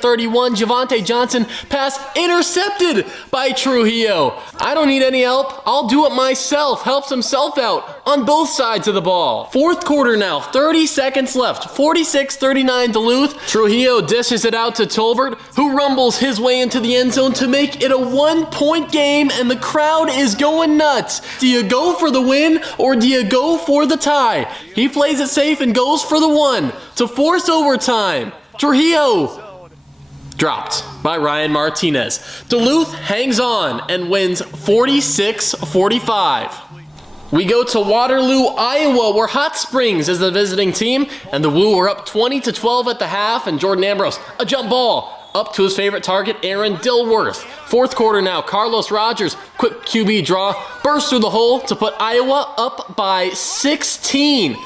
31, Javante Johnson pass intercepted by Trujillo. I don't need any help. I'll do it myself. Helps himself out on both sides of the ball. Fourth quarter now, 30 seconds left. 46-39 Duluth. Trujillo dishes it out to Tolbert, who rumbles his way into the end zone to make it a 1-point game, and the crowd is going nuts. Do you go for the win or do you go for the tie? He plays it safe and goes for the one to force overtime. Trujillo dropped by Ryan Martinez. Duluth hangs on and wins 46-45. We go to Waterloo, Iowa, where Hot Springs is the visiting team, and the Woo are up 20-12 at the half, and Jordan Ambrose, a jump ball, up to his favorite target, Aaron Dilworth. Fourth quarter now, Carlos Rogers, quick QB draw, bursts through the hole to put Iowa up by 16.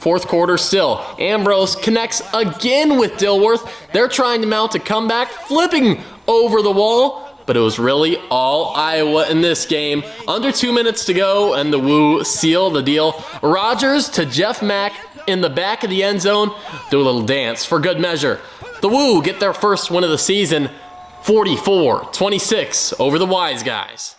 Fourth quarter still, Ambrose connects again with Dilworth. They're trying to mount a comeback, flipping over the wall, but it was really all Iowa in this game. Under 2 minutes to go, and the Woo seal the deal. Rogers to Jeff Mack in the back of the end zone. Do a little dance for good measure. The Woo get their first win of the season, 44-26 over the Wise Guys.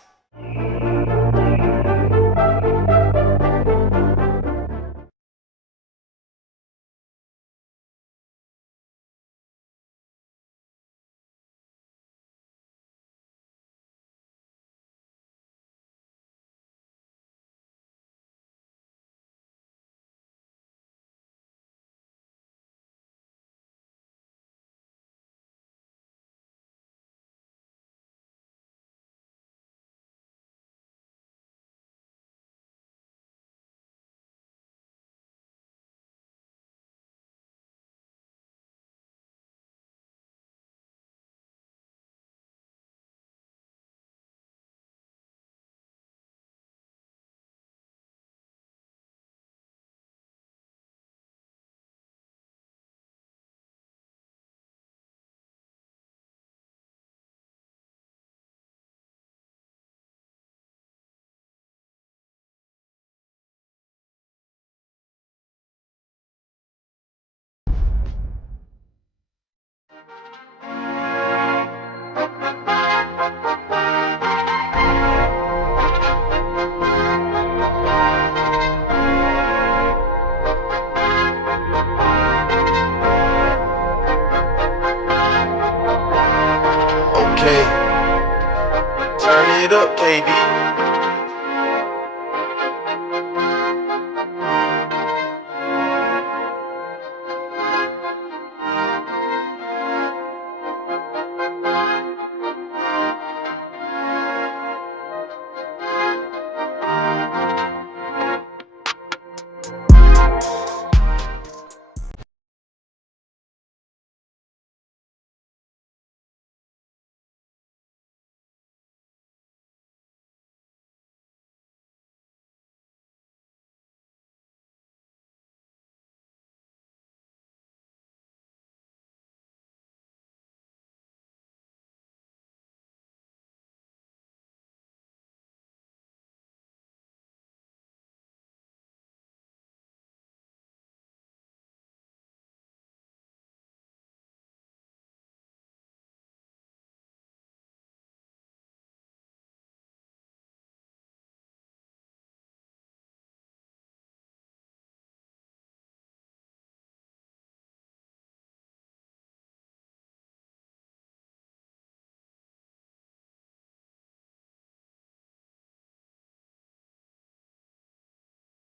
Okay, turn it up, KB.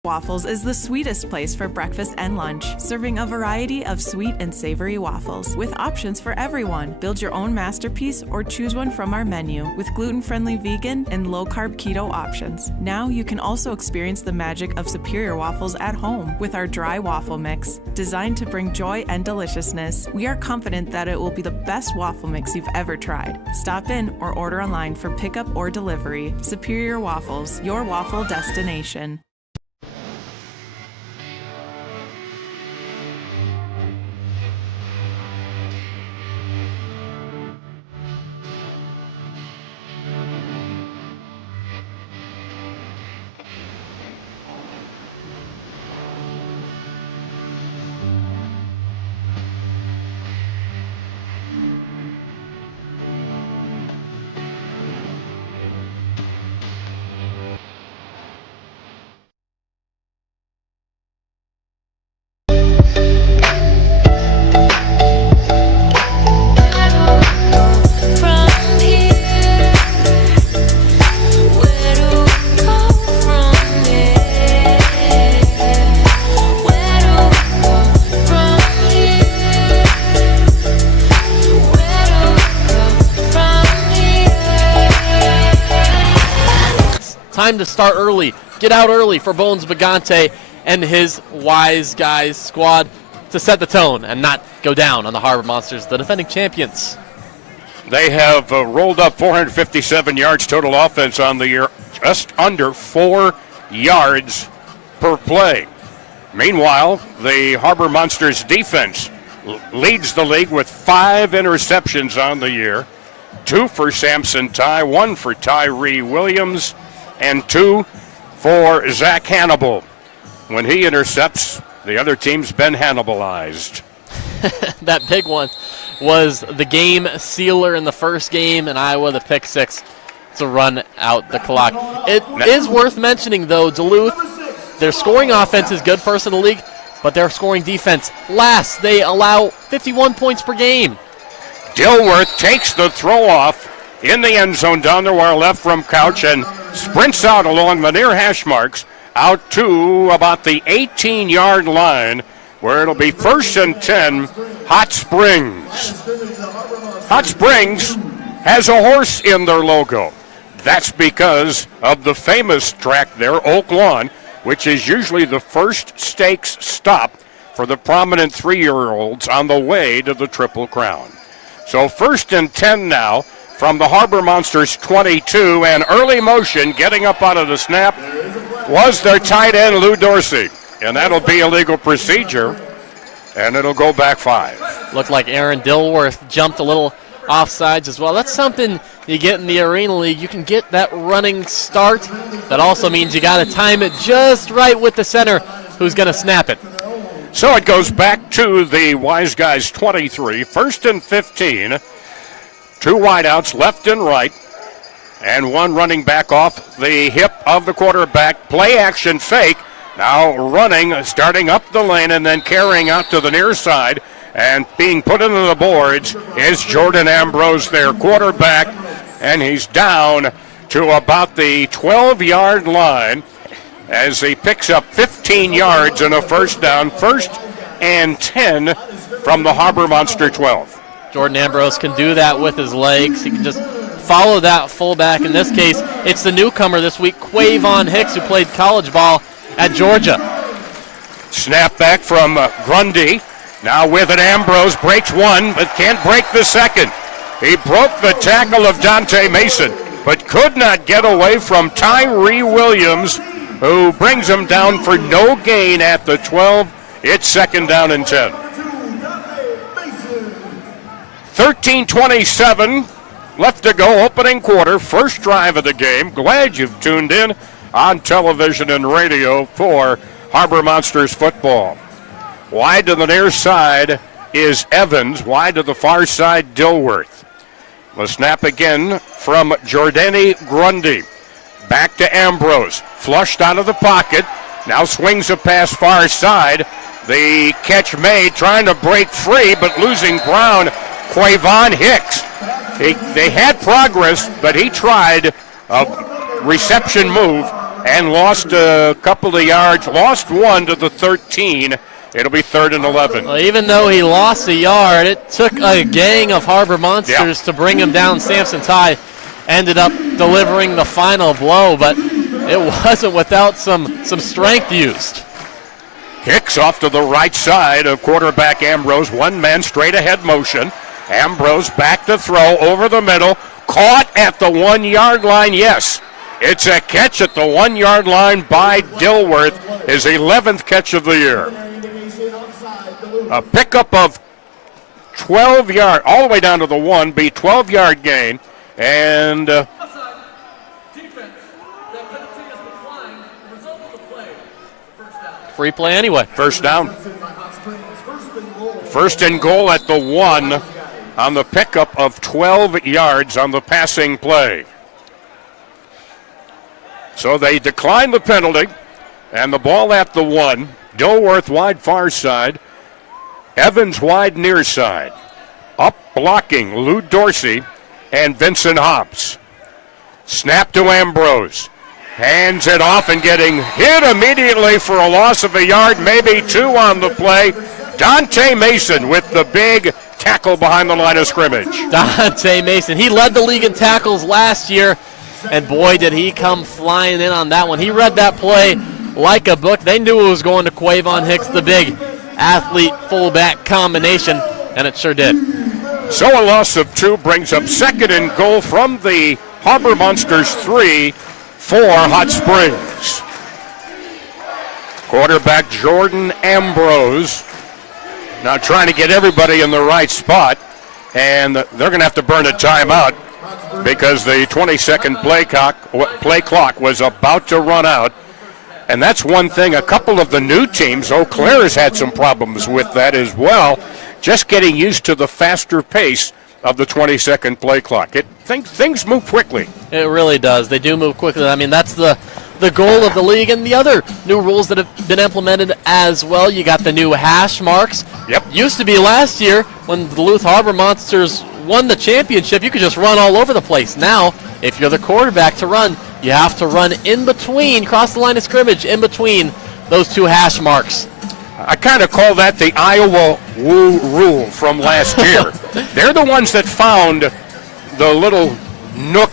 Waffles is the sweetest place for breakfast and lunch, serving a variety of sweet and savory waffles with options for everyone. Build your own masterpiece or choose one from our menu with gluten-friendly vegan and low-carb keto options. Now you can also experience the magic of superior waffles at home with our dry waffle mix, designed to bring joy and deliciousness. We are confident that it will be the best waffle mix you've ever tried. Stop in or order online for pickup or delivery. Superior Waffles, your waffle destination. time to start early, get out early for Bones Bagante and his Wise Guys squad to set the tone and not go down on the Harbor Monsters, the defending champions. They have rolled up 457 yards total offense on the year, just under 4 yards per play. Meanwhile, the Harbor Monsters defense leads the league with 5 interceptions on the year, 2 for Samson Ty, 1 for Tyree Williams, and 2 for Zach Hannibal. When he intercepts, the other team's been Hannibalized. That big one was the game sealer in the first game in Iowa, the pick 6 to run out the clock. It is worth mentioning, though, Duluth, their scoring offense is good, first in the league, but their scoring defense last. They allow 51 points per game. Dilworth takes the throw off in the end zone down the wire left from Couch and sprints out along the near hash marks out to about the 18-yard line, where it'll be 1st and 10, Hot Springs. Hot Springs has a horse in their logo. That's because of the famous track there, Oak Lawn, which is usually the first stakes stop for the prominent 3-year-olds on the way to the Triple Crown. So 1st and 10 now from the Harbor Monsters 22, and early motion getting up out of the snap was their tight end, Lou Dorsey. And that'll be a legal procedure, and it'll go back 5. Looked like Aaron Dilworth jumped a little offsides as well. That's something you get in the Arena League. You can get that running start. That also means you got to time it just right with the center who's going to snap it. So it goes back to the Wise Guys 23, 1st and 15. 2 wideouts left and right, and 1 running back off the hip of the quarterback. Play action fake. Now running, starting up the lane and then carrying out to the near side. And being put into the boards is Jordan Ambrose, their quarterback. And he's down to about the 12-yard line as he picks up 15 yards and a first down. 1st and 10 from the Harbor Monster 12. Jordan Ambrose can do that with his legs. He can just follow that fullback. In this case, it's the newcomer this week, Quavon Hicks, who played college ball at Georgia. Snap back from Grundy. Now with it, Ambrose breaks 1, but can't break the 2nd. He broke the tackle of Dante Mason, but could not get away from Tyree Williams, who brings him down for no gain at the 12. It's 2nd down and 10. 13:27 left to go, opening quarter, first drive of the game. Glad you've tuned in on television and radio for Harbor Monsters football. Wide to the near side is Evans. Wide to the far side, Dilworth. The snap again from Jordani Grundy. Back to Ambrose. Flushed out of the pocket. Now swings a pass far side. The catch made, trying to break free, but losing ground. Quavon Hicks. They had progress, but he tried a reception move and lost a couple of yards. Lost 1 to the 13. It'll be 3rd and 11. Well, even though he lost a yard, it took a gang of Harbor Monsters to bring him down. Samson Ty ended up delivering the final blow, but it wasn't without some strength used. Hicks off to the right side of quarterback Ambrose. 1-man straight ahead motion. Ambrose back to throw over the middle. Caught at the 1-yard line. Yes, it's a catch at the 1-yard line by Dilworth. His 11th catch of the year. A pickup of 12 yards, all the way down to the 1, be 12-yard gain. And free play anyway. First down. 1st and goal at the 1 on the pickup of 12 yards on the passing play. So they decline the penalty, and the ball at the 1. Dilworth wide far side. Evans wide near side. Up blocking Lou Dorsey and Vincent Hobbs. Snap to Ambrose. Hands it off and getting hit immediately for a loss of a yard, maybe 2 on the play. Dante Mason with the big tackle behind the line of scrimmage. Dante Mason, he led the league in tackles last year. and boy, did he come flying in on that one. He read that play like a book. They knew it was going to Quavon Hicks, the big athlete fullback combination, and it sure did. So a loss of 2 brings up 2nd and goal from the Harbor Monsters 3 for Hot Springs. Quarterback Jordan Ambrose now trying to get everybody in the right spot, and they're going to have to burn a timeout because the 20-second play clock was about to run out. And that's one thing, a couple of the new teams, Eau Claire has had some problems with that as well, just getting used to the faster pace of the 20-second play clock. Things move quickly. It really does. They do move quickly. I mean, that's the goal of the league, and the other new rules that have been implemented as well. You got the new hash marks. Yep. Used to be last year when the Duluth Harbor Monsters won the championship, you could just run all over the place. Now, if you're the quarterback to run, you have to run in between, cross the line of scrimmage, in between those 2 hash marks. I kind of call that the Iowa Woo rule from last year. They're the ones that found the little nook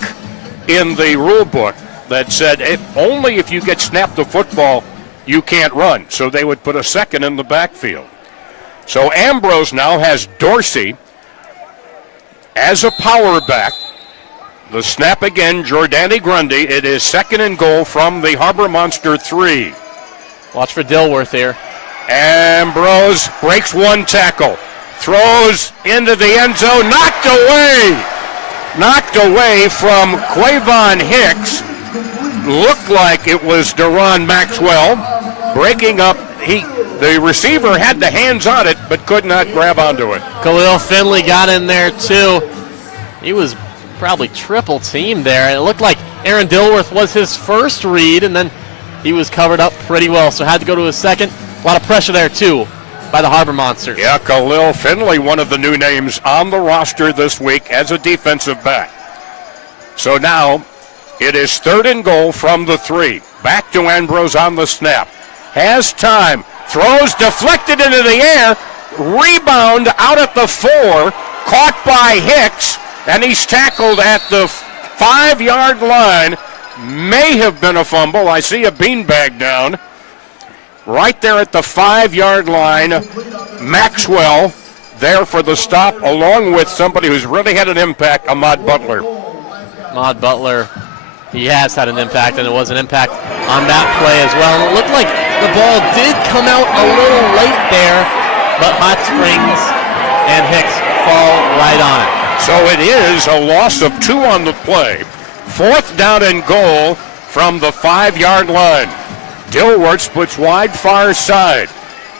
in the rule book that said only if you get snapped the football, you can't run. So they would put a 2nd in the backfield. So Ambrose now has Dorsey as a power back. The snap again, Jordani Grundy. It is 2nd and goal from the Harbor Monster 3. Watch for Dilworth here. Ambrose breaks 1 tackle, throws into the end zone, knocked away from Quavon Hicks. Looked like it was Deron Maxwell breaking up. The receiver had the hands on it, but could not grab onto it. Khalil Finley got in there too. He was probably triple teamed there, and it looked like Aaron Dilworth was his first read, and then he was covered up pretty well, so had to go to his second. A lot of pressure there too by the Harbor Monsters. Yeah, Khalil Finley, one of the new names on the roster this week as a defensive back. So now it is 3rd and goal from the 3. Back to Ambrose on the snap. Has time. Throws deflected into the air. Rebound out at the 4. Caught by Hicks. And he's tackled at the 5-yard line. May have been a fumble. I see a beanbag down. Right there at the 5-yard line. Maxwell there for the stop, along with somebody who's really had an impact, Ahmad Butler. Ahmad Butler, he has had an impact, and it was an impact on that play as well. And it looked like the ball did come out a little late there, but Hot Springs and Hicks fall right on it. So it is a loss of 2 on the play. 4th down and goal from the 5-yard line. Dilworth splits wide far side.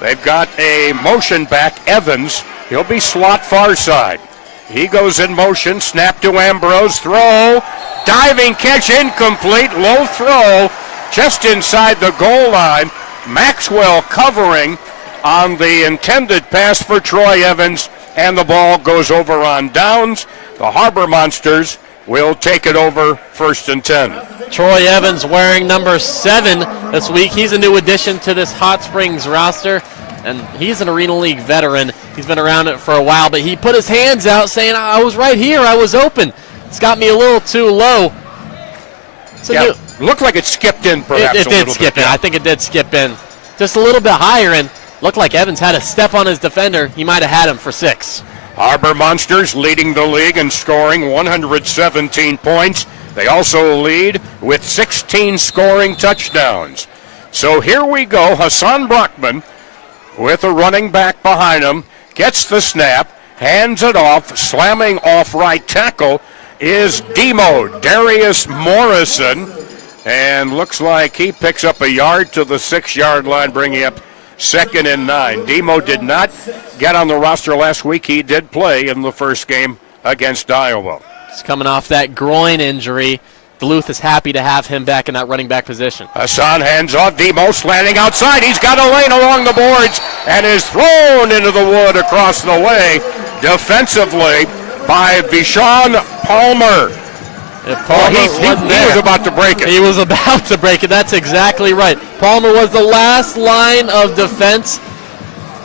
They've got a motion back, Evans. He'll be slot far side. He goes in motion, snap to Ambrose, throw, diving catch incomplete, low throw, just inside the goal line. Maxwell covering on the intended pass for Troy Evans, and the ball goes over on downs. The Harbor Monsters will take it over 1st and 10. Troy Evans wearing number 7 this week. He's a new addition to this Hot Springs roster, and he's an Arena League veteran. He's been around it for a while, but he put his hands out saying, I was right here, I was open. It's got me a little too low. Looked like it skipped in perhaps It did skip in. I think it did skip in. Just a little bit higher, and looked like Evans had a step on his defender. He might have had him for 6. Harbor Monsters leading the league and scoring 117 points. They also lead with 16 scoring touchdowns. So here we go. Hassan Brockman with a running back behind him. Gets the snap, hands it off, slamming off right tackle is Demo, Darius Morrison. And looks like he picks up a yard to the 6-yard line, bringing up 2nd and 9. Demo did not get on the roster last week. He did play in the first game against Iowa. He's coming off that groin injury. Duluth is happy to have him back in that running back position. Hassan hands off. Demo slanting outside. He's got a lane along the boards and is thrown into the wood across the way defensively by Vishon Palmer. He was about to break it. He was about to break it. That's exactly right. Palmer was the last line of defense.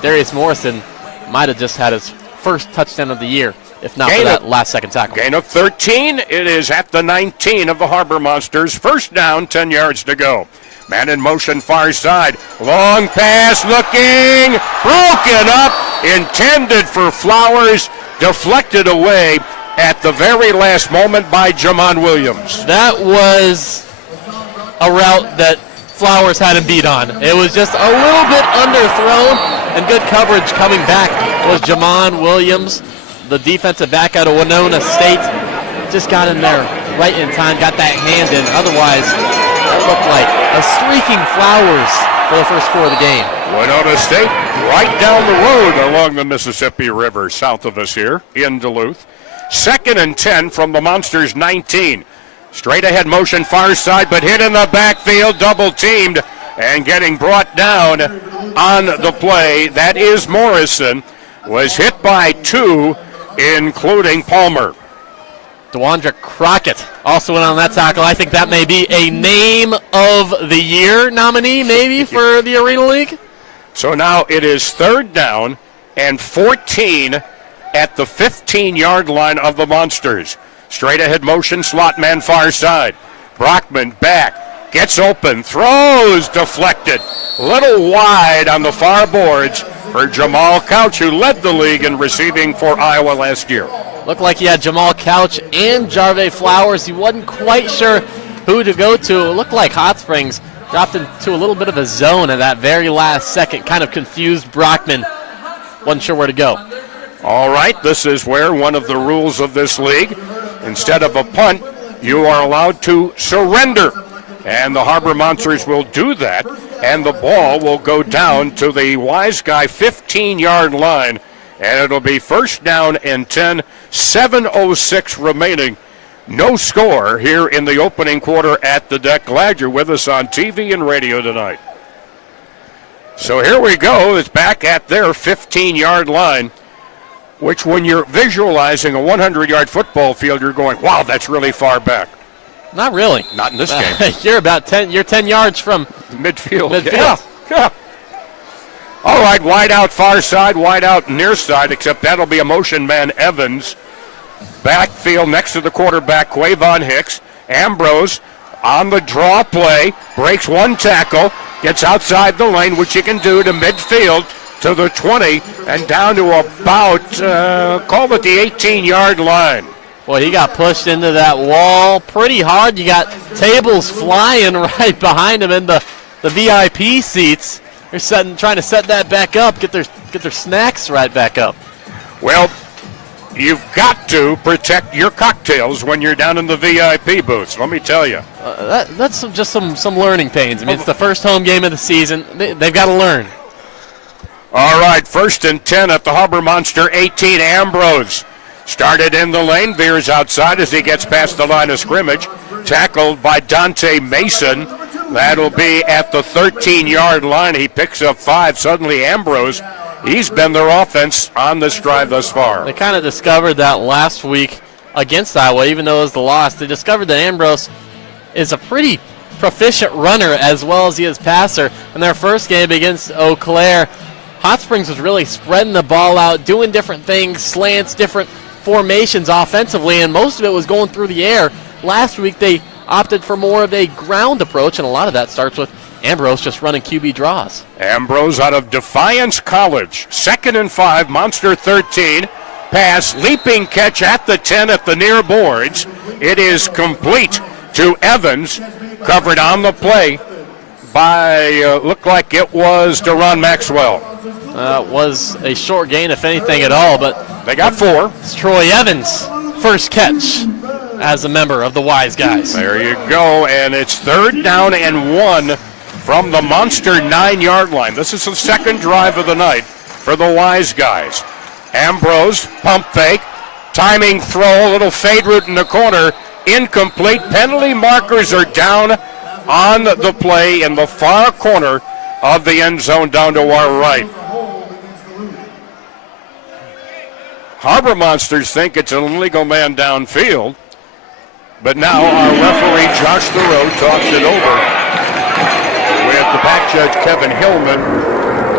Darius Morrison might have just had his first touchdown of the year if not for that last-second tackle. Gain of 13. It is at the 19 of the Harbor Monsters. First down, 10 yards to go. Man in motion, far side. Long pass, looking, broken up, intended for Flowers, deflected away at the very last moment by Jamon Williams. That was a route that Flowers had him beat on. It was just a little bit underthrown, and good coverage coming back was Jamon Williams, the defensive back out of Winona State. Just got in there right in time, got that hand in. Otherwise, that looked like a streaking Flowers for the first score of the game. Winona State right down the road along the Mississippi River south of us here in Duluth. 2nd and 10 from the Monsters 19. Straight ahead motion far side, but hit in the backfield, double teamed, and getting brought down on the play. That is Morrison. Was hit by 2, including Palmer. DeWandra Crockett also went on that tackle. I think that may be a Name of the Year nominee, maybe, for the Arena League. So now it is 3rd down and 14 at the 15-yard line of the Monsters. Straight ahead motion, slot man far side. Brockman back, gets open, throws, deflected. Little wide on the far boards for Jamal Couch, who led the league in receiving for Iowa last year. Looked like he had Jamal Couch and Jarve Flowers. He wasn't quite sure who to go to. It looked like Hot Springs dropped into a little bit of a zone at that very last second, kind of confused Brockman. Wasn't sure where to go. All right, this is where one of the rules of this league, instead of a punt, you are allowed to surrender. And the Harbor Monsters will do that, and the ball will go down to the Wise Guy 15-yard line, and it'll be 1st down and 10, 7:06 remaining. No score here in the opening quarter at the deck. Glad you're with us on TV and radio tonight. So here we go. It's back at their 15-yard line, which when you're visualizing a 100-yard football field, you're going, wow, that's really far back. Not really. Not in this game. You're about 10 yards from midfield. Yeah. All right, wide out far side, wide out near side, except that'll be a motion man Evans. Backfield next to the quarterback, Quavon Hicks. Ambrose on the draw play, breaks one tackle, gets outside the lane, which he can do to midfield, to the 20, and down to about, call it the 18-yard line. Well, he got pushed into that wall pretty hard. You got tables flying right behind him in the VIP seats. They're trying to set that back up, get their snacks right back up. Well, you've got to protect your cocktails when you're down in the VIP booths, let me tell you. That's just some learning pains. I mean, it's the first home game of the season. They've got to learn. All right, 1st and 10 at the Harbor Monster 18. Ambrose started in the lane, veers outside as he gets past the line of scrimmage. Tackled by Dante Mason. That'll be at the 13-yard line. He picks up 5. Suddenly Ambrose, he's been their offense on this drive thus far. They kind of discovered that last week against Iowa, even though it was the loss. They discovered that Ambrose is a pretty proficient runner as well as he is passer. In their first game against Eau Claire, Hot Springs was really spreading the ball out, doing different things, slants, different formations offensively, and most of it was going through the air. Last week they opted for more of a ground approach, and a lot of that starts with Ambrose just running QB draws. Ambrose out of Defiance College. 2nd and 5, Monster 13. Pass, leaping catch at the 10 at the near boards. It is complete to Evans, covered on the play by, looked like it was Deron Maxwell. Was a short gain, if anything at all, but they got 4. It's Troy Evans' first catch as a member of the Wise Guys. There you go, and it's 3rd down and 1 from the Monster 9-yard line. This is the second drive of the night for the Wise Guys. Ambrose, pump fake, timing throw, a little fade route in the corner, incomplete. Penalty markers are down on the play in the far corner of the end zone down to our right. Harbor Monsters think it's an illegal man downfield, but now our referee Josh Thoreau talks it over with the back judge Kevin Hillman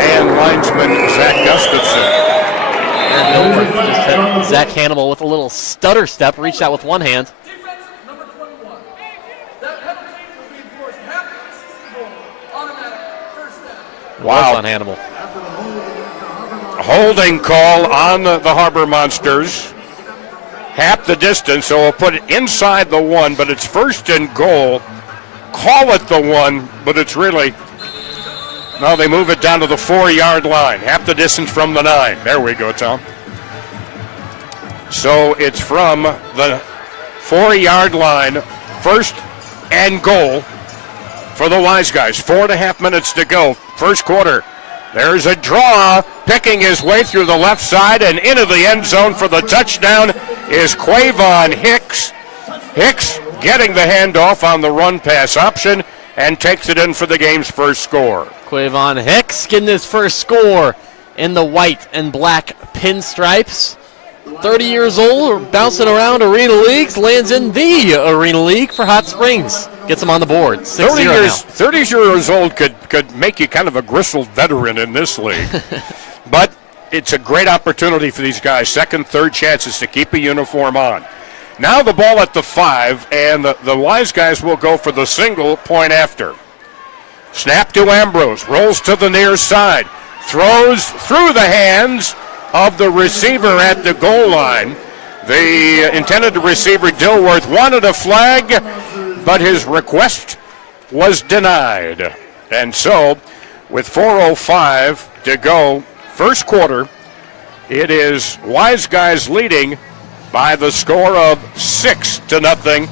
and linesman Zach Gustafson. Aaron Dilworth just hit Zach Hannibal with a little stutter step, reached out with one hand. Wow. On Hannibal. Holding call on the Harbor Monsters. Half the distance, so we'll put it inside the 1, but it's first and goal. Call it the 1, but it's really, no, they move it down to the 4-yard line. Half the distance from the 9. There we go, Tom. So it's from the 4-yard line, first and goal for the Wise Guys. 4.5 minutes to go, first quarter. There's a draw, picking his way through the left side and into the end zone for the touchdown is Quavon Hicks. Hicks getting the handoff on the run-pass option and takes it in for the game's first score. Quavon Hicks getting his first score in the white and black pinstripes. 30 years old, bouncing around Arena Leagues, lands in the Arena League for Hot Springs. Gets him on the board. 30 years old could make you kind of a gristled veteran in this league. But it's a great opportunity for these guys. Second, third chances to keep a uniform on. Now the ball at the 5, and the Wise Guys will go for the single point after. Snap to Ambrose, rolls to the near side, throws through the hands of the receiver at the goal line. The intended receiver, Dilworth, wanted a flag, but his request was denied. And so, with 4:05 to go, first quarter, it is Wise Guys leading by the score of 6-0.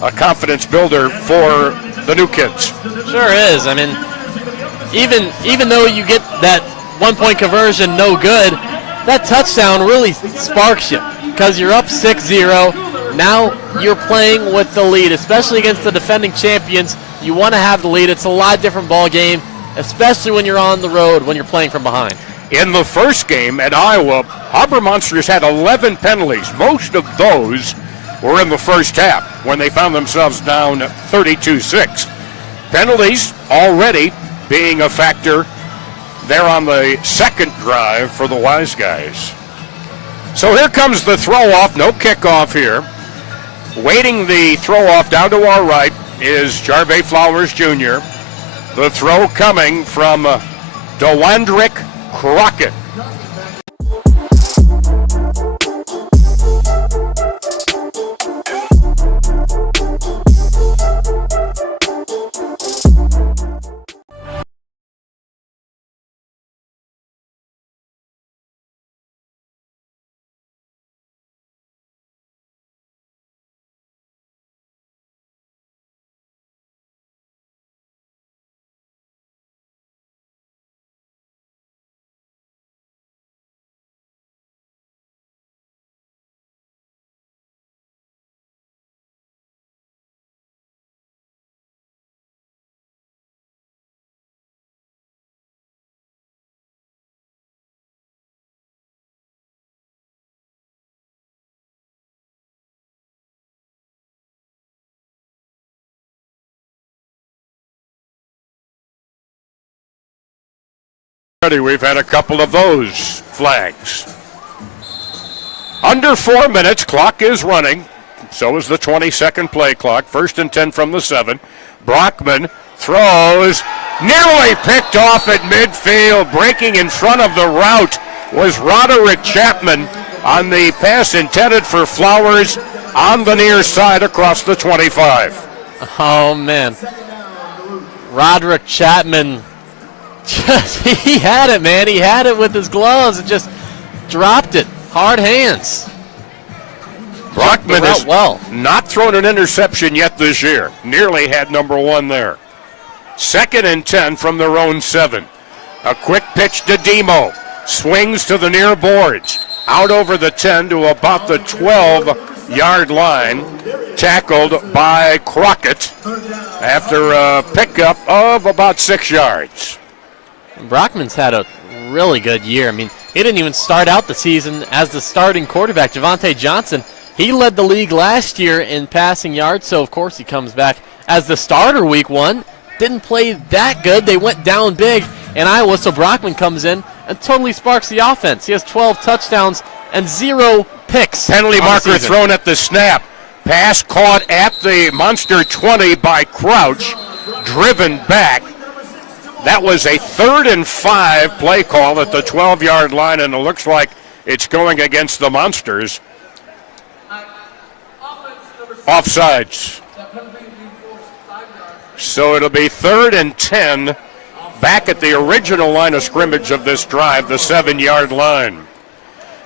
A confidence builder for the new kids. Sure is. I mean, even though you get that 1-point conversion no good, that touchdown really sparks you because you're up 6-0. Now you're playing with the lead, especially against the defending champions. You want to have the lead. It's a lot different ball game, especially when you're on the road, when you're playing from behind. In the first game at Iowa, Harbor Monsters had 11 penalties. Most of those were in the first half when they found themselves down 32-6. Penalties already being a factor there on the second drive for the Wise Guys. So here comes the throw-off, no kickoff here. Waiting the throw-off down to our right is Jarve Flowers Jr. The throw coming from DeWandrick Crockett. We've had a couple of those flags. Under 4 minutes, clock is running. So is the 20-second play clock. 1st and 10 from the 7. Brockman throws, nearly picked off at midfield. Breaking in front of the route was Roderick Chapman on the pass intended for Flowers on the near side across the 25. Oh, man. Roderick Chapman, he had it, man. He had it with his gloves and just dropped it. Hard hands. Brockman has not thrown an interception yet this year. Nearly had number 1 there. 2nd and 10 from their own 7. A quick pitch to Demo. Swings to the near boards. Out over the 10 to about the 12-yard line. Tackled by Crockett after a pickup of about 6 yards. Brockman's had a really good year. I mean, he didn't even start out the season as the starting quarterback. Javante Johnson, he led the league last year in passing yards, so of course he comes back as the starter week 1. Didn't play that good. They went down big in Iowa, so Brockman comes in and totally sparks the offense. He has 12 touchdowns and 0 picks. Penalty marker thrown at the snap. Pass caught at the Monster 20 by Crouch, driven back. That was a 3rd and 5 play call at the 12-yard line, and it looks like it's going against the Monsters. Offsides. So it'll be 3rd and 10 back at the original line of scrimmage of this drive, the 7-yard line.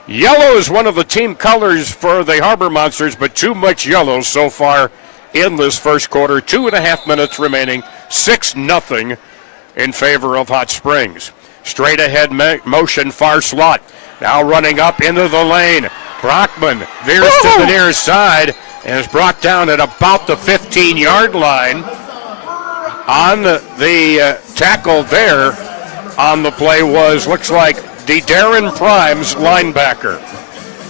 Yellow is one of the team colors for the Harbor Monsters, but too much yellow so far in this first quarter. 2.5 minutes remaining, 6-0 in favor of Hot Springs. Straight ahead motion, far slot. Now running up into the lane. Brockman veers to the near side and is brought down at about the 15-yard line. On the tackle there on the play looks like Darren Prime's linebacker.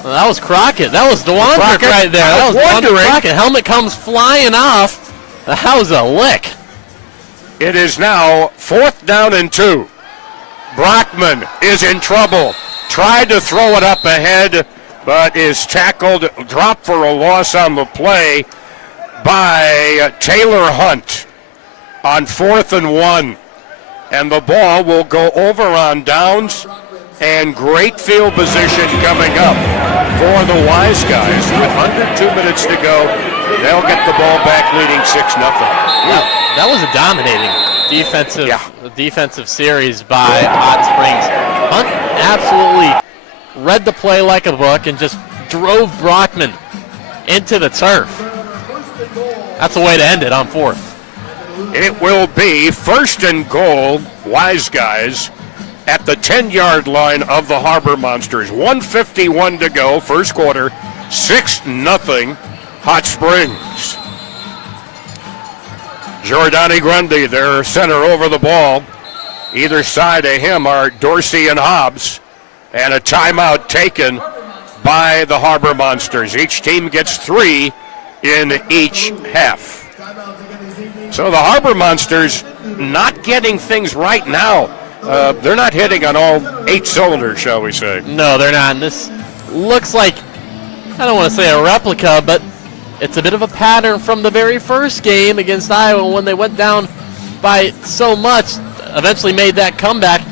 Well, that was Crockett. That was DeWandrick right there. That was DeWandrick Crockett. Helmet comes flying off. That was a lick. It is now 4th down and 2. Brockman is in trouble. Tried to throw it up ahead, but is tackled, dropped for a loss on the play by Taylor Hunt on 4th and 1. And the ball will go over on downs, and great field position coming up for the Wise Guys. With under 2 minutes to go, they'll get the ball back leading 6-0. That was a dominating defensive series by Hot Springs. Hunt absolutely read the play like a book and just drove Brockman into the turf. That's the way to end it on 4th. It will be 1st and goal, Wise Guys, at the 10-yard line of the Harbor Monsters. 1:51 to go, first quarter, 6-0 Hot Springs. Giordani Grundy, their center, over the ball. Either side of him are Dorsey and Hobbs, and a timeout taken by the Harbor Monsters. Each team gets 3 in each half. So the Harbor Monsters not getting things right now. They're not hitting on all 8 cylinders, shall we say. No, they're not. And this looks like, I don't want to say a replica, but it's a bit of a pattern from the very first game against Iowa when they went down by so much, eventually made that comeback.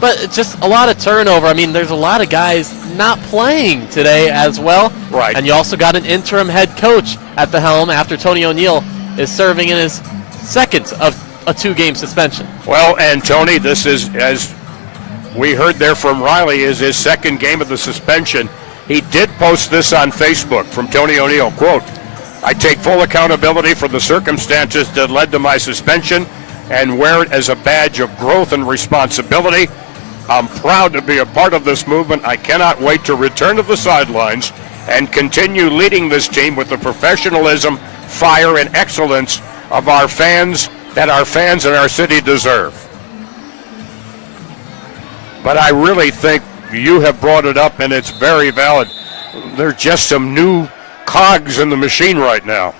But it's just a lot of turnover. I mean, there's a lot of guys not playing today as well. Right. And you also got an interim head coach at the helm after Tony O'Neill is serving in his second of a 2-game suspension. Well, and Tony, this is, as we heard there from Riley, is his second game of the suspension. He did post this on Facebook from Tony O'Neill, quote, "I take full accountability for the circumstances that led to my suspension and wear it as a badge of growth and responsibility. I'm proud to be a part of this movement. I cannot wait to return to the sidelines and continue leading this team with the professionalism, fire, and excellence of our fans that our fans in our city deserve." But I really think you have brought it up, and it's very valid. There's just some new cogs in the machine right now.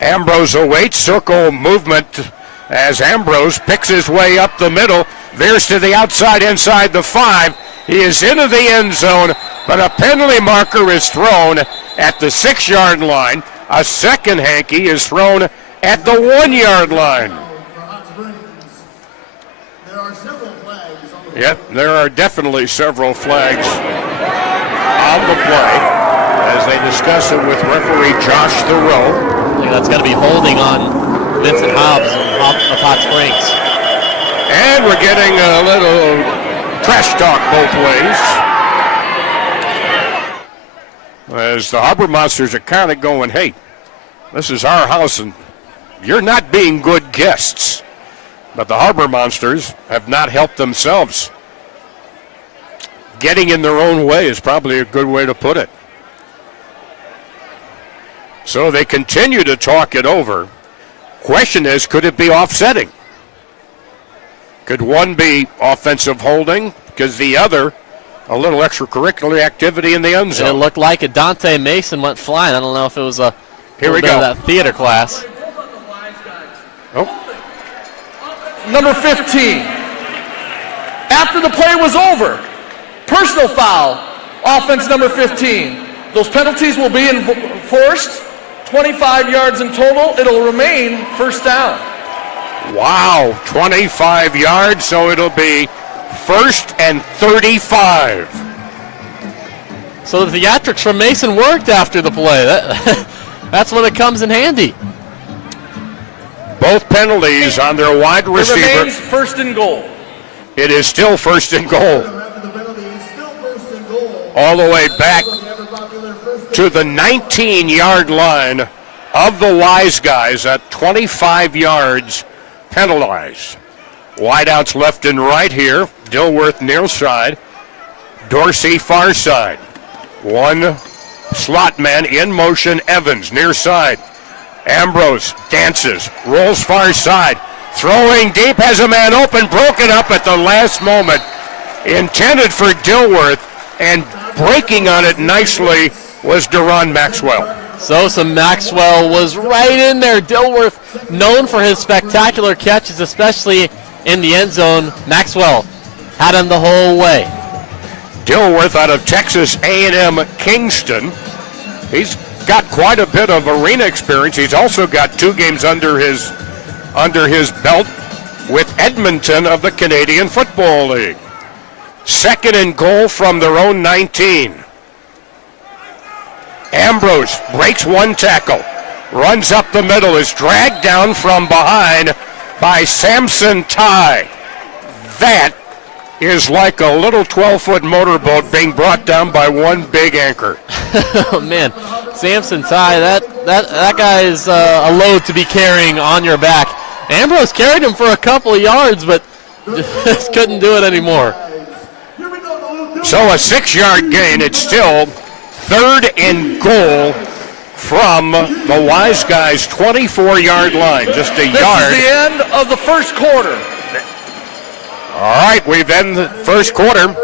Ambrose awaits circle movement as Ambrose picks his way up the middle, veers to the outside inside the 5. He is into the end zone, but a penalty marker is thrown at the 6-yard line. A second hanky is thrown at the 1-yard line. Yep, there are definitely several flags on the play as they discuss it with referee Josh Thoreau. I think that's got to be holding on Vincent Hobbs of Hot Springs. And we're getting a little trash talk both ways. As the Harbor Monsters are kind of going, hey, this is our house and you're not being good guests. But the Harbor Monsters have not helped themselves. Getting in their own way is probably a good way to put it. So they continue to talk it over. Question is, could it be offsetting? Could one be offensive holding? Because the other, a little extracurricular activity in the end zone. It looked like a Dante Mason went flying. I don't know if it was a Here we go. That theater class. Oh. Number 15. After the play was over, personal foul Offense number 15. Those penalties will be enforced. 25 yards in total. It'll remain first down. Wow, 25 yards, so it'll be 1st and 35. So the theatrics from Mason worked after the play. That's when it comes in handy. Both penalties on their wide It receiver. remains first and goal. It is still 1st and goal. All the way back to the 19-yard line of the Wise Guys at 25 yards penalized. Wideouts left and right here. Dilworth near side. Dorsey far side. One slot man in motion. Evans near side. Ambrose dances, rolls far side. Throwing deep, has a man open, broken up at the last moment. Intended for Dilworth, and breaking on it nicely was Deron Maxwell. So Maxwell was right in there. Dilworth, known for his spectacular catches, especially in the end zone. Maxwell had him the whole way. Dilworth out of Texas A&M Kingston. He's got quite a bit of arena experience. He's also got 2 games under his belt with Edmonton of the Canadian Football League. 2nd and goal from their own 19. Ambrose breaks one tackle, runs up the middle, is dragged down from behind by Samson Ty. That is like a little 12-foot motorboat being brought down by one big anchor. Oh man, Samson Ty, that guy is a load to be carrying on your back. Ambrose carried him for a couple of yards, but just couldn't do it anymore. So a 6-yard gain. It's still 3rd and goal from the Wise Guys' 24-yard line. Just a yard. This is the end of the first quarter. All right, we've ended the first quarter.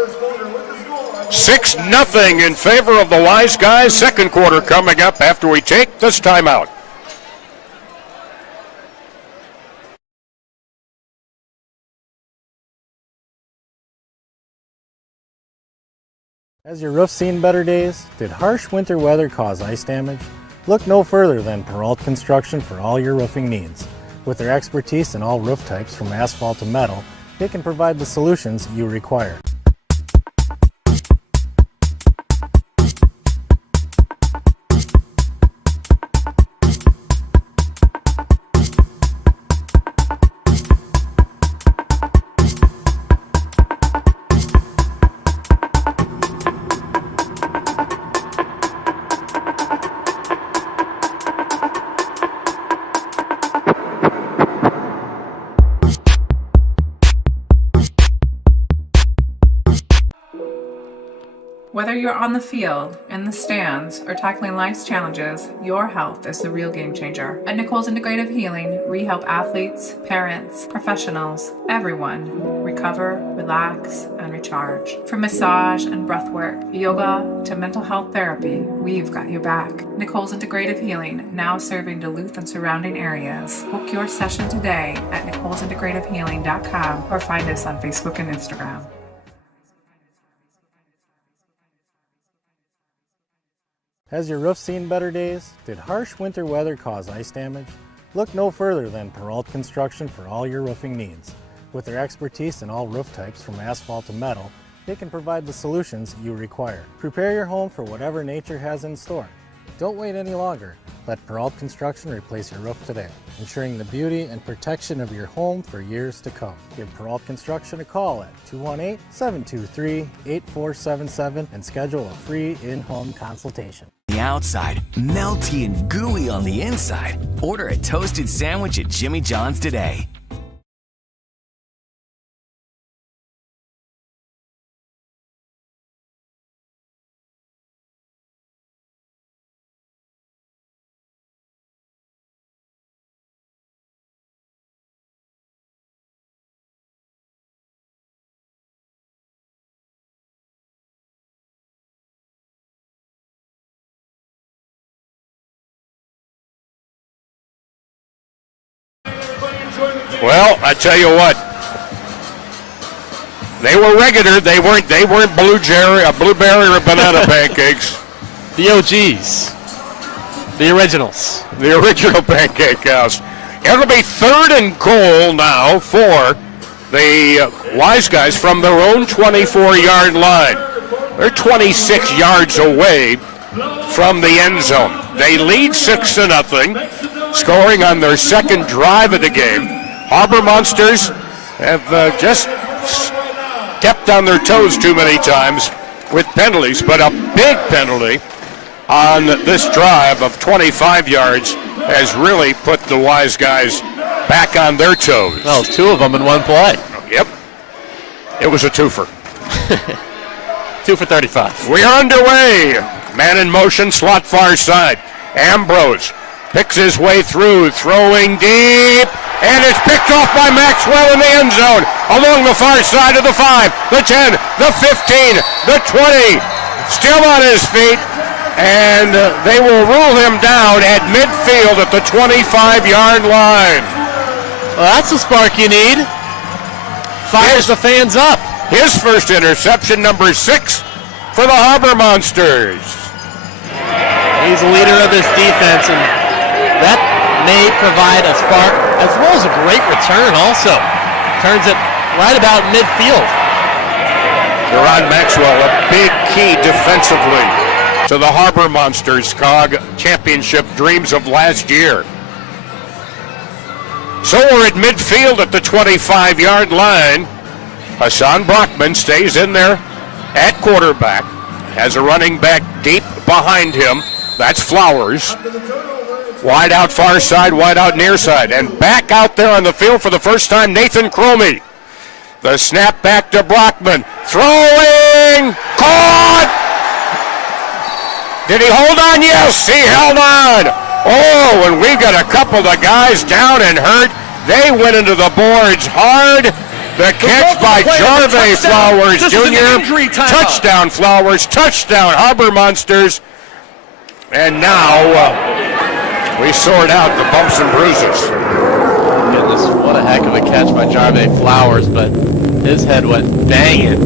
6-0 in favor of the Wise Guys. Second quarter coming up after we take this timeout. Has your roof seen better days? Did harsh winter weather cause ice damage? Look no further than Peralt Construction for all your roofing needs. With their expertise in all roof types from asphalt to metal, they can provide the solutions you require. Whether you're on the field, in the stands, or tackling life's challenges, your health is the real game changer. At Nichols Integrative Healing, we help athletes, parents, professionals, everyone recover, relax, and recharge. From massage and breathwork, yoga to mental health therapy, we've got your back. Nichols Integrative Healing, now serving Duluth and surrounding areas. Book your session today at NicholsIntegrativeHealing.com or find us on Facebook and Instagram. Has your roof seen better days? Did harsh winter weather cause ice damage? Look no further than Peralt Construction for all your roofing needs. With their expertise in all roof types from asphalt to metal, they can provide the solutions you require. Prepare your home for whatever nature has in store. Don't wait any longer. Let Peralt Construction replace your roof today, ensuring the beauty and protection of your home for years to come. Give Peralt Construction a call at 218-723-8477 and schedule a free in-home consultation. The outside, melty and gooey on the inside. Order a toasted sandwich at Jimmy John's today. Well, I tell you what, They were regular. They weren't blueberry or banana pancakes. The OGs. The originals. The original Pancake House. It'll be 3rd and goal now for the Wise Guys from their own 24-yard line. They're 26 yards away from the end zone. They lead 6-0, scoring on their second drive of the game. Harbor Monsters have just stepped on their toes too many times with penalties, but a big penalty on this drive of 25 yards has really put the Wise Guys back on their toes. Well, 2 of them in one play. Yep. It was a twofer. 2 for 35. We are underway. Man in motion, slot far side. Ambrose picks his way through, throwing deep, and it's picked off by Maxwell in the end zone along the far side of the 5, the 10, the 15, the 20. Still on his feet, and they will rule him down at midfield at the 25-yard line. Well, that's the spark you need. Fires the fans up. His first interception, number 6 for the Harbor Monsters. He's the leader of this defense, and that may provide a spark as well as a great return also. Turns it right about midfield. Deron Maxwell, a big key defensively to the Harbor Monsters COG championship dreams of last year. So we're at midfield at the 25-yard line. Hassan Brockman stays in there at quarterback. Has a running back deep behind him. That's Flowers. Wide out far side, wide out near side. And back out there on the field for the first time, Nathan Cromie. The snap back to Brockman. Throwing! Caught! Did he hold on? Yes, he held on. Oh, and we've got a couple of guys down and hurt. They went into the boards hard. The catch by Jarve Flowers Jr. Touchdown Flowers, touchdown Harbor Monsters. And now we sort out the bumps and bruises. Goodness, what a heck of a catch by Jarve Flowers, but his head went banging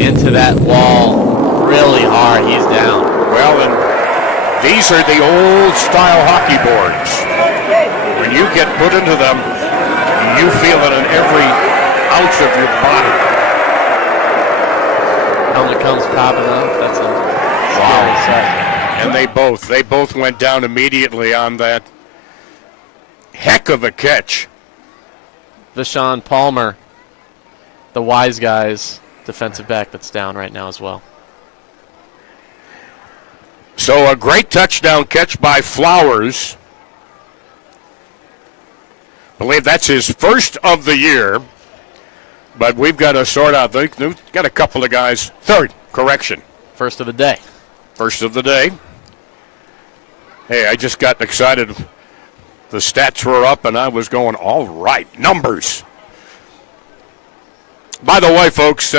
into that wall really hard. He's down. Well, and these are the old-style hockey boards. When you get put into them, you feel it in every ounce of your body. Helmet comes popping up. That's a scary sight. And they both went down immediately on that heck of a catch. Vashon Palmer, the Wise Guys defensive back, that's down right now as well. So a great touchdown catch by Flowers. I believe that's his first of the year. But we've got to sort out. We've got a couple of guys. Third, correction. First of the day. First of the day. Hey, I just got excited. The stats were up, and I was going, all right, numbers. By the way, folks,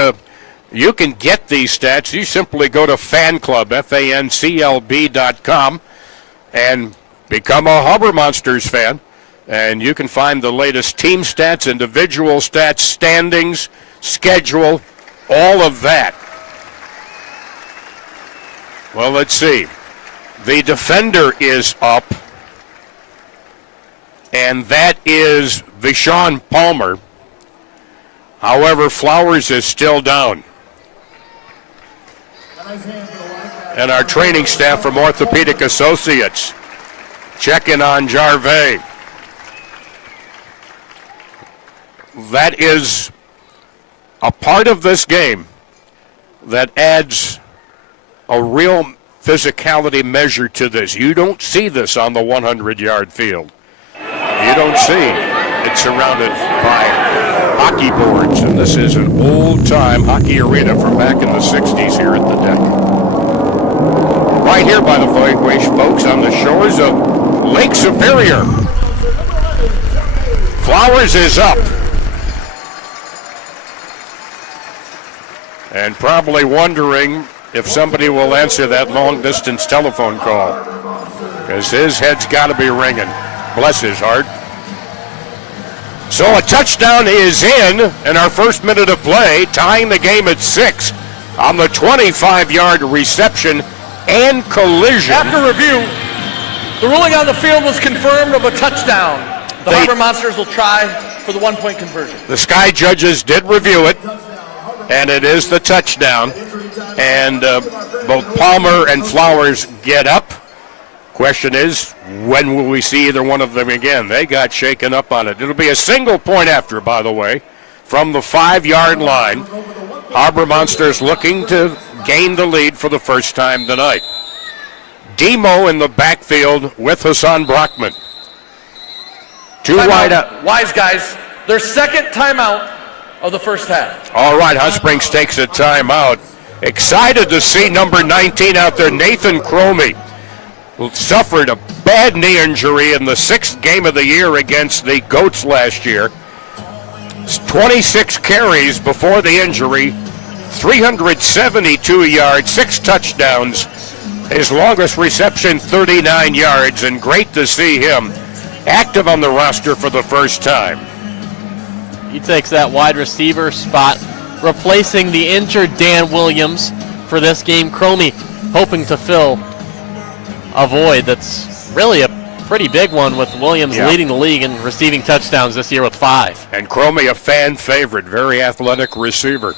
you can get these stats. You simply go to Fanclb, FANCLB.com, and become a Harbor Monsters fan. And you can find the latest team stats, individual stats, standings, schedule, all of that. Well, let's see. The defender is up, and that is Vashon Palmer. However, Flowers is still down. And our training staff from Orthopedic Associates checking on Jarve. That is a part of this game that adds a real physicality measure to this. You don't see this on the 100-yard field. You don't see it surrounded by hockey boards, and this is an old-time hockey arena from back in the 60s here at the deck. Right here, by the way, folks, on the shores of Lake Superior. Flowers is up. And probably wondering if somebody will answer that long-distance telephone call, because his head's got to be ringing. Bless his heart. So a touchdown is in our first minute of play, tying the game at 6 on the 25-yard reception and collision. After review, the ruling on the field was confirmed of a touchdown. The Harbor Monsters will try for the 1-point conversion. The Sky judges did review it, and it is the touchdown. And both Palmer and Flowers get up. Question is, when will we see either one of them again? They got shaken up on it. It'll be a single point after, by the way, from the 5-yard line. Harbor Monsters looking to gain the lead for the first time tonight. Demo in the backfield with Hassan Brockman. Two wide out. Wise guys, their second timeout of the first half. All right, Hot Springs takes a timeout. Excited to see number 19 out there, Nathan Cromie, who suffered a bad knee injury in the 6th game of the year against the Goats last year. 26 carries before the injury, 372 yards, 6 touchdowns. His longest reception, 39 yards, and great to see him active on the roster for the first time. He takes that wide receiver spot, replacing the injured Dan Williams for this game. Cromie hoping to fill a void that's really a pretty big one, with Williams leading the league in receiving touchdowns this year with 5. And Cromie, a fan favorite, very athletic receiver.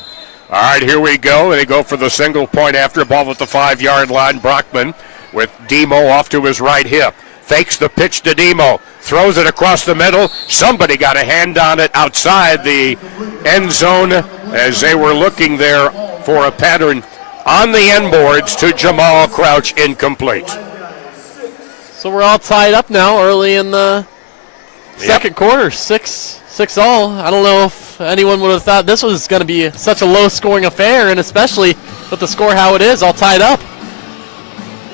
All right, here we go. They go for the single point after, ball at the 5-yard line. Brockman with Demo off to his right hip. Fakes the pitch to Demo. Throws it across the middle. Somebody got a hand on it outside the end zone as they were looking there for a pattern on the end boards to Jamal Crouch, incomplete. So we're all tied up now early in the second quarter, 6-all. I don't know if anyone would have thought this was going to be such a low-scoring affair, and especially with the score how it is, all tied up.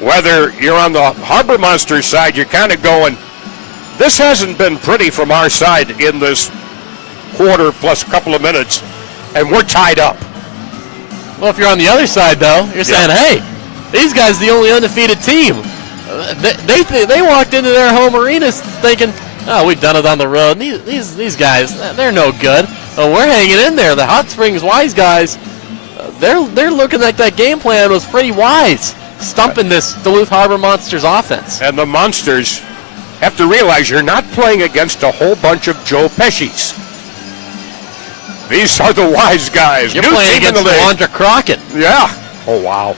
Whether you're on the Harbor Monsters side, you're kind of going, this hasn't been pretty from our side in this quarter plus a couple of minutes, and we're tied up. Well, if you're on the other side, though, you're saying, hey, these guys are the only undefeated team. They walked into their home arenas thinking, oh, we've done it on the road. These guys, they're no good. Well, we're hanging in there. The Hot Springs Wise guys, they're looking like that game plan was pretty wise, stumping this Duluth Harbor Monsters offense. And the Monsters have to realize you're not playing against a whole bunch of Joe Pesci's. These are the Wise guys. You're playing against Wanda Crockett. Yeah. Oh, wow.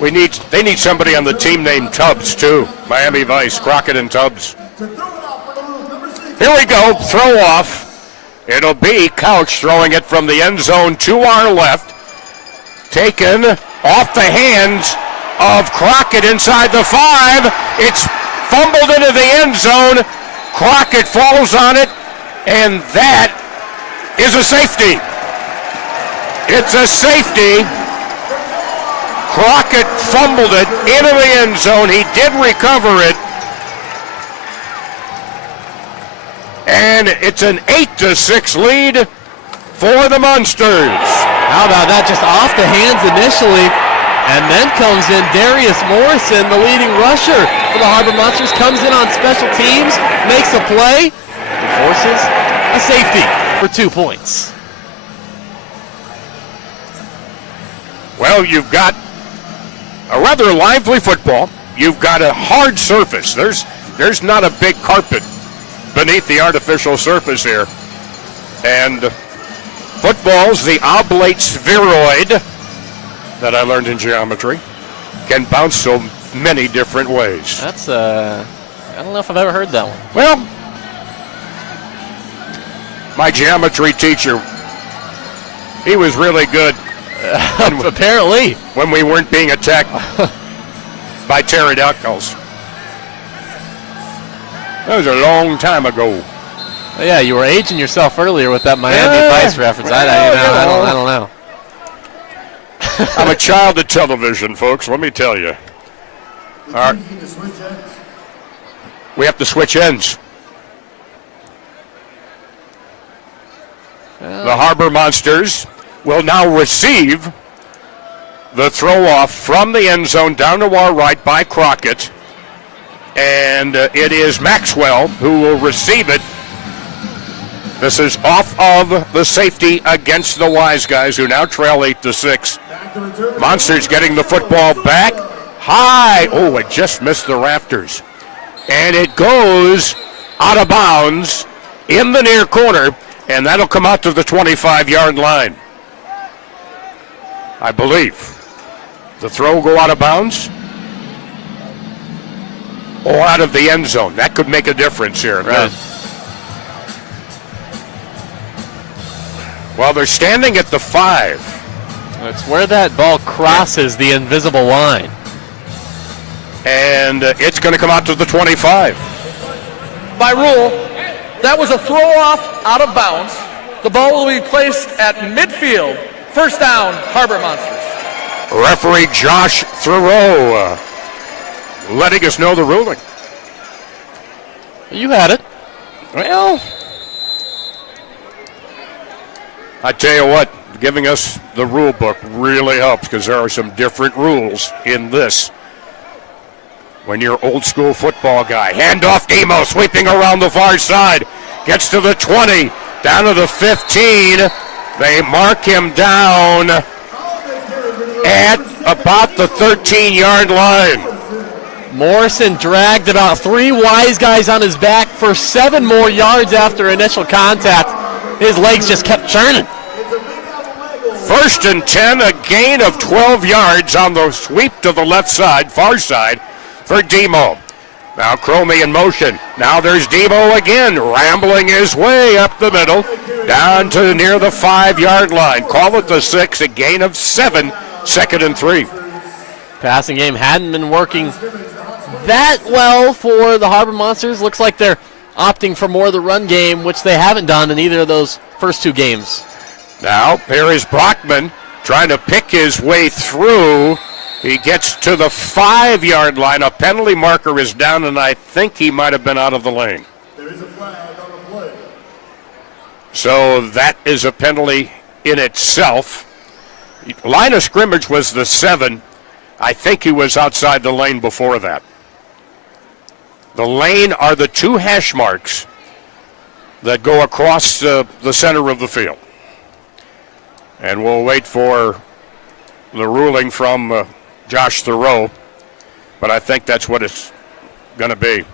They need somebody on the team named Tubbs, too. Miami Vice, Crockett and Tubbs. Here we go, throw off. It'll be Couch throwing it from the end zone to our left. Taken off the hands of Crockett inside the 5. It's fumbled into the end zone. Crockett falls on it, and that is a safety. It's a safety. Crockett fumbled it into the end zone. He did recover it. And it's an 8-6 lead for the Monsters. How about that? Just off the hands initially. And then comes in Darius Morrison, the leading rusher for the Harbor Monsters. Comes in on special teams, makes a play, and forces a safety for 2 points. Well, you've got a rather lively football. You've got a hard surface. There's not a big carpet beneath the artificial surface here. And football's the oblate spheroid that I learned in geometry. Can bounce so many different ways. That's, I don't know if I've ever heard that one. Well, my geometry teacher, he was really good. Apparently. When we weren't being attacked by pterodactyls. That was a long time ago. Yeah, you were aging yourself earlier with that Miami Vice reference. I don't know. I'm a child of television, folks, let me tell you. All right. We have to switch ends. The Harbor Monsters will now receive the throw off from the end zone down to our right by Crockett. And it is Maxwell who will receive it. This is off of the safety against the Wise Guys, who now trail 8-6. Monsters getting the football back. High. Oh, it just missed the rafters. And it goes out of bounds in the near corner, and that'll come out to the 25-yard line, I believe. The throw will go out of bounds or out of the end zone. That could make a difference here. Right. Well, they're standing at the 5. It's where that ball crosses the invisible line. And it's going to come out to the 25. By rule, that was a throw off out of bounds. The ball will be placed at midfield. First down, Harbor Monsters. Referee Josh Thoreau letting us know the ruling. You had it. Well, I tell you what, giving us the rule book really helps, because there are some different rules in this. When you're old school football guy, handoff Demo sweeping around the far side, gets to the 20, down to the 15. They mark him down at about the 13-yard line. Morrison dragged about 3 Wise Guys on his back for 7 more yards after initial contact. His legs just kept churning. 1st and 10, a gain of 12 yards on the sweep to the left side, far side, for Demo. Now Cromie in motion. Now there's Demo again, rambling his way up the middle, down to near the 5-yard line. Call it the 6, a gain of 7, 2nd and 3. Passing game hadn't been working that well for the Harbor Monsters. Looks like they're opting for more of the run game, which they haven't done in either of those first 2 games. Now here is Brockman trying to pick his way through. He gets to the 5-yard line. A penalty marker is down, and I think he might have been out of the lane. There is a flag on the play. So that is a penalty in itself. Line of scrimmage was the 7. I think he was outside the lane before that. The lane are the 2 hash marks that go across the center of the field. And we'll wait for the ruling from Josh Thoreau, but I think that's what it's going to be.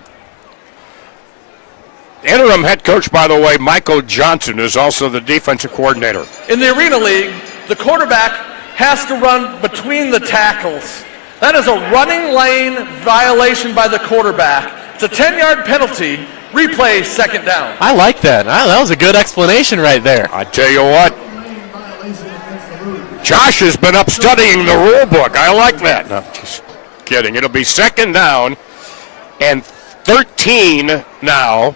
Interim head coach, by the way, Michael Johnson, is also the defensive coordinator. In the Arena League, the quarterback has to run between the tackles. That is a running lane violation by the quarterback. It's a 10-yard penalty. Replay, 2nd down. I like that. That was a good explanation right there. I tell you what, Josh has been up studying the rule book. I like that. No, just kidding. It'll be 2nd down and 13 now.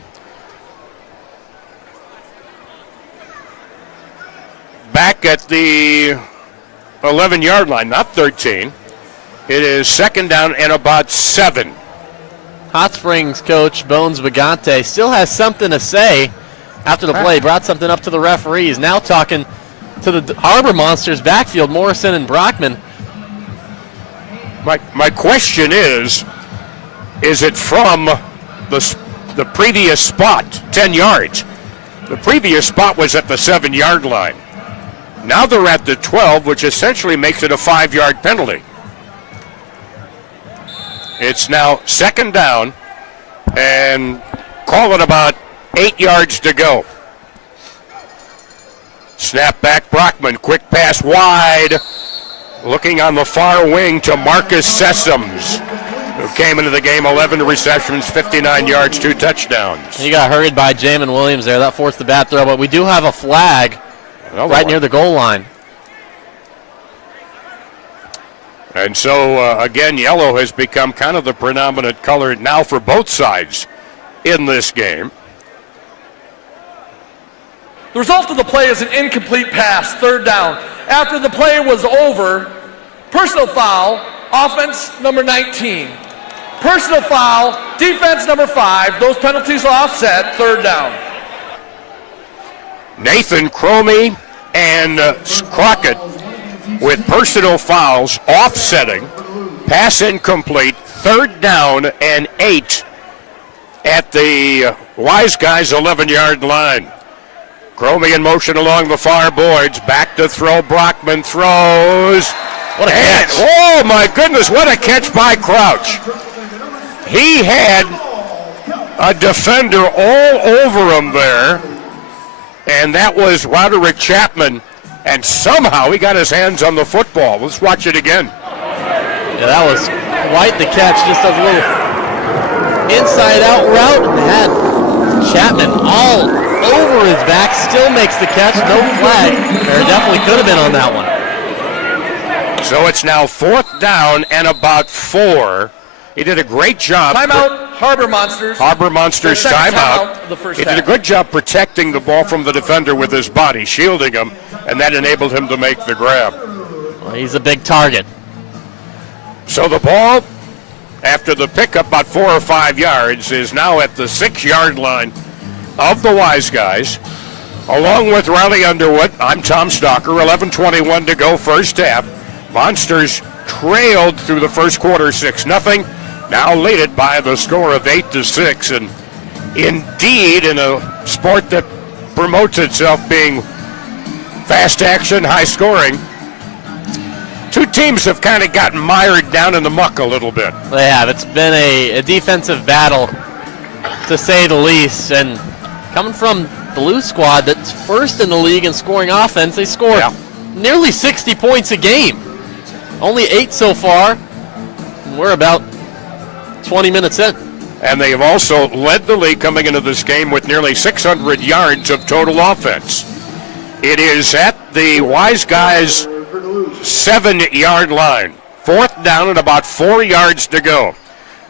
Back at the 11-yard line, not 13. It is 2nd down and about 7. Hot Springs coach Bones Bagante still has something to say after the play. Brought something up to the referees. Now talking to the Harbor Monsters backfield, Morrison and Brockman. My question is it from the previous spot, 10 yards? The previous spot was at the 7-yard line. Now they're at the 12, which essentially makes it a 5-yard penalty. It's now 2nd down, and call it about 8 yards to go. Snap back, Brockman, quick pass wide. Looking on the far wing to Marcus Sessoms, who came into the game 11 receptions, 59 yards, 2 touchdowns. He got hurried by Jamin Williams there. That forced the bad throw, but we do have a flag right near the goal line. And so, again, yellow has become kind of the predominant color now for both sides in this game. The result of the play is an incomplete pass, 3rd down. After the play was over, personal foul, offense number 19. Personal foul, defense number 5. Those penalties are offset, 3rd down. Nathan Cromie and Crockett with personal fouls offsetting Pass incomplete. 3rd down and 8 at the Wise Guys 11-yard line. Cromie in motion along the far boards. Back to throw. Brockman throws. What a catch. Oh, my goodness, what a catch by Crouch. He had a defender all over him there, and that was Roderick Chapman, and somehow he got his hands on the football. Let's watch it again. Yeah, that was quite the catch. Just a little inside-out route, and had Chapman all over his back. Still makes the catch. No flag. There definitely could have been on that one. So it's now 4th down and about 4. He did a great job. Timeout, Harbor Monsters. Harbor Monsters Their second timeout. of the first He did a half. good job protecting the ball from the defender with his body, shielding him, and that enabled him to make the grab. Well, he's a big target. So the ball, after the pickup about 4 or 5 yards, is now at the 6-yard line of the Wise Guys. Along with Riley Underwood, I'm Tom Stalker. 11:21 to go, first half. Monsters trailed through the first quarter 6-0. Now lead it by the score of 8-6. And indeed, in a sport that promotes itself being fast action, high scoring, two teams have kind of gotten mired down in the muck a little bit. They have. It's been a defensive battle, to say the least. And coming from the Duluth squad that's first in the league in scoring offense, they score nearly 60 points a game. Only 8 so far. We're about 20 minutes in. And they have also led the league coming into this game with nearly 600 yards of total offense. It is at the Wise Guys 7-yard line. 4th down and about 4 yards to go.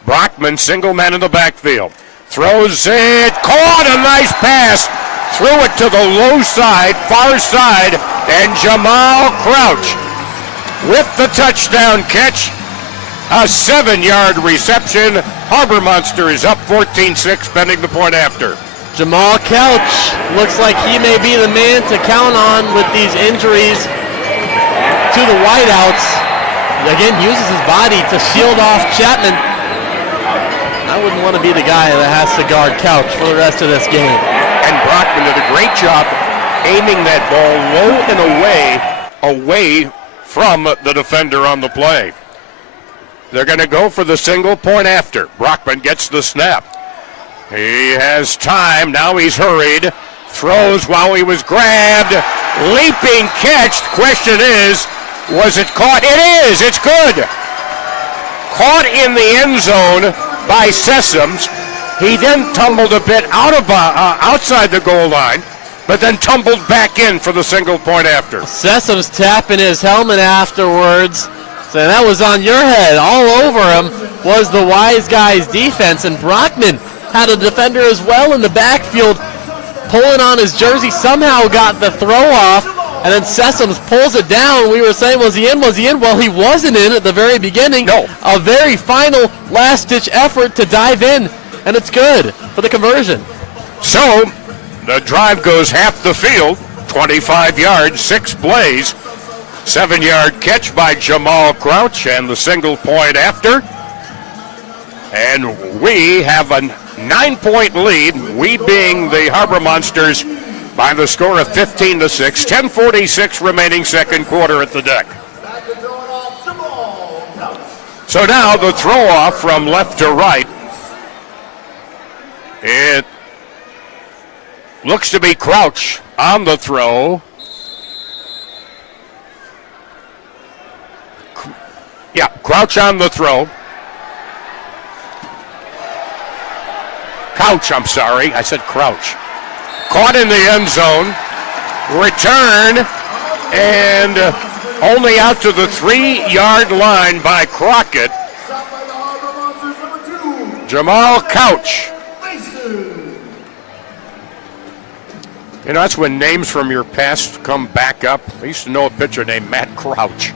Brockman, single man in the backfield. Throws it, caught a nice pass. Threw it to the low side, far side, and Jamal Crouch with the touchdown catch. A 7-yard reception. Harbor Monster is up 14-6, pending the point after. Jamal Couch looks like he may be the man to count on with these injuries to the wideouts. Again, uses his body to shield off Chapman. I wouldn't want to be the guy that has to guard Couch for the rest of this game. And Brockman did a great job aiming that ball low and away from the defender on the play. They're going to go for the single point after. Brockman gets the snap. He has time. Now he's hurried. Throws while he was grabbed. Leaping catch. The question is, was it caught? It is. It's good. Caught in the end zone by Sessoms. He then tumbled a bit outside the goal line, but then tumbled back in for the single point after. Sessoms tapping his helmet afterwards. So that was on your head. All over him was the Wise Guys defense, and Brockman had a defender as well in the backfield pulling on his jersey, somehow got the throw off, and then Sessoms pulls it down. We were saying, was he in? Well, he wasn't in at the very beginning. No. A very final last-ditch effort to dive in, and it's good for the conversion. So the drive goes half the field, 25 yards, 6 plays. 7-yard catch by Jamal Crouch and the single point after. And we have a 9-point lead, we being the Harbor Monsters, by the score of 15-6. 10:46 remaining second quarter at the deck. So now the throw off from left to right. It looks to be Crouch on the throw. Yeah, Crouch on the throw. Couch, I'm sorry. I said Crouch. Caught in the end zone. Return. And only out to the 3-yard line by Crockett. Jamal Couch. You know, that's when names from your past come back up. I used to know a pitcher named Matt Crouch.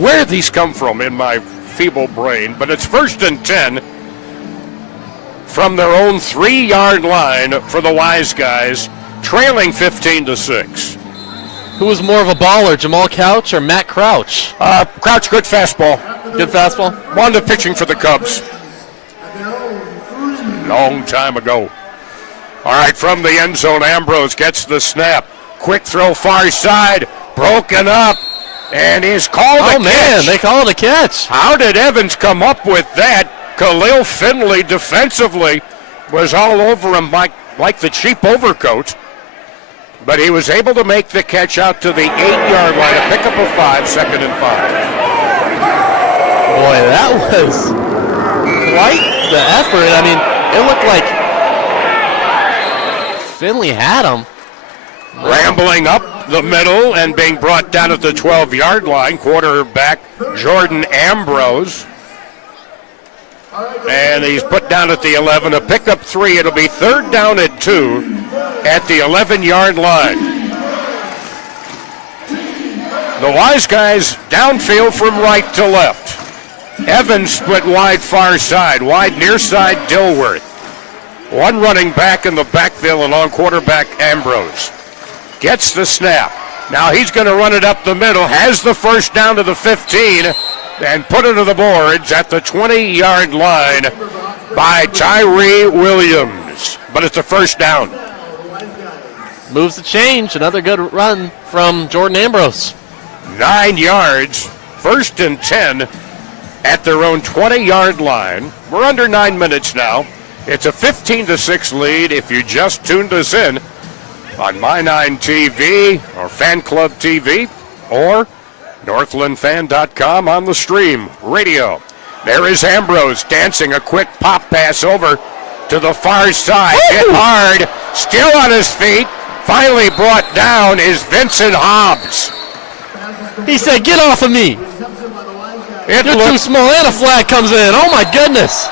Where these come from in my feeble brain, but it's 1st and 10 from their own 3-yard line for the Wise Guys, trailing 15-6. Who was more of a baller, Jamal Couch or Matt Crouch? Crouch, good fastball. Good fastball. Wound up pitching for the Cubs. Long time ago. All right, from the end zone, Ambrose gets the snap. Quick throw far side, broken up, and is called a catch. Oh, man, they call it a catch. How did Evans come up with that? Khalil Finley defensively was all over him like the cheap overcoat. But he was able to make the catch out to the 8-yard line, a pickup of 5, 2nd and 5. Boy, that was quite the effort. I mean, it looked like Finley had him. Rambling up the middle and being brought down at the 12-yard line, quarterback Jordan Ambrose. And he's put down at the 11, a pickup 3. It'll be 3rd down and 2 at the 11-yard line. The Wise Guys downfield from right to left. Evans split wide far side, wide near side Dilworth. One running back in the backfield along quarterback Ambrose. Gets the snap. Now he's going to run it up the middle, has the first down to the 15, and put it to the boards at the 20-yard line by Tyree Williams. But it's a first down. Moves the change. Another good run from Jordan Ambrose. 9 yards, 1st and 10 at their own 20-yard line. We're under 9 minutes now. It's a 15-6 lead if you just tuned us in on My9 TV or Fanclb TV or NorthlandFan.com on the stream radio. There is Ambrose dancing a quick pop pass over to the far side. Hit hard, still on his feet. Finally brought down is Vincent Hobbs. He said, "Get off of me. You're too small," and a flag comes in. Oh, my goodness.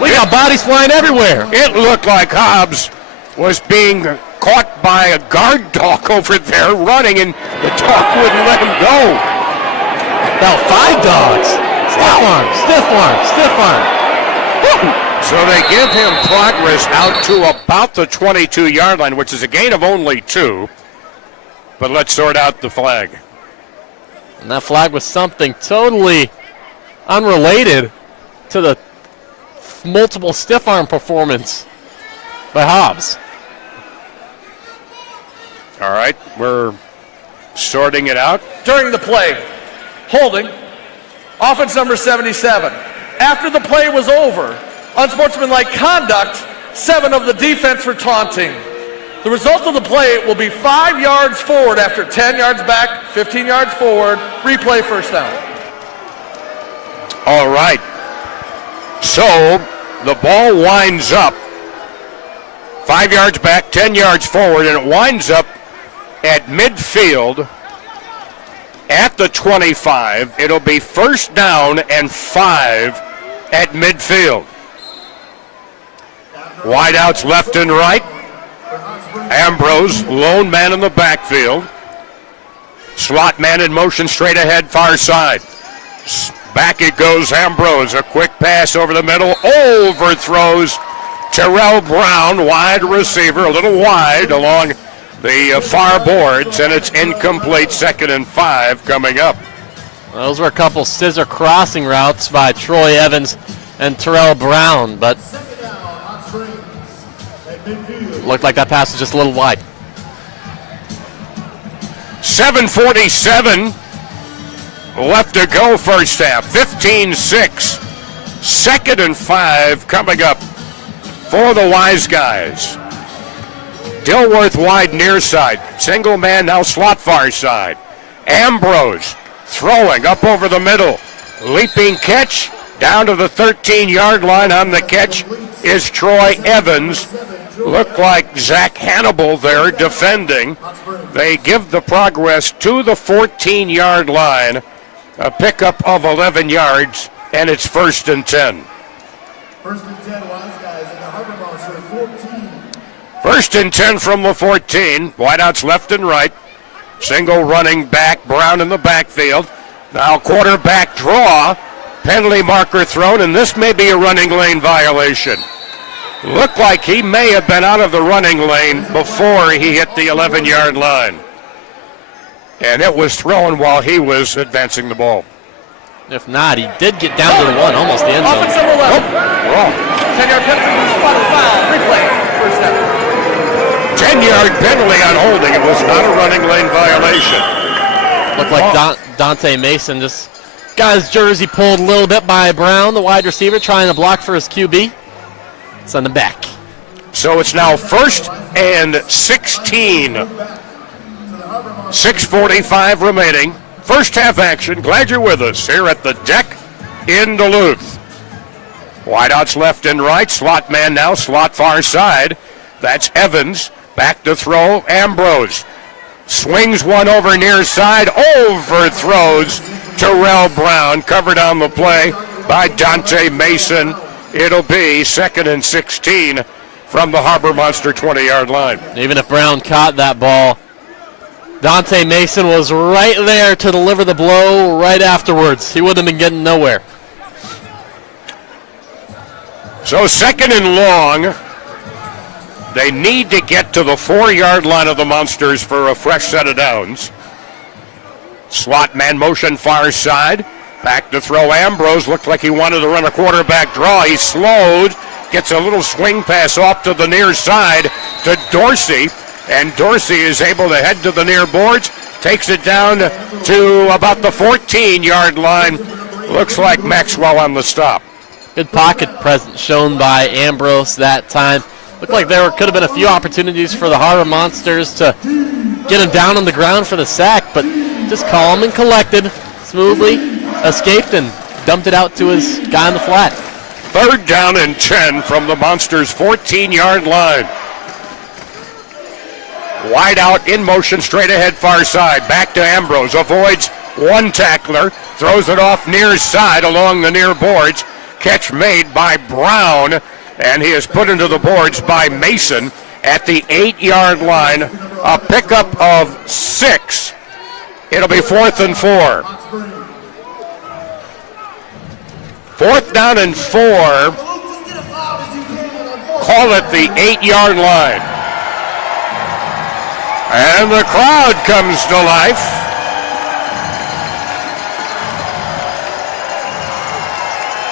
We got bodies flying everywhere. It looked like Hobbs was being caught by a guard dog over there running, and the dog wouldn't let him go. About 5 dogs. Stiff arm. Woo! So they give him progress out to about the 22-yard line, which is a gain of only 2. But let's sort out the flag. And that flag was something totally unrelated to the multiple stiff arm performance by Hobbs. All right, we're sorting it out. During the play, holding, offense number 77. After the play was over, unsportsmanlike conduct, 7 of the defense for taunting. The result of the play will be 5 yards forward after 10 yards back, 15 yards forward, replay first down. All right. So the ball winds up 5 yards back, 10 yards forward, and it winds up at midfield at the 25. It'll be 1st down and 5 at midfield. Wideouts left and right. Ambrose, lone man in the backfield. Slot man in motion straight ahead, far side. Back it goes, Ambrose. A quick pass over the middle. Overthrows Terrell Brown, wide receiver, a little wide along the far boards, and it's incomplete. 2nd and 5 coming up. Those were a couple scissor crossing routes by Troy Evans and Terrell Brown, but looked like that pass was just a little wide. 7:47 left to go first half. 15-6. 2nd and 5 coming up for the Wise Guys. Dilworth wide near side. Single man now slot far side. Ambrose throwing up over the middle. Leaping catch down to the 13-yard line. On the catch is Troy Evans. Looked like Zach Hannibal there defending. They give the progress to the 14-yard line. A pickup of 11 yards, and it's 1st and 10. 1st and 10, Wise Guys in the Harbor Monster, 14. 1st and 10 from the 14. Wideouts left and right. Single running back, Brown in the backfield. Now quarterback draw. Penalty marker thrown, and this may be a running lane violation. Looked like he may have been out of the running lane before he hit the 11-yard line. And it was thrown while he was advancing the ball. If not, he did get down to the 1, almost the end zone. Offense number 11. Wrong. 10-yard penalty, spot foul, replay, first down. 10-yard penalty on holding. It was not a running lane violation. Looked like Dante Mason just got his jersey pulled a little bit by Brown, the wide receiver, trying to block for his QB. Send him back. So it's now 1st and 16. 6:45 remaining. First half action. Glad you're with us here at the deck in Duluth. Wideouts left and right. Slot man now. Slot far side. That's Evans. Back to throw. Ambrose. Swings one over near side. Overthrows Terrell Brown. Covered on the play by Dante Mason. It'll be 2nd and 16 from the Harbor Monster 20-yard line. Even if Brown caught that ball, Dante Mason was right there to deliver the blow right afterwards. He would have been getting nowhere. So 2nd and long. They need to get to the 4-yard line of the Monsters for a fresh set of downs. Slot man motion far side. Back to throw. Ambrose looked like he wanted to run a quarterback draw. He slowed. Gets a little swing pass off to the near side to Dorsey. And Dorsey is able to head to the near boards. Takes it down to about the 14-yard line. Looks like Maxwell on the stop. Good pocket presence shown by Ambrose that time. Looked like there could have been a few opportunities for the Harbor Monsters to get him down on the ground for the sack, but just calm and collected, smoothly escaped and dumped it out to his guy on the flat. 3rd down and 10 from the Monsters' 14-yard line. Wide out in motion, straight ahead, far side. Back to Ambrose, avoids one tackler, throws it off near side along the near boards. Catch made by Brown, and he is put into the boards by Mason at the 8-yard line. A pickup of 6. It'll be 4th and 4. 4th down and 4. Call it the 8-yard line. And the crowd comes to life.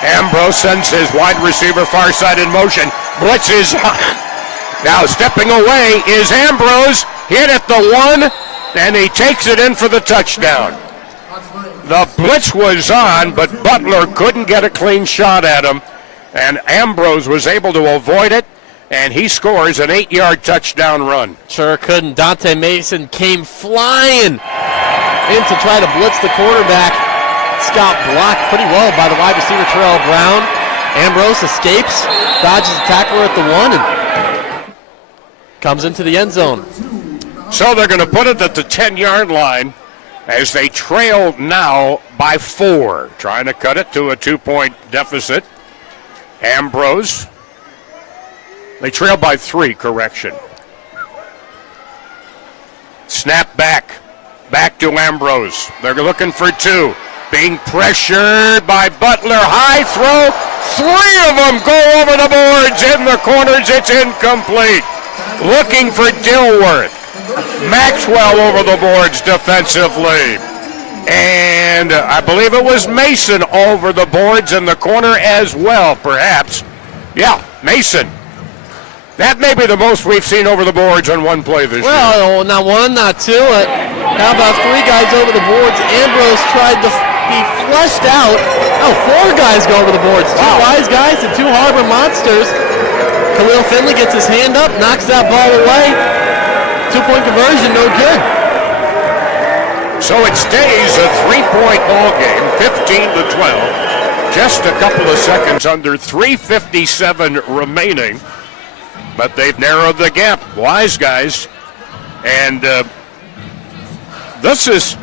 Ambrose sends his wide receiver far side in motion. Blitzes. Now stepping away is Ambrose. Hit at the 1, and he takes it in for the touchdown. The blitz was on, but Butler couldn't get a clean shot at him, and Ambrose was able to avoid it, and he scores an 8-yard touchdown run. Sure couldn't. Dante Mason came flying in to try to blitz the quarterback. Scott blocked pretty well by the wide receiver Terrell Brown. Ambrose escapes, dodges the tackler at the 1, and comes into the end zone. So they're going to put it at the 10-yard line as they trail now by 4. Trying to cut it to a 2-point deficit. Ambrose. They trail by 3, correction. Snap back. Back to Ambrose. They're looking for 2. Being pressured by Butler. High throw. 3 of them go over the boards. In the corners, it's incomplete. Looking for Dilworth. Maxwell over the boards defensively. And I believe it was Mason over the boards in the corner as well, perhaps. Yeah, Mason. That may be the most we've seen over the boards on one play this year. Well, not 1, not 2. How about 3 guys over the boards? Ambrose tried to be flushed out. Oh, 4 guys go over the boards. 2 Wise guys and 2 Harbor Monsters. Khalil Finley gets his hand up, knocks that ball away. 2-point conversion, no good. So it stays a 3-point ball game, 15-12. Just a couple of seconds under, 3:57 remaining. But they've narrowed the gap. Wise guys. And this is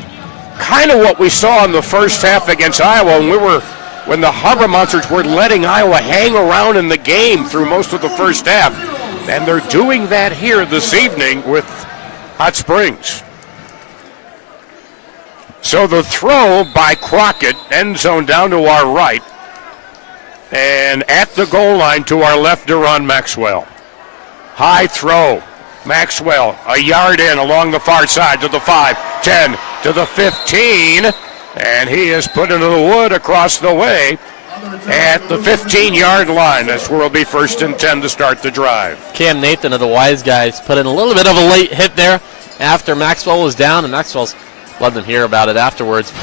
kind of what we saw in the first half against Iowa when the Harbor Monsters were letting Iowa hang around in the game through most of the first half. And they're doing that here this evening with Hot Springs. So the throw by Crockett, end zone down to our right. And at the goal line to our left, Deron Maxwell. High throw. Maxwell, a yard in along the far side to the 5, 10, to the 15. And he is put into the wood across the way at the 15-yard line. That's where it'll be 1st and 10 to start the drive. Cam Nathan of the Wise Guys put in a little bit of a late hit there after Maxwell was down, and Maxwell's let them hear about it afterwards.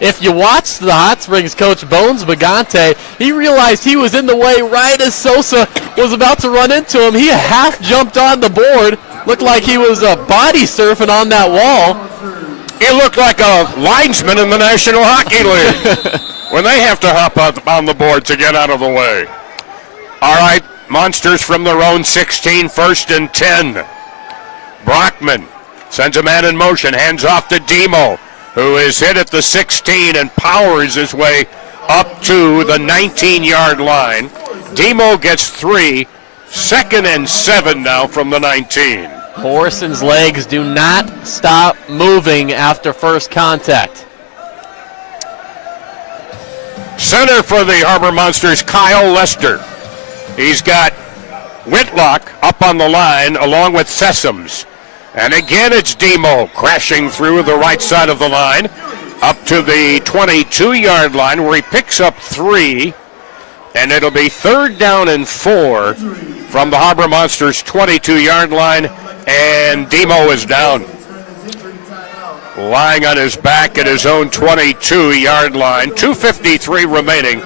If you watch the Hot Springs coach, Bones Bagante, he realized he was in the way right as Sosa was about to run into him. He half jumped on the board. Looked like he was body surfing on that wall. He looked like a linesman in the National Hockey League when they have to hop on the board to get out of the way. All right, Monsters from their own 16, 1st and 10. Brockman sends a man in motion, hands off to Demo, who is hit at the 16 and powers his way up to the 19-yard line. Demo gets 3, 2nd and 7 now from the 19. Morrison's legs do not stop moving after first contact. Center for the Harbor Monsters, Kyle Lester. He's got Whitlock up on the line along with Sessoms. And again, it's Demo crashing through the right side of the line up to the 22-yard line where he picks up 3. And it'll be 3rd down and 4 from the Harbor Monsters' 22-yard line. And Demo is down, lying on his back at his own 22-yard line. 2:53 remaining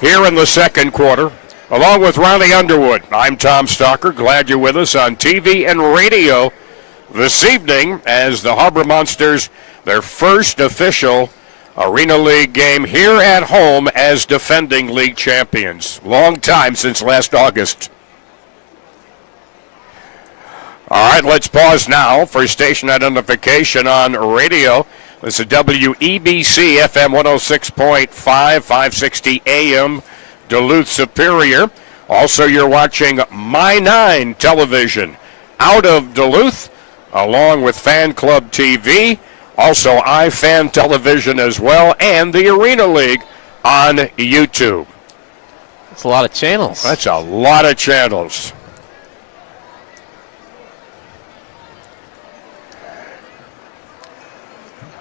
here in the second quarter. Along with Riley Underwood, I'm Tom Stalker. Glad you're with us on TV and radio this evening as the Harbor Monsters, their first official Arena League game here at home as defending league champions. Long time since last August. All right, let's pause now for station identification on radio. This is WEBC FM 106.5, 560 AM, Duluth Superior. Also, you're watching My 9 television out of Duluth, along with Fanclb TV, also iFan television as well, and the Arena League on YouTube. That's a lot of channels. That's a lot of channels.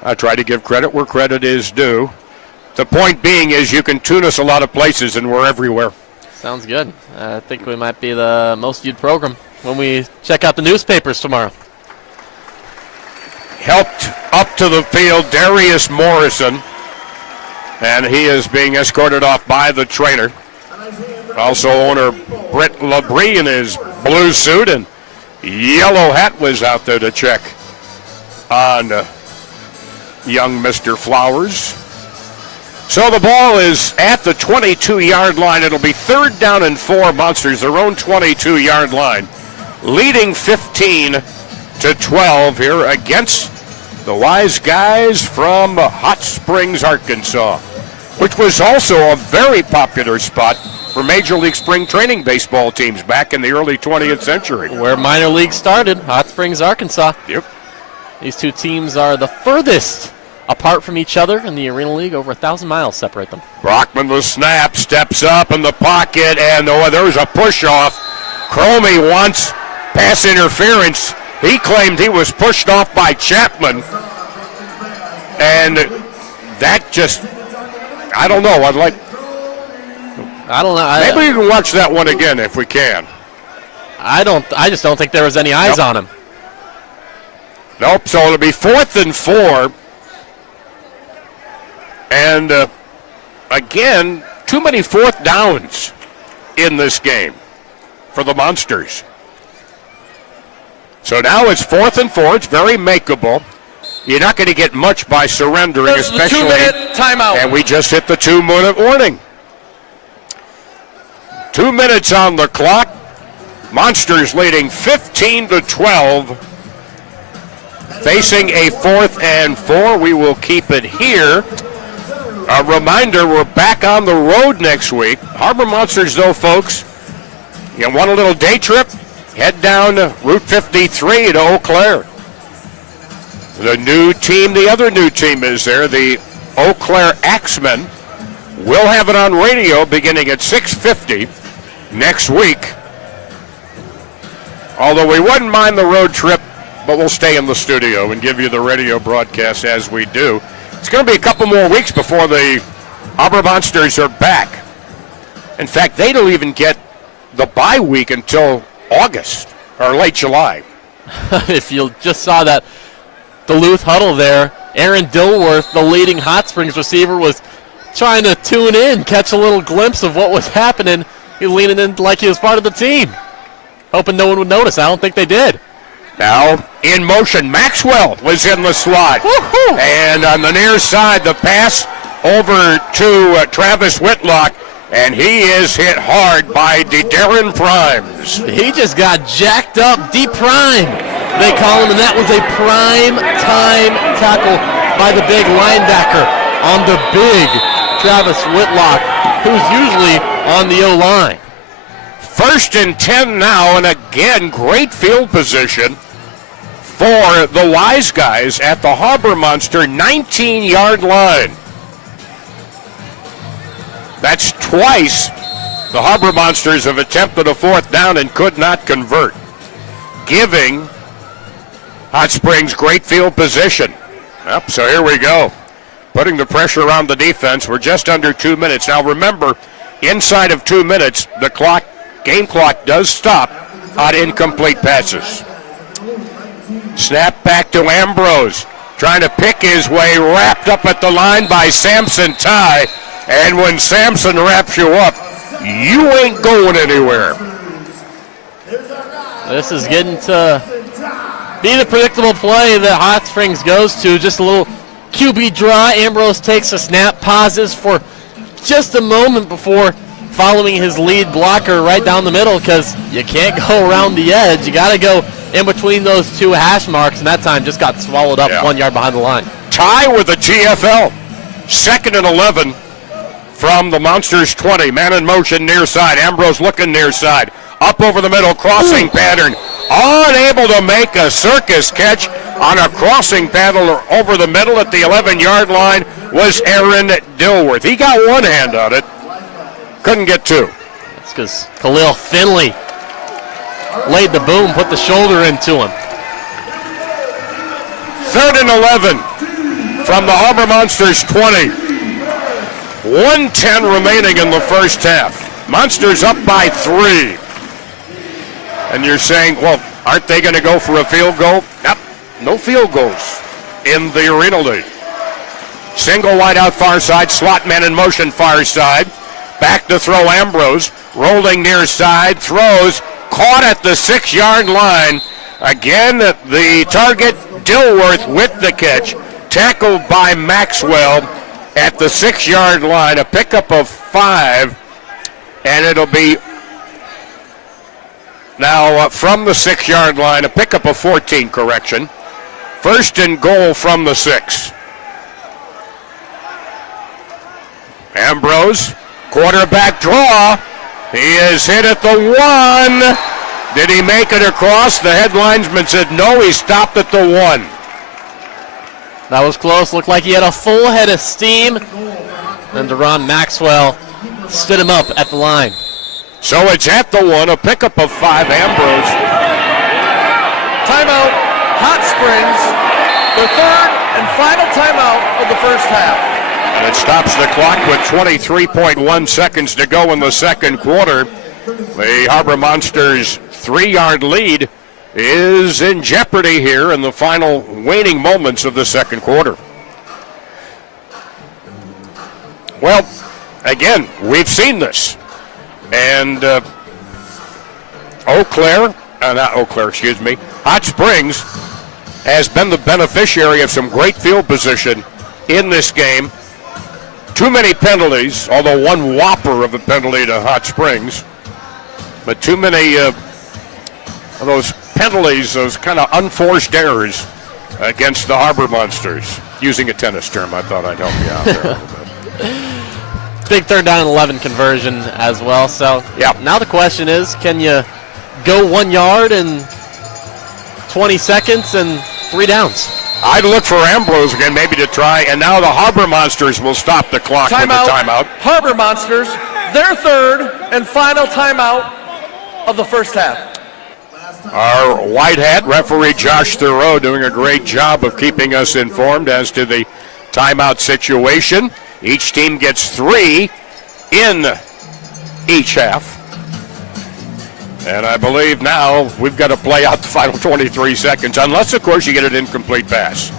I try to give credit where credit is due. The point being is you can tune us a lot of places and we're everywhere. Sounds good. I think we might be the most viewed program when we check out the newspapers tomorrow. Helped up to the field, Darius Morrison, and he is being escorted off by the trainer. Also owner Britt Labrie in his blue suit and yellow hat was out there to check on young Mr. Flowers. So the ball is at the 22-yard line. It'll be 3rd down and 4, Monsters, their own 22-yard line, leading 15-12 here against the Wise Guys from Hot Springs, Arkansas, which was also a very popular spot for Major League Spring Training baseball teams back in the early 20th century. Where minor league started, Hot Springs, Arkansas. Yep. These two teams are the furthest apart from each other in the Arena League. Over 1,000 miles separate them. Brockman with snap, steps up in the pocket, and there's a push-off. Cromie wants pass interference. He claimed he was pushed off by Chapman. And that just, I don't know. I don't know. Maybe we can watch that one again if we can. I just don't think there was any eyes on him. Nope, so it'll be 4th and 4. And again, too many 4th downs in this game for the Monsters. So now it's 4th and 4. It's very makeable. You're not going to get much by surrendering, There's especially. The 2-minute timeout. And we just hit the 2-minute warning. 2 minutes on the clock. Monsters leading 15-12. Facing a 4th and 4. We will keep it here. A reminder, we're back on the road next week. Harbor Monsters, though, folks, you want a little day trip? Head down Route 53 to Eau Claire. The new team, the other new team is there, the Eau Claire Axemen. We'll have it on radio beginning at 6:50 next week. Although we wouldn't mind the road trip, but we'll stay in the studio and give you the radio broadcast as we do. It's going to be a couple more weeks before the Harbor Monsters are back. In fact, they don't even get the bye week until August or late July. If you just saw that Duluth huddle there, Aaron Dilworth, the leading Hot Springs receiver, was trying to tune in, catch a little glimpse of what was happening. He was leaning in like he was part of the team, hoping no one would notice. I don't think they did. Now in motion, Maxwell was in the slot. Woo-hoo! And on the near side, the pass over to Travis Whitlock, and he is hit hard by Darren Primes. He just got jacked up, D-Prime, they call him, and that was a prime time tackle by the big linebacker on the big Travis Whitlock, who's usually on the O-line. 1st and 10 now, and again, great field position for the Wise Guys at the Harbor Monster 19-yard line. That's twice the Harbor Monsters have attempted a 4th down and could not convert, giving Hot Springs great field position. Yep, so here we go. Putting the pressure on the defense. We're just under 2 minutes. Now remember, inside of 2 minutes, the game clock does stop on incomplete passes. Snap back to Ambrose, trying to pick his way, wrapped up at the line by Samson Ty. And when Samson wraps you up, you ain't going anywhere. This is getting to be the predictable play that Hot Springs goes to. Just a little QB draw. Ambrose takes a snap, pauses for just a moment before following his lead blocker right down the middle, because you can't go around the edge. You got to go in between those two hash marks, and that time just got swallowed up 1 yard behind the line. Tie with the TFL. 2nd and 11 from the Monsters 20. Man in motion near side. Ambrose looking near side. Up over the middle, crossing pattern. Unable to make a circus catch on a crossing pattern over the middle at the 11-yard line was Aaron Dilworth. He got one hand on it. Couldn't get two. That's because Khalil Finley laid the boom, put the shoulder into him. 3rd and 11 from the Harbor Monsters 20. 1:10 remaining in the first half. Monsters up by 3. And you're saying, well, aren't they going to go for a field goal? Yep, no field goals in the Arena League. Single wide out far side, slot man in motion far side. Back to throw Ambrose, rolling near side, throws, caught at the 6-yard line. Again, the target, Dilworth with the catch, tackled by Maxwell at the 6-yard line. A pickup of 5, and it'll be now from the 6-yard line, a pickup of 14, correction. 1st and goal from the 6. Ambrose, quarterback draw. He is hit at the 1. Did he make it across? The head linesman said no, he stopped at the 1. That was close. Looked like he had a full head of steam. And Deron Maxwell stood him up at the line. So it's at the 1, a pickup of 5, Ambrose. Timeout, Hot Springs, the 3rd and final timeout of the first half. And it stops the clock with 23.1 seconds to go in the second quarter. The Harbor Monsters' 3-yard lead is in jeopardy here in the final waning moments of the second quarter. Well, again, we've seen this. And Hot Springs has been the beneficiary of some great field position in this game. Too many penalties, although one whopper of a penalty to Hot Springs. But too many of those penalties, those kind of unforced errors against the Harbor Monsters. Using a tennis term, I thought I'd help you out there a little bit. Big 3rd down and 11 conversion as well. So now the question is, can you go 1 yard in 20 seconds and 3 downs? I'd look for Ambrose again, maybe to try, and now the Harbor Monsters will stop the clock with the timeout. Harbor Monsters, their 3rd and final timeout of the first half. Our white hat referee Josh Thoreau doing a great job of keeping us informed as to the timeout situation. Each team gets 3 in each half. And I believe now we've got to play out the final 23 seconds, unless, of course, you get an incomplete pass.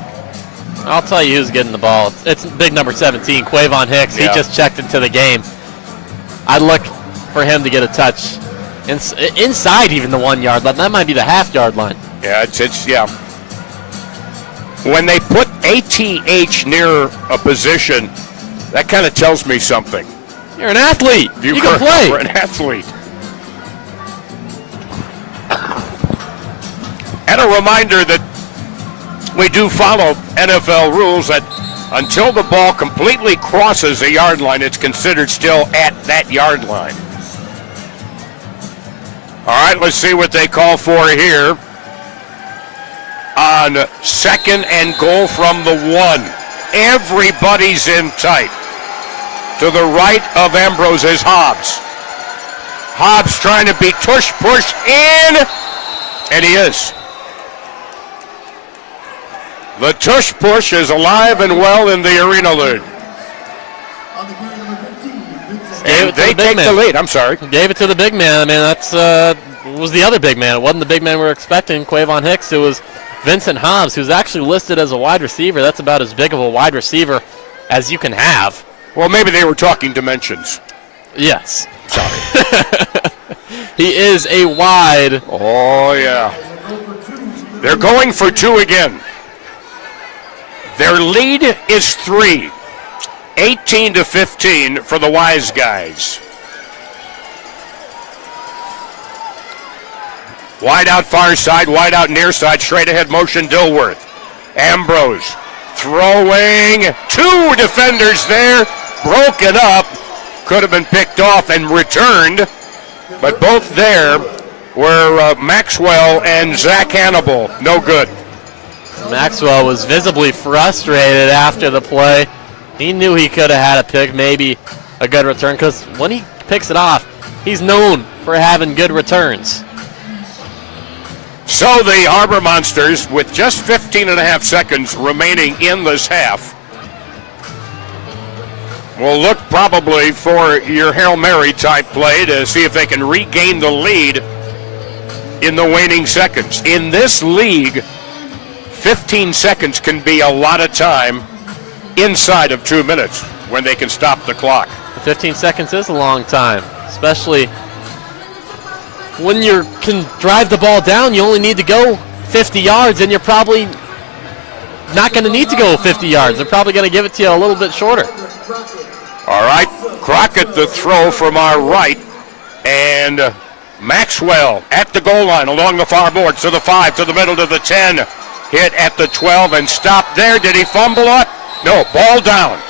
I'll tell you who's getting the ball. It's big number 17, Quavon Hicks. Yeah. He just checked into the game. I'd look for him to get a touch inside even the 1 yard line. That might be the half-yard line. Yeah, it's when they put ATH near a position, that kind of tells me something. You're an athlete. You can play. You're an athlete. And a reminder that we do follow NFL rules that until the ball completely crosses the yard line, it's considered still at that yard line. All right, let's see what they call for here. On 2nd and goal from the 1. Everybody's in tight. To the right of Ambrose is Hobbs. Hobbs trying to be push in, and he is. The tush push is alive and well in the Arena League. And they take the lead. I'm sorry. Gave it to the big man. I mean, that's was the other big man. It wasn't the big man we were expecting, Quavon Hicks. It was Vincent Hobbs, who's actually listed as a wide receiver. That's about as big of a wide receiver as you can have. Well, maybe they were talking dimensions. Yes. Sorry. He is a wide. Oh, yeah. They're going for 2 again. Their lead is 3. 18-15 for the Wise Guys. Wide out far side, wide out near side, straight ahead motion Dilworth. Ambrose throwing. 2 defenders there, broken up. Could have been picked off and returned, but both there were Maxwell and Zach Hannibal. No good. Maxwell was visibly frustrated after the play. He knew he could have had a pick, maybe a good return, because when he picks it off, he's known for having good returns. So the Harbor Monsters, with just 15.5 seconds remaining in this half, will look probably for your Hail Mary type play to see if they can regain the lead in the waning seconds. In this league, 15 seconds can be a lot of time inside of 2 minutes when they can stop the clock. 15 seconds is a long time, especially when you can drive the ball down. You only need to go 50 yards, and you're probably not going to need to go 50 yards. They're probably going to give it to you a little bit shorter. All right, Crockett the throw from our right, and Maxwell at the goal line along the far board to the 5, to the middle, to the 10. Hit at the 12 and stopped there. Did he fumble it? No, ball down.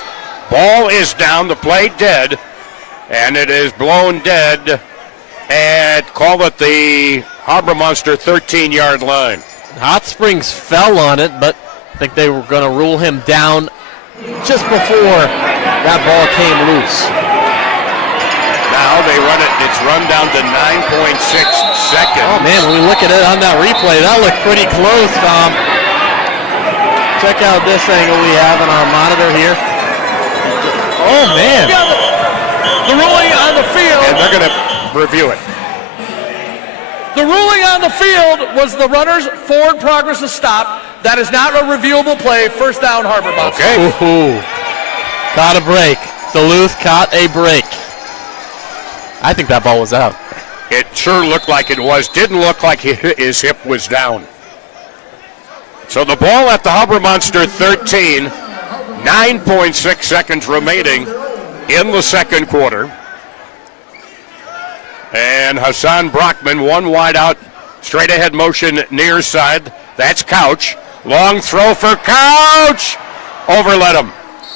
Ball is down, the play dead, and it is blown dead at, call it the Harbor Monster 13-yard line. Hot Springs fell on it, but I think they were going to rule him down just before that ball came loose. Now they run it, it's run down to 9.6 seconds. Oh man, when we look at it on that replay, that looked pretty close, Tom. Check out this angle we have on our monitor here. Oh man. The ruling on the field. And they're going to review it. The ruling on the field was the runner's forward progress is stopped. That is not a reviewable play. First down, Harbor Monsters. Okay. Ooh. Caught a break. Duluth caught a break. I think that ball was out. It sure looked like it was. Didn't look like his hip was down. So the ball at the Harbor Monster 13. 9.6 seconds remaining in the second quarter. And Hassan Brockman, 1 wide out, straight ahead motion near side. That's Couch. Long throw for Couch. Overlet him.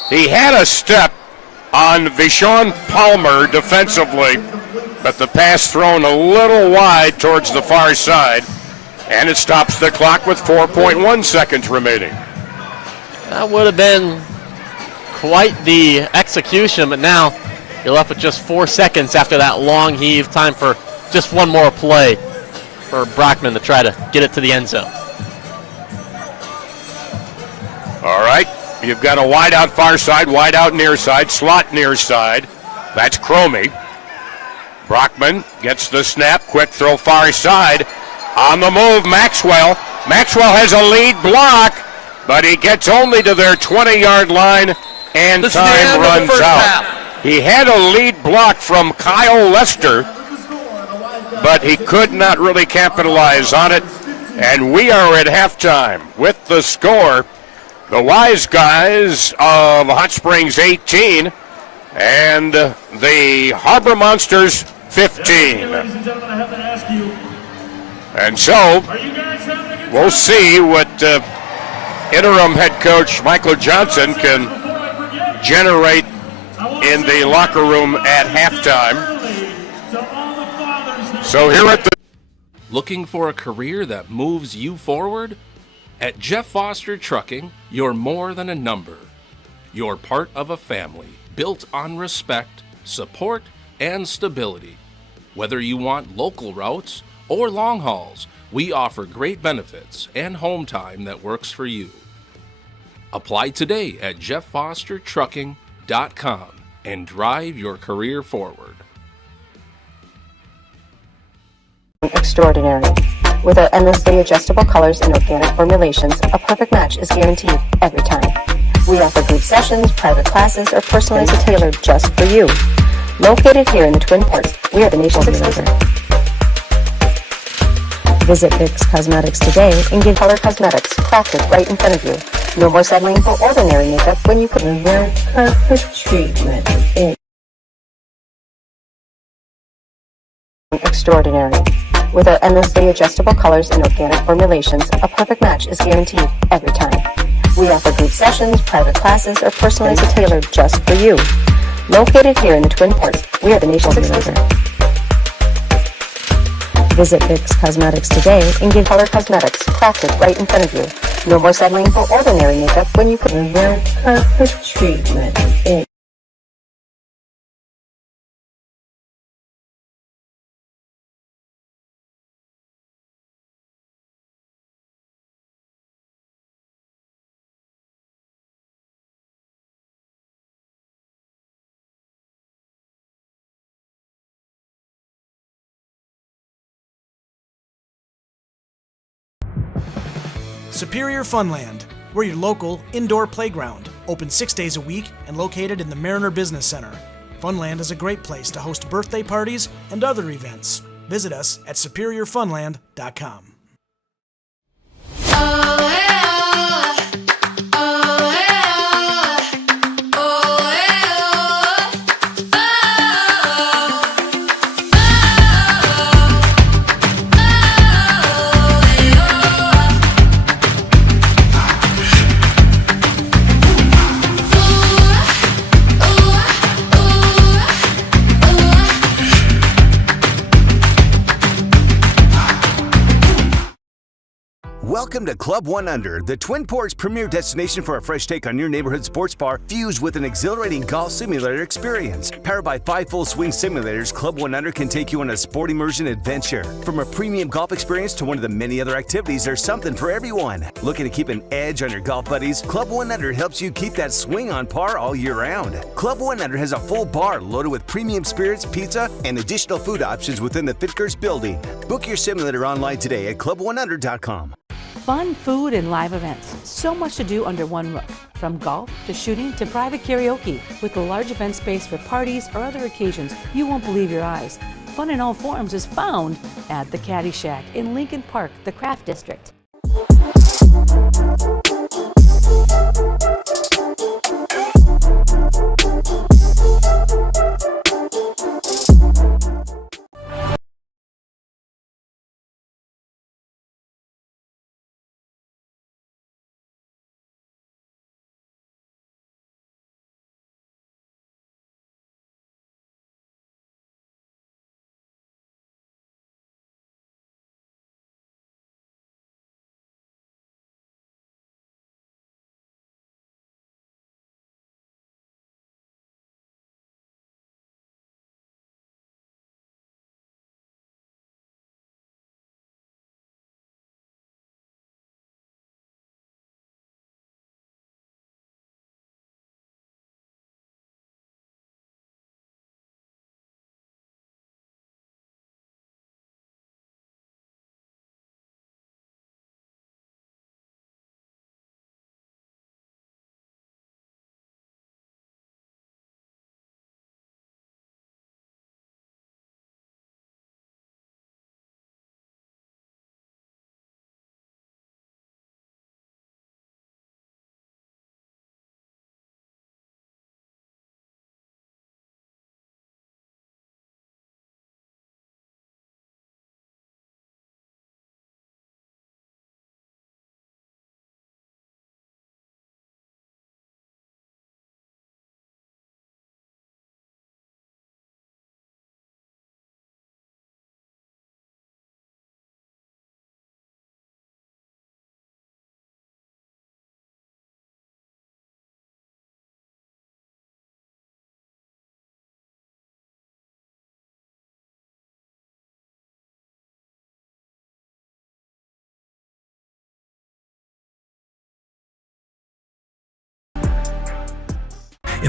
He had a step on Vishon Palmer defensively, but the pass thrown a little wide towards the far side, and it stops the clock with 4.1 seconds remaining. That would have been quite the execution, but now you're left with just 4 seconds after that long heave. Time for just one more play for Brockman to try to get it to the end zone. All right, You've got a wide out far side, wide out near side, slot near side. That's Cromie. Brockman gets the snap, quick throw far side. On the move, Maxwell. Maxwell has a lead block, but he gets only to their 20-yard line, and time runs out. He had a lead block from Kyle Lester, but he could not really capitalize on it. And we are at halftime with the score. The Wise Guys of Hot Springs 18 and the Harbor Monsters 15. And so we'll see what interim head coach Michael Johnson can generate in the locker room at halftime. So here at the... Looking for a career that moves you forward? At Jeff Foster Trucking, you're more than a number. You're part of a family built on respect, support, and stability. Whether you want local routes or long hauls, we offer great benefits and home time that works for you. Apply today at jefffostertrucking.com and drive your career forward. Extraordinary. With our endlessly adjustable colors and organic formulations, a perfect match is guaranteed every time. We offer group sessions, private classes, or personalized tailored just for you. Located here in the Twin Ports, we are the nation's leader. Visit Vicks Cosmetics today and get color cosmetics crafted right in front of you. No more settling for ordinary makeup when you put in the perfect treatment. Extraordinary. With our endlessly adjustable colors and organic formulations, a perfect match is guaranteed every time. We offer group sessions, private classes, or personalized tailored just for you. Located here in the Twin Ports, we are the nation's leader. Visit Vicks Cosmetics today and get color cosmetics crafted right in front of you. No more settling for ordinary makeup when you put in the perfect treatment. Superior Funland. We're your local indoor playground, open 6 days a week and located in the Mariner Business Center. Funland is a great place to host birthday parties and other events. Visit us at superiorfunland.com. Welcome to Club One Under, the Twin Ports' premier destination for a fresh take on your neighborhood sports bar fused with an exhilarating golf simulator experience. Powered by 5 full swing simulators, Club One Under can take you on a sport immersion adventure. From a premium golf experience to one of the many other activities, there's something for everyone. Looking to keep an edge on your golf buddies? Club One Under helps you keep that swing on par all year round. Club One Under has a full bar loaded with premium spirits, pizza, and additional food options within the Fitkers building. Book your simulator online today at club1under.com. Fun, food, and live events. So much to do under one roof. From golf to shooting to private karaoke. With a large event space for parties or other occasions, you won't believe your eyes. Fun in all forms is found at the Caddy Shack in Lincoln Park, the Craft District.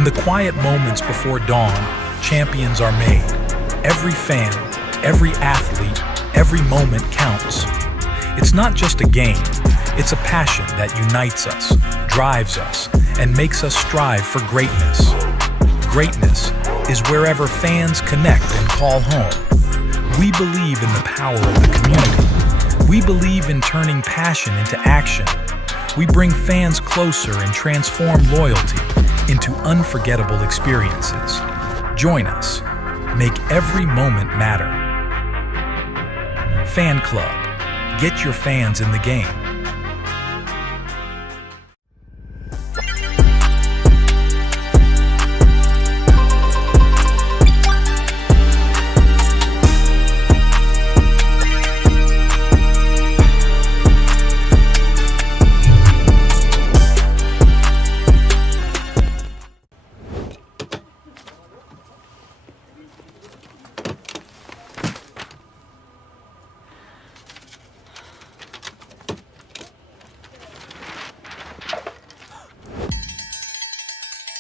In the quiet moments before dawn, champions are made. Every fan, every athlete, every moment counts. It's not just a game, it's a passion that unites us, drives us, and makes us strive for greatness. Greatness is wherever fans connect and call home. We believe in the power of the community. We believe in turning passion into action. We bring fans closer and transform loyalty into unforgettable experiences. Join us. Make every moment matter. Fan Club. Get your fans in the game.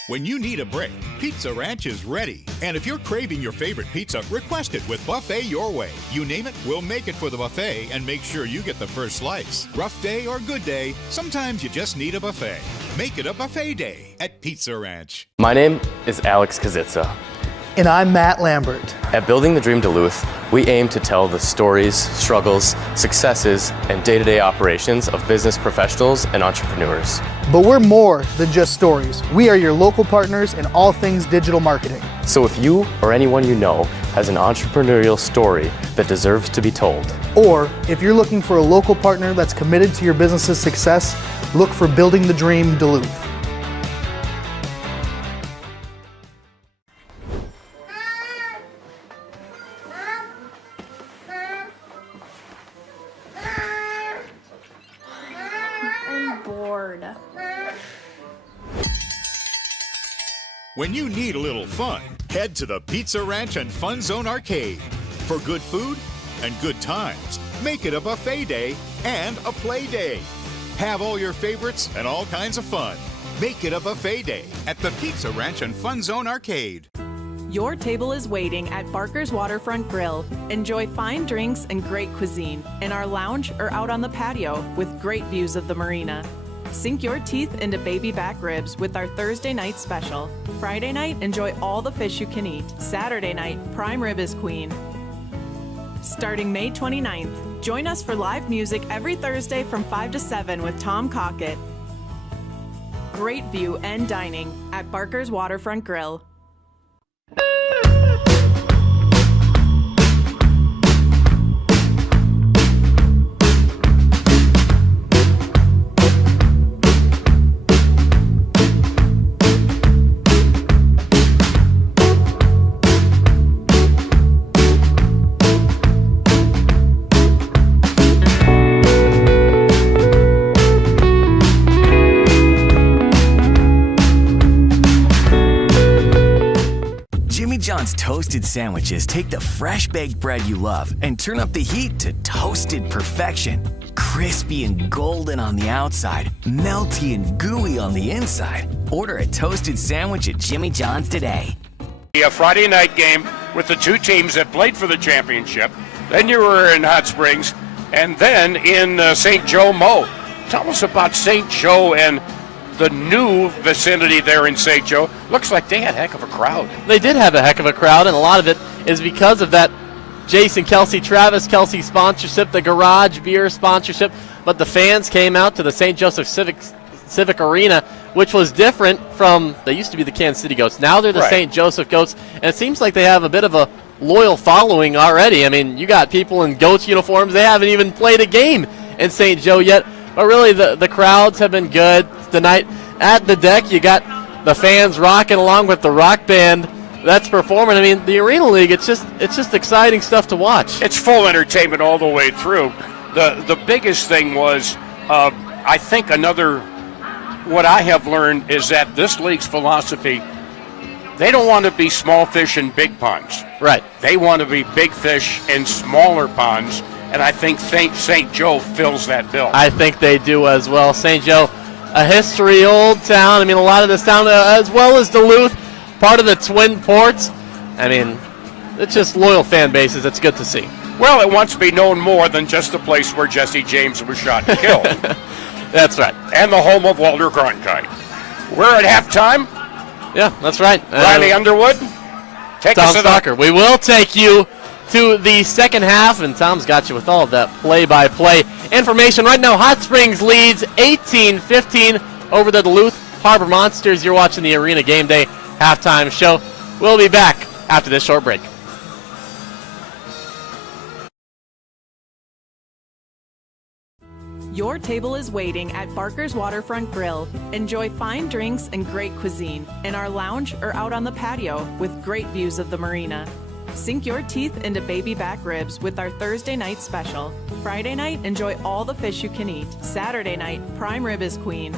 When you need a break, Pizza Ranch is ready. And if you're craving your favorite pizza, request it with Buffet Your Way. You name it, we'll make it for the buffet and make sure you get the first slice. Rough day or good day, sometimes you just need a buffet. Make it a buffet day at Pizza Ranch. My name is Alex Kazitsa. And I'm Matt Lambert. At Building the Dream Duluth, we aim to tell the stories, struggles, successes, and day-to-day operations of business professionals and entrepreneurs. But we're more than just stories. We are your local partners in all things digital marketing. So if you or anyone you know has an entrepreneurial story that deserves to be told, or if you're looking for a local partner that's committed to your business's success, look for Building the Dream Duluth. When you need a little fun, head to the Pizza Ranch and Fun Zone Arcade. For good food and good times, make it a buffet day and a play day. Have all your favorites and all kinds of fun. Make it a buffet day at the Pizza Ranch and Fun Zone Arcade. Your table is waiting at Barker's Waterfront Grill. Enjoy fine drinks and great cuisine in our lounge or out on the patio with great views of the marina. Sink your teeth into baby back ribs with our Thursday night special. Friday night, enjoy all the fish you can eat. Saturday night, prime rib is queen. Starting May 29th, join us for live music every Thursday from 5 to 7 with Tom Cockett. Great view and dining at Barker's Waterfront Grill. John's toasted sandwiches take the fresh baked bread you love and turn up the heat to toasted perfection. Crispy and golden on the outside, melty and gooey on the inside. Order a toasted sandwich at Jimmy John's today. A Friday night game with the two teams that played for the championship. Then you were in Hot Springs, and then in St. Joe Mo. Tell us about St. Joe and the new vicinity there in St. Joe. Looks like they had a heck of a crowd. They did have a heck of a crowd, and a lot of it is because of that Jason Travis Kelsey sponsorship, the Garage Beer sponsorship. But the fans came out to the St. Joseph Civic Arena, which was different from, they used to be the Kansas City Goats. Now they're the St. Joseph Goats, and it seems like they have a bit of a loyal following already. I mean, you got people in Goats uniforms. They haven't even played a game in St. Joe yet. But really, the crowds have been good tonight. At the deck, you got the fans rocking along with the rock band that's performing. I mean, the Arena League, it's just exciting stuff to watch. It's full entertainment all the way through. The biggest thing was, I think what I have learned is that this league's philosophy, they don't want to be small fish in big ponds. Right. They want to be big fish in smaller ponds. And I think St. Joe fills that bill. I think they do as well. St. Joe a history old town. I mean, a lot of this town, as well as Duluth, part of the Twin Ports. I mean, it's just loyal fan bases. It's good to see. Well, it wants to be known more than just the place where Jesse James was shot and killed. That's right. And the home of Walter Cronkite. We're at halftime. Yeah, that's right. Riley Underwood, take Tom us to Stalker. We will take you to the second half, and Tom's got you with all of that play-by-play information. Right now, Hot Springs leads 18-15 over the Duluth Harbor Monsters. You're watching the Arena Game Day halftime show. We'll be back after this short break. Your table is waiting at Barker's Waterfront Grill. Enjoy fine drinks and great cuisine in our lounge or out on the patio with great views of the marina. Sink your teeth into baby back ribs with our Thursday night special. Friday night, enjoy all the fish you can eat. Saturday night, prime rib is queen.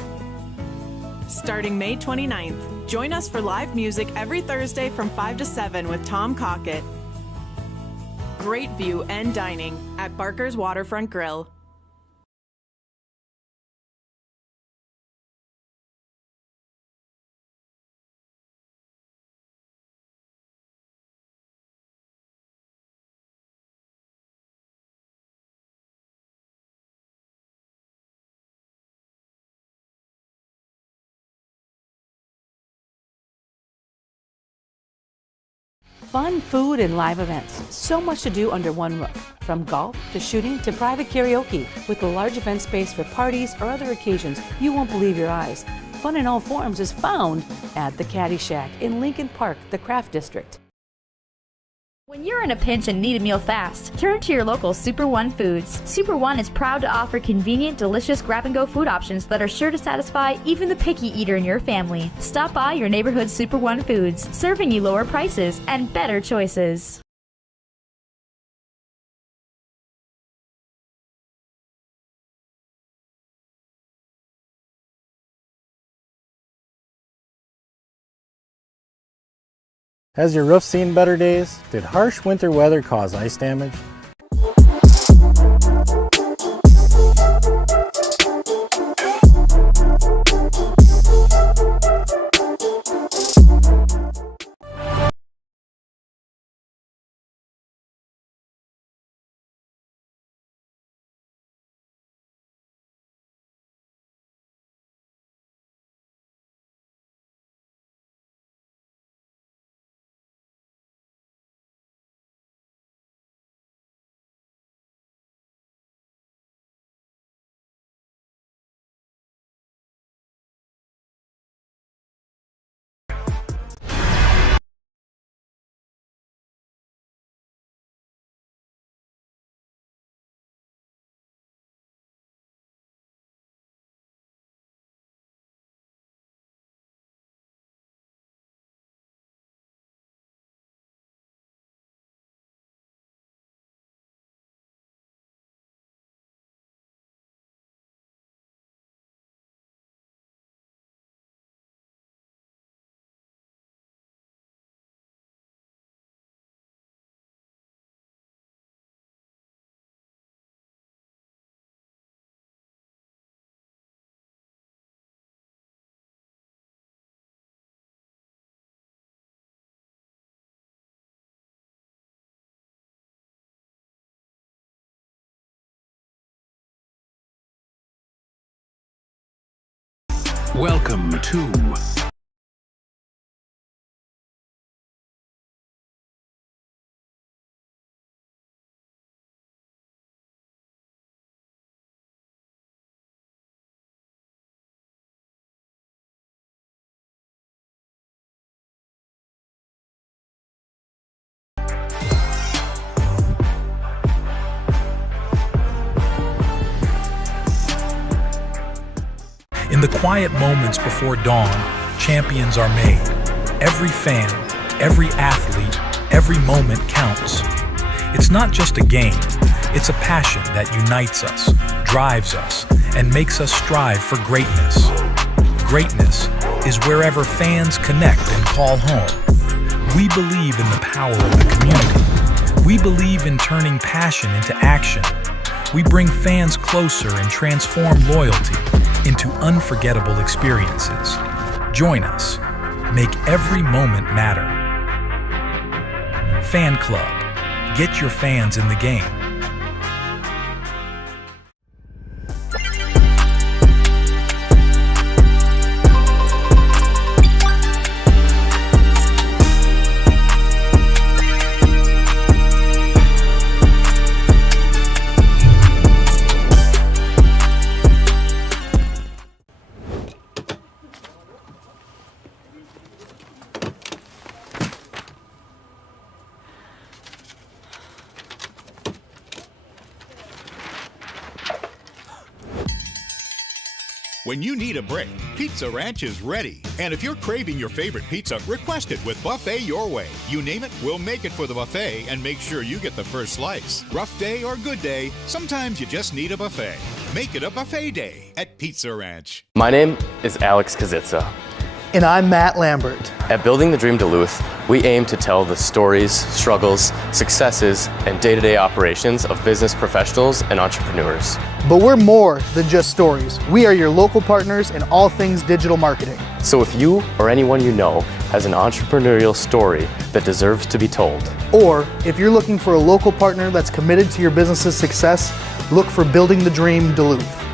Starting May 29th, join us for live music every Thursday from 5 to 7 with Tom Cockett. Great view and dining at Barker's Waterfront Grill. Fun, food, and live events. So much to do under one roof. From golf to shooting to private karaoke. With a large event space for parties or other occasions, you won't believe your eyes. Fun in all forms is found at the Caddy Shack in Lincoln Park, the Craft District. When you're in a pinch and need a meal fast, turn to your local Super One Foods. Super One is proud to offer convenient, delicious grab-and-go food options that are sure to satisfy even the picky eater in your family. Stop by your neighborhood Super One Foods, serving you lower prices and better choices. Has your roof seen better days? Did harsh winter weather cause ice damage? Welcome to In the quiet moments before dawn, champions are made. Every fan, every athlete, every moment counts. It's not just a game, it's a passion that unites us, drives us, and makes us strive for greatness. Greatness is wherever fans connect and call home. We believe in the power of the community. We believe in turning passion into action. We bring fans closer and transform loyalty into unforgettable experiences. Join us. Make every moment matter. Fan Club. Get your fans in the game. When you need a break, Pizza Ranch is ready. And if you're craving your favorite pizza, request it with Buffet Your Way. You name it, we'll make it for the buffet and make sure you get the first slice. Rough day or good day, sometimes you just need a buffet. Make it a buffet day at Pizza Ranch. My name is Alex Kazitsa. And I'm Matt Lambert. At Building the Dream Duluth, we aim to tell the stories, struggles, successes, and day-to-day operations of business professionals and entrepreneurs. But we're more than just stories. We are your local partners in all things digital marketing. So if you or anyone you know has an entrepreneurial story that deserves to be told, or if you're looking for a local partner that's committed to your business's success, look for Building the Dream Duluth.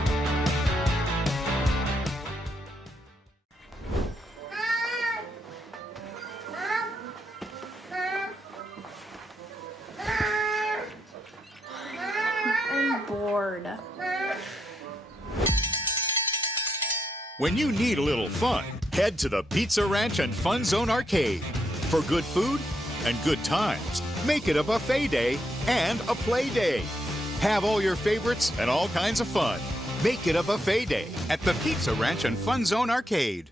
When you need a little fun, head to the Pizza Ranch and Fun Zone Arcade. For good food and good times, make it a buffet day and a play day. Have all your favorites and all kinds of fun. Make it a buffet day at the Pizza Ranch and Fun Zone Arcade.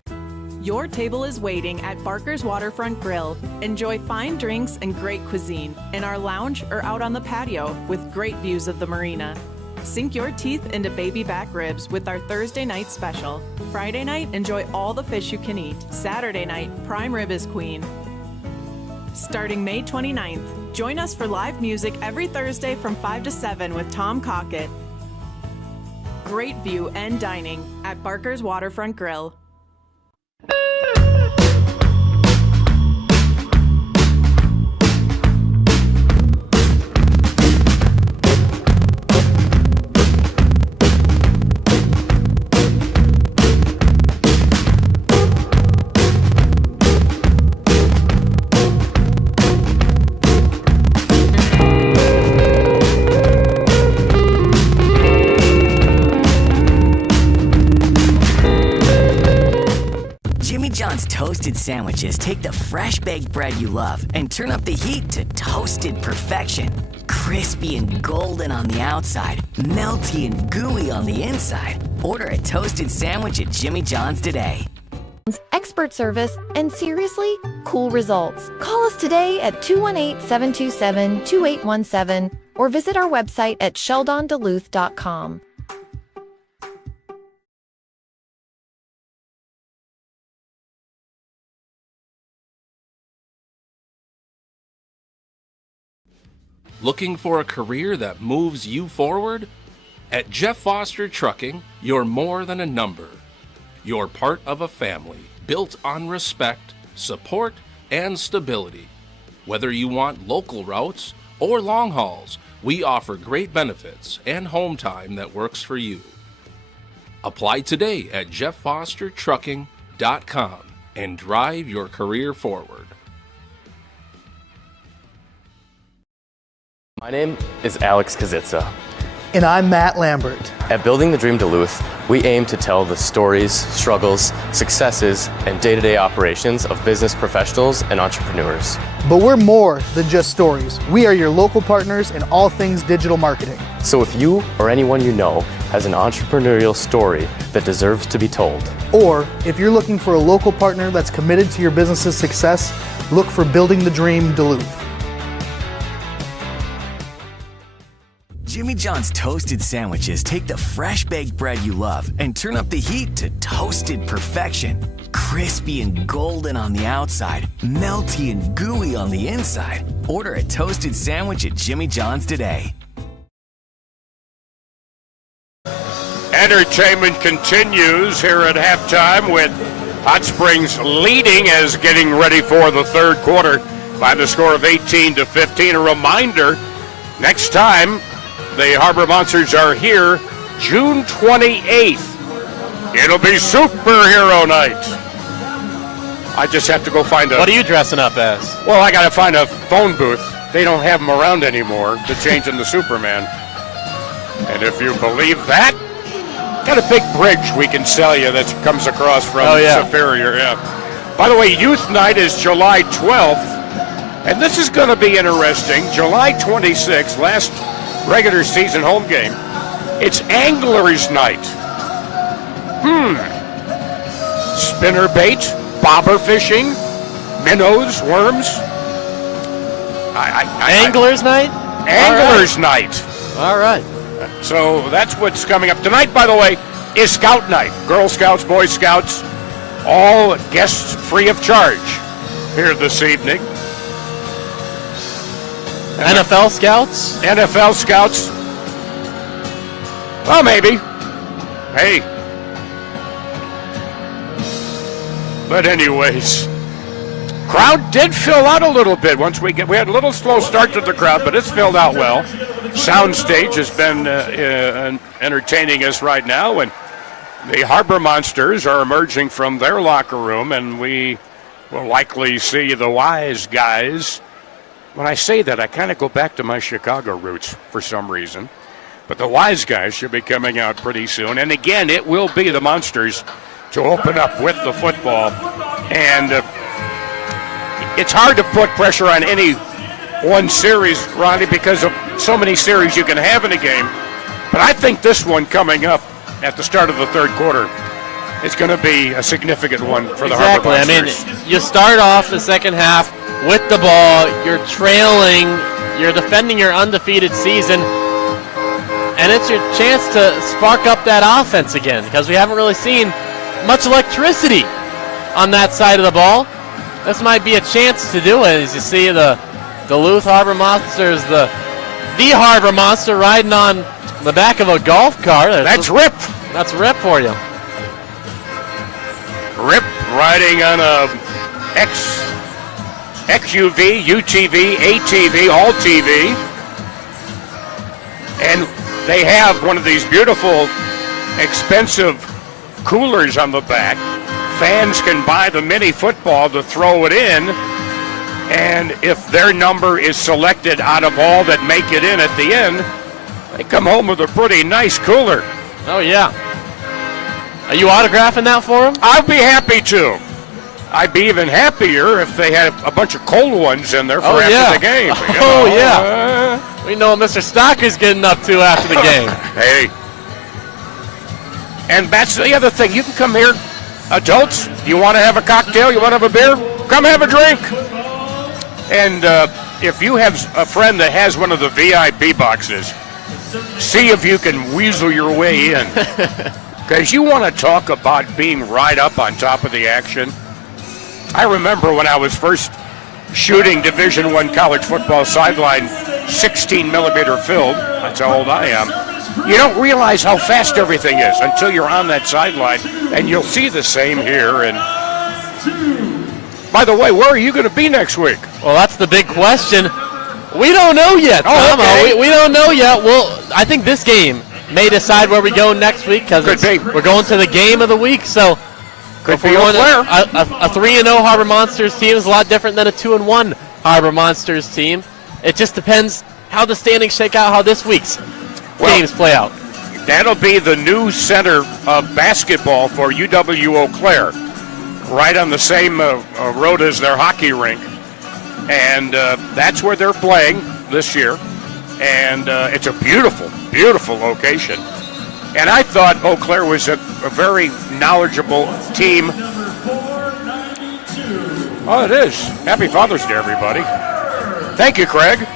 Your table is waiting at Barker's Waterfront Grill. Enjoy fine drinks and great cuisine in our lounge or out on the patio with great views of the marina. Sink your teeth into baby back ribs with our Thursday night special. Friday night, enjoy all the fish you can eat. Saturday night, prime rib is queen. Starting May 29th, join us for live music every Thursday from 5 to 7 with Tom Cockett. Great view and dining at Barker's Waterfront Grill. Toasted sandwiches take the fresh baked bread you love and turn up the heat to toasted perfection. Crispy and golden on the outside, melty and gooey on the inside. Order a toasted sandwich at Jimmy John's today. Expert service and seriously cool results. Call us today at 218-727-2817 or visit our website at sheldonduluth.com. Looking for a career that moves you forward? At Jeff Foster Trucking, you're more than a number. You're part of a family built on respect, support, and stability. Whether you want local routes or long hauls, we offer great benefits and home time that works for you. Apply today at jefffostertrucking.com and drive your career forward. My name is Alex Kazitsa. And I'm Matt Lambert. At Building the Dream Duluth, we aim to tell the stories, struggles, successes, and day-to-day operations of business professionals and entrepreneurs. But we're more than just stories. We are your local partners in all things digital marketing. So if you or anyone you know has an entrepreneurial story that deserves to be told, or if you're looking for a local partner that's committed to your business's success, look for Building the Dream Duluth. Jimmy John's toasted sandwiches take the fresh baked bread you love and turn up the heat to toasted perfection. Crispy and golden on the outside, melty and gooey on the inside. Order a toasted sandwich at Jimmy John's today. Entertainment continues here at halftime with Hot Springs leading as getting ready for the third quarter by the score of 18-15. A reminder, next time the Harbor Monsters are here, June 28th. It'll be Superhero Night. I just have to go find a... What are you dressing up as? Well, I got to find a phone booth. They don't have them around anymore to change into Superman. And if you believe that, got a big bridge we can sell you that comes across from Superior. Yeah. By the way, Youth Night is July 12th, and this is going to be interesting. July 26th, last regular season home game. It's Anglers Night. Spinnerbait, bobber fishing, minnows, worms. Anglers Night? Anglers Night. All right. So that's what's coming up. Tonight, by the way, is Scout Night. Girl Scouts, Boy Scouts, all guests free of charge here this evening. NFL Scouts? NFL Scouts. Well, maybe. Hey. But anyways, crowd did fill out a little bit once we had a little slow start to the crowd, but it's filled out well. Soundstage has been entertaining us right now, and the Harbor Monsters are emerging from their locker room, and we will likely see the Wise Guys. When I say that, I kind of go back to my Chicago roots for some reason. But the Wise Guys should be coming out pretty soon. And again, it will be the Monsters to open up with the football. And it's hard to put pressure on any one series, Ronnie, because of so many series you can have in a game. But I think this one coming up at the start of the third quarter is going to be a significant one for the Harbor Monsters. I mean, you start off the second half with the ball, you're trailing, you're defending your undefeated season, and it's your chance to spark up that offense again, because we haven't really seen much electricity on that side of the ball. This might be a chance to do it, as you see the Duluth Harbor Monsters, the Harbor Monster riding on the back of a golf cart. That's Rip. That's Rip for you. Rip riding on a XUV, UTV, ATV, all TV. And they have one of these beautiful, expensive coolers on the back. Fans can buy the mini football to throw it in. And if their number is selected out of all that make it in at the end, they come home with a pretty nice cooler. Oh, yeah. Are you autographing that for them? I'd be happy to. I'd be even happier if they had a bunch of cold ones in there for after the game. We know what Mr. Stocker's getting up to after the game. Hey. And that's the other thing. You can come here, adults, you want to have a cocktail, you want to have a beer, come have a drink. And if you have a friend that has one of the VIP boxes, see if you can weasel your way in. Because you want to talk about being right up on top of the action. I remember when I was first shooting Division I college football sideline, 16-millimeter film. That's how old I am. You don't realize how fast everything is until you're on that sideline, and you'll see the same here. And by the way, where are you going to be next week? Well, that's the big question. We don't know yet, Tom. Okay. We don't know yet. Well, I think this game may decide where we go next week, because we're going to the game of the week. So could be Eau Claire. A 3-0 Harbor Monsters team is a lot different than a 2-1 Harbor Monsters team. It just depends how the standings shake out, how this week's games play out. That'll be the new center of basketball for UW Eau Claire, right on the same road as their hockey rink. And that's where they're playing this year. And it's a beautiful, beautiful location. And I thought Eau Claire was a very knowledgeable team. Oh, it is. Happy Father's Day, everybody. Thank you, Craig.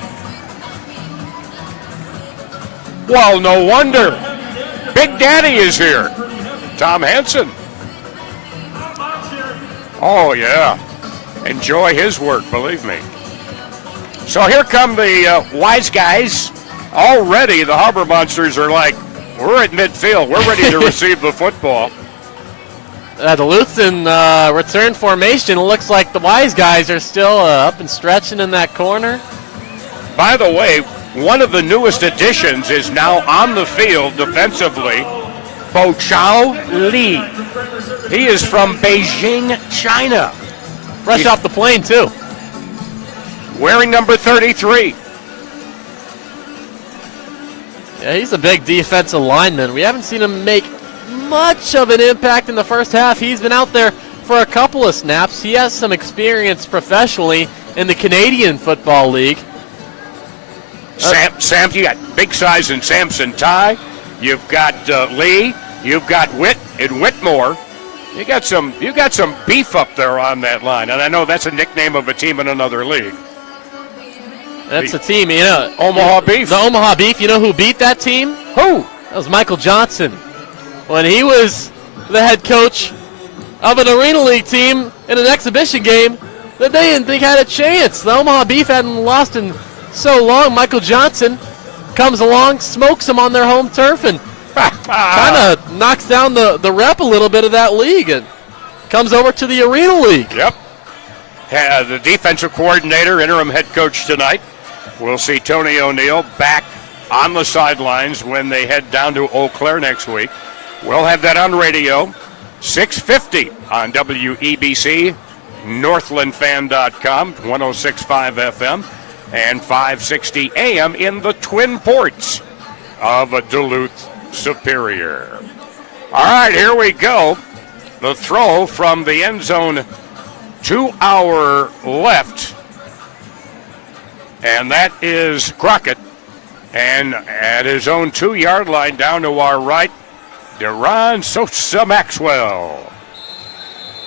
Well, no wonder. Big Daddy is here. Tom Hansen. Oh, yeah. Enjoy his work, believe me. So here come the Wise Guys. Already the Harbor Monsters are like We're at midfield. We're ready to receive the football. Duluth in return formation. It looks like the Wise guys are still up and stretching in that corner. By the way, one of the newest additions is now on the field defensively, Bo Chao Li. He is from Beijing, China. Fresh off the plane, too. Wearing number 33. Yeah, he's a big defensive lineman. We haven't seen him make much of an impact in the first half. He's been out there for a couple of snaps. He has some experience professionally in the Canadian Football League. Sam, you got big size in Samson Ty. You've got Lee. You've got Witt and Whitmore. You got some beef up there on that line, and I know that's a nickname of a team in another league. That's a team, you know. Omaha Beef. The Omaha Beef. You know who beat that team? Who? That was Michael Johnson. When he was the head coach of an Arena League team in an exhibition game that they didn't think had a chance. The Omaha Beef hadn't lost in so long. Michael Johnson comes along, smokes them on their home turf, and kind of knocks down the rep a little bit of that league and comes over to the Arena League. Yep. The defensive coordinator, interim head coach tonight. We'll see Tony O'Neill back on the sidelines when they head down to Eau Claire next week. We'll have that on radio, 650 on WEBC, NorthlandFan.com, 106.5 FM, and 560 AM in the Twin Ports of Duluth Superior. All right, here we go. The throw from the end zone to our left, and that is Crockett. And at his own 2-yard line down to our right, Deron Sosa Maxwell.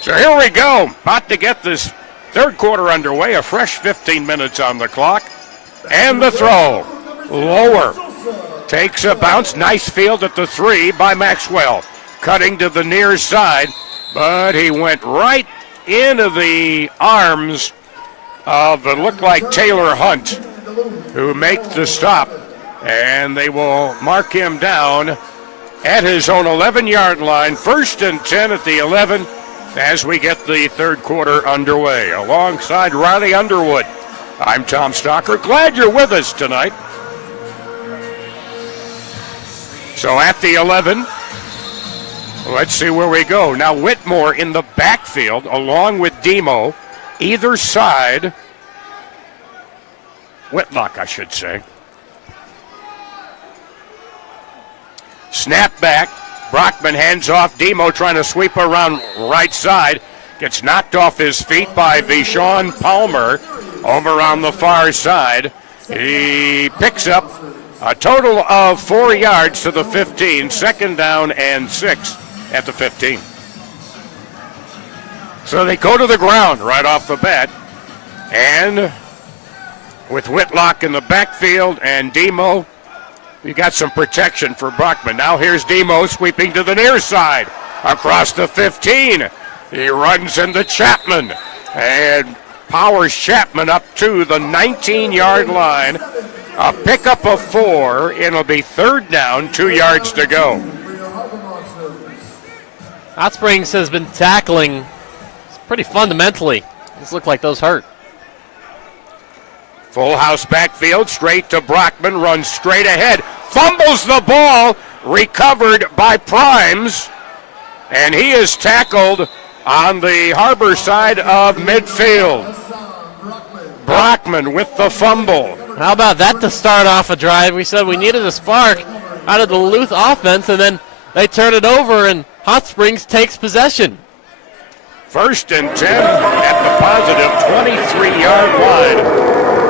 So here we go, about to get this third quarter underway, a fresh 15 minutes on the clock. And the throw, lower, takes a bounce, nice field at the 3 by Maxwell. Cutting to the near side, but he went right into the arms of it looked like Taylor Hunt, who makes the stop, and they will mark him down at his own 11-yard line. 1st and 10 at the 11 as we get the third quarter underway. Alongside Riley Underwood, I'm Tom Stalker. Glad you're with us tonight. So at the 11, let's see where we go. Now Whitmore in the backfield along with Demo. Either side, Whitlock, I should say. Snap back. Brockman hands off. Demo trying to sweep around right side. Gets knocked off his feet by Vishon Palmer over on the far side. He picks up a total of 4 yards to the 15. 2nd down and 6 at the 15. So they go to the ground right off the bat. And with Whitlock in the backfield and Demo, you got some protection for Brockman. Now here's Demo sweeping to the near side across the 15. He runs into Chapman and powers Chapman up to the 19-yard line. A pickup of 4. It'll be 3rd down, 2 yards to go. Hot Springs has been tackling pretty fundamentally. These look like those hurt. Full house backfield, straight to Brockman, runs straight ahead, fumbles the ball, recovered by Primes, and he is tackled on the Harbor side of midfield. Brockman with the fumble. How about that to start off a drive? We said we needed a spark out of the Duluth offense, and then they turn it over, and Hot Springs takes possession. 1st and 10 at the positive 23-yard line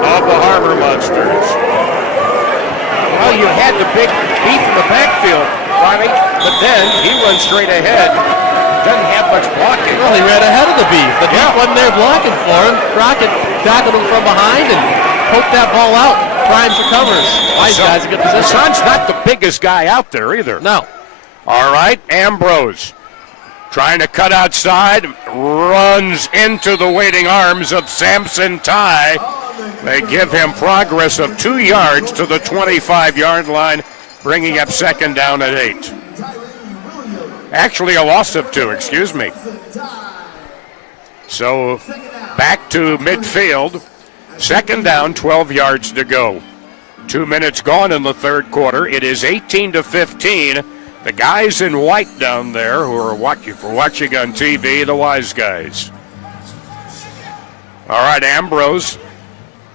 of the Harbor Monsters. Well, you had the big beef in the backfield, Riley, but then he runs straight ahead. Doesn't have much blocking. Well, he ran ahead of the beef. The beef wasn't there blocking for him. Crockett tackled him from behind and poked that ball out. Primes recovers. Wise guy's a good position. Son's not the biggest guy out there either. No. All right, Ambrose trying to cut outside, runs into the waiting arms of Samson Ty. They give him progress of 2 yards to the 25-yard line. bringing up second down at 8. Actually, a loss of 2, excuse me. So back to midfield. Second down, 12 yards to go. 2 minutes gone in the third quarter. It is 18-15. The guys in white down there who are watching on TV, the Wise guys. All right, Ambrose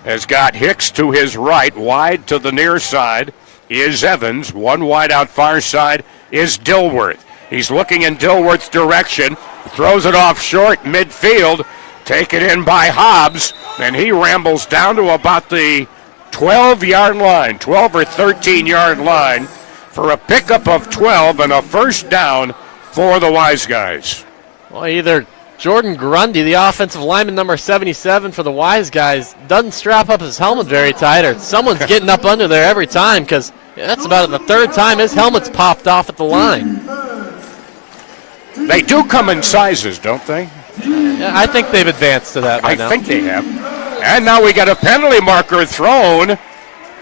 has got Hicks to his right. Wide to the near side is Evans. One wide out far side is Dilworth. He's looking in Dilworth's direction. Throws it off short midfield. Taken in by Hobbs. And he rambles down to about the 12-yard line, 12 or 13-yard line for a pickup of 12 and a first down for the Wise guys. Well, either Jordan Grundy, the offensive lineman number 77 for the Wise guys, doesn't strap up his helmet very tight, or someone's getting up under there every time, because that's about the third time his helmet's popped off at the line. They do come in sizes, don't they? Yeah, I think they've advanced to that by now. I think they have. And now we got a penalty marker thrown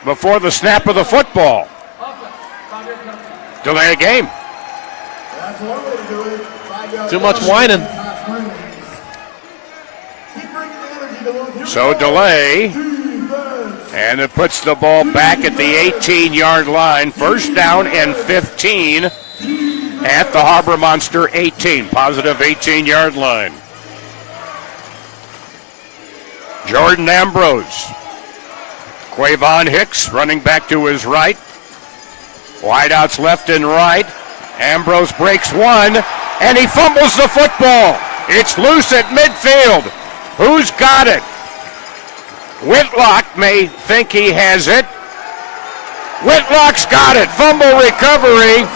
before the snap of the football. Delay a game. Too much whining. So delay. And it puts the ball back at the 18-yard line. First down and 15 at the Harbor Monster 18. Positive 18-yard line. Jordan Ambrose. Quavon Hicks running back to his right. Wideouts left and right. Ambrose breaks one, and he fumbles the football. It's loose at midfield. Who's got it? Whitlock may think he has it. Whitlock's got it. Fumble recovery.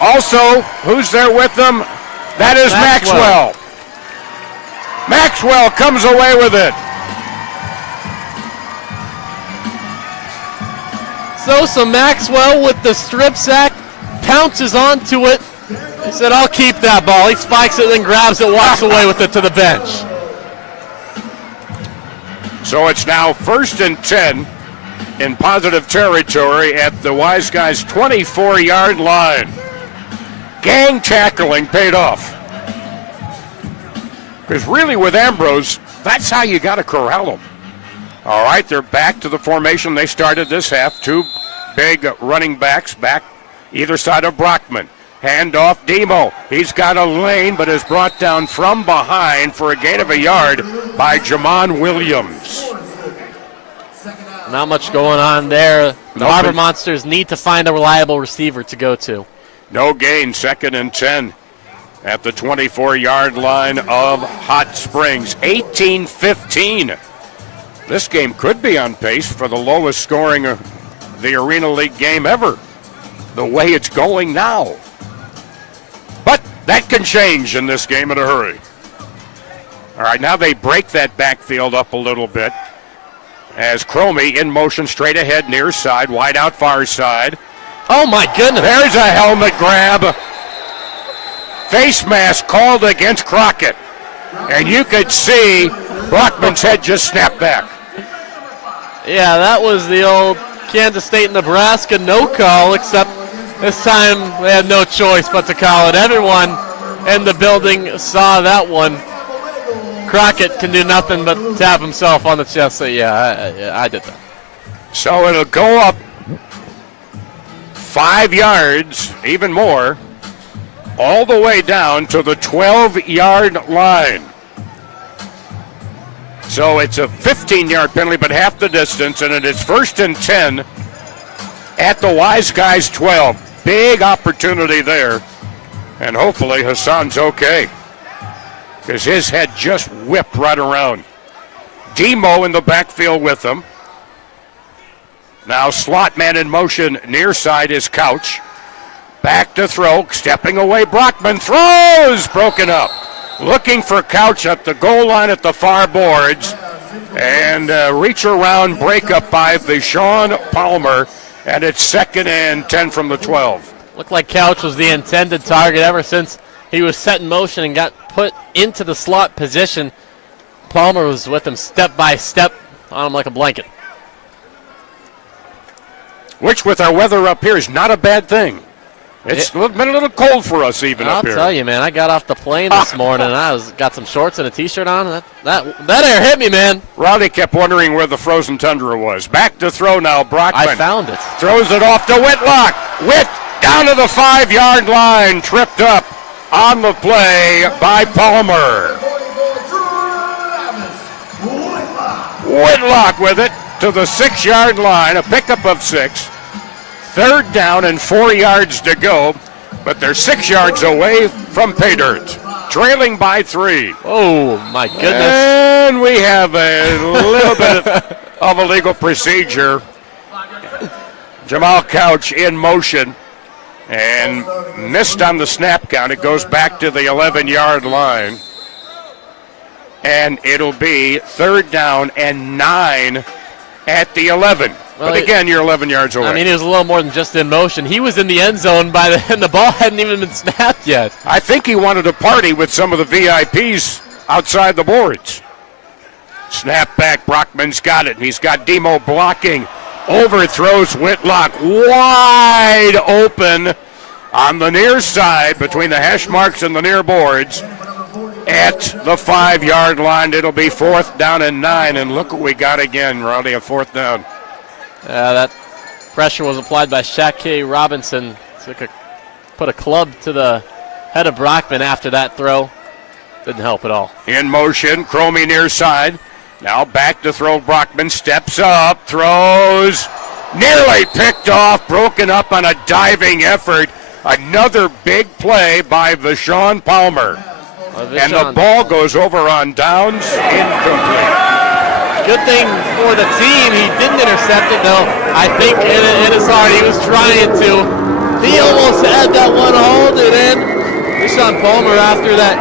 Also, who's there with them? That is Maxwell. Maxwell comes away with it. So Maxwell with the strip sack pounces onto it. He said, I'll keep that ball. He spikes it, then grabs it, walks away with it to the bench. So it's now 1st and 10 in positive territory at the Wise Guys 24-yard line. Gang tackling paid off. Because really with Ambrose, that's how you got to corral him. All right, they're back to the formation they started this half. 2 big running backs back either side of Brockman. Handoff, Demo. He's got a lane, but is brought down from behind for a gain of a yard by Jamon Williams. Not much going on there. The Harbor Monsters need to find a reliable receiver to go to. No gain, 2nd and 10 at the 24-yard line of Hot Springs. 18-15. This game could be on pace for the lowest scoring of the Arena League game ever, the way it's going now. But that can change in this game in a hurry. All right, now they break that backfield up a little bit as Cromie in motion straight ahead, near side, wide out far side. Oh, my goodness. There's a helmet grab. Face mask called against Crockett. And you could see Brockman's head just snap back. Yeah, that was the old Kansas State-Nebraska no call, except this time they had no choice but to call it. Everyone in the building saw that one. Crockett can do nothing but tap himself on the chest. So yeah, I did that. So it'll go up 5 yards, even more, all the way down to the 12-yard line. So it's a 15-yard penalty, but half the distance, and it is 1st and 10 at the Wise Guys 12. Big opportunity there, and hopefully Hassan's okay, because his head just whipped right around. Demo in the backfield with him. Now slot man in motion near side is Couch. Back to throw, stepping away Brockman, throws, broken up. Looking for Couch at the goal line at the far boards. And reach around breakup by Vishon Palmer. And it's 2nd and 10 from the 12. Looked like Couch was the intended target ever since he was set in motion and got put into the slot position. Palmer was with him step by step on him like a blanket. which with our weather up here is not a bad thing. It's been a little cold for us even up here. I'll tell you, man, I got off the plane this morning and I got some shorts and a T-shirt on. That air hit me, man. Rowdy kept wondering where the frozen tundra was. Back to throw now, Brockman. I found it. Throws it off to Whitlock. Whit down to the 5-yard line, tripped up on the play by Palmer. Whitlock with it to the 6-yard line, a pickup of 6. 3rd down and 4 yards to go, but they're 6 yards away from pay dirt, trailing by 3. Oh, my goodness. And we have a little bit of illegal procedure. Jamal Couch in motion and missed on the snap count. It goes back to the 11-yard line. And it'll be 3rd down and 9 at the 11. Well, but again, you're 11 yards away. I mean, he was a little more than just in motion. He was in the end zone by and the ball hadn't even been snapped yet. I think he wanted to party with some of the VIPs outside the boards. Snap back, Brockman's got it, and he's got Demo blocking. Overthrows Whitlock wide open on the near side between the hash marks and the near boards. At the 5-yard line, it'll be 4th down and 9, and look what we got again, Rowdy, a 4th down. That pressure was applied by Shaq K. Robinson. Put a club to the head of Brockman after that throw. Didn't help at all. In motion, Cromie near side. Now back to throw. Brockman steps up, throws. Nearly picked off, broken up on a diving effort. Another big play by Vashon Palmer. And the ball goes over on downs, incomplete. Good thing for the team, he didn't intercept it, though. I think in his heart he was trying to. He almost had that one halted in. Vashon Palmer, after that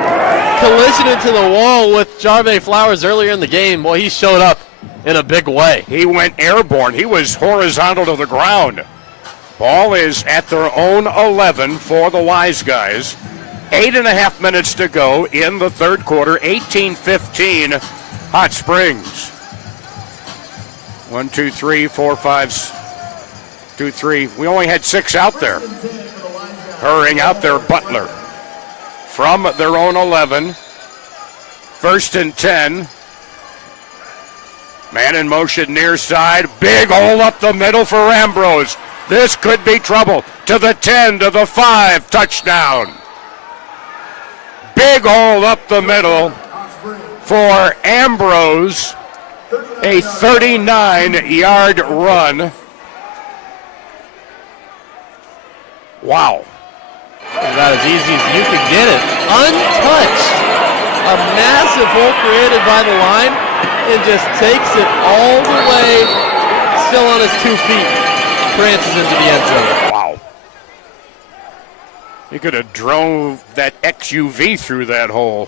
collision into the wall with Jarve Flowers earlier in the game, boy, he showed up in a big way. He went airborne. He was horizontal to the ground. Ball is at their own 11 for the Wise Guys. 8.5 minutes to go in the 3rd quarter. 18-15 Hot Springs. 1, 2, 3, 4, 5, 2, 3. We only had 6 out there. Hurrying out there, Butler. From their own 11. 1st and 10. Man in motion near side. Big hole up the middle for Ambrose. This could be trouble. To the 10, to the 5. Touchdown. Big hole up the middle for Ambrose. A 39-yard run. Wow. About as easy as you could get it. Untouched. A massive hole created by the line and just takes it all the way, still on his 2 feet, prances into the end zone. Wow. He could have drove that XUV through that hole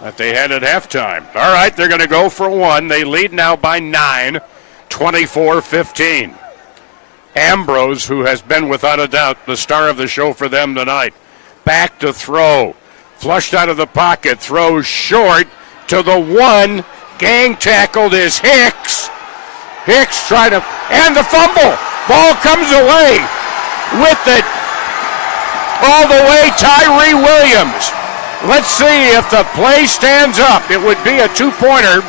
that they had at halftime. All right, they're going to go for 1. They lead now by 9, 24-15. Ambrose, who has been without a doubt the star of the show for them tonight, back to throw. Flushed out of the pocket, throws short to the 1. Gang tackled is Hicks. Hicks trying to, and the fumble. Ball comes away with it. All the way, Tyree Williams. Let's see if the play stands up. It would be a 2-pointer.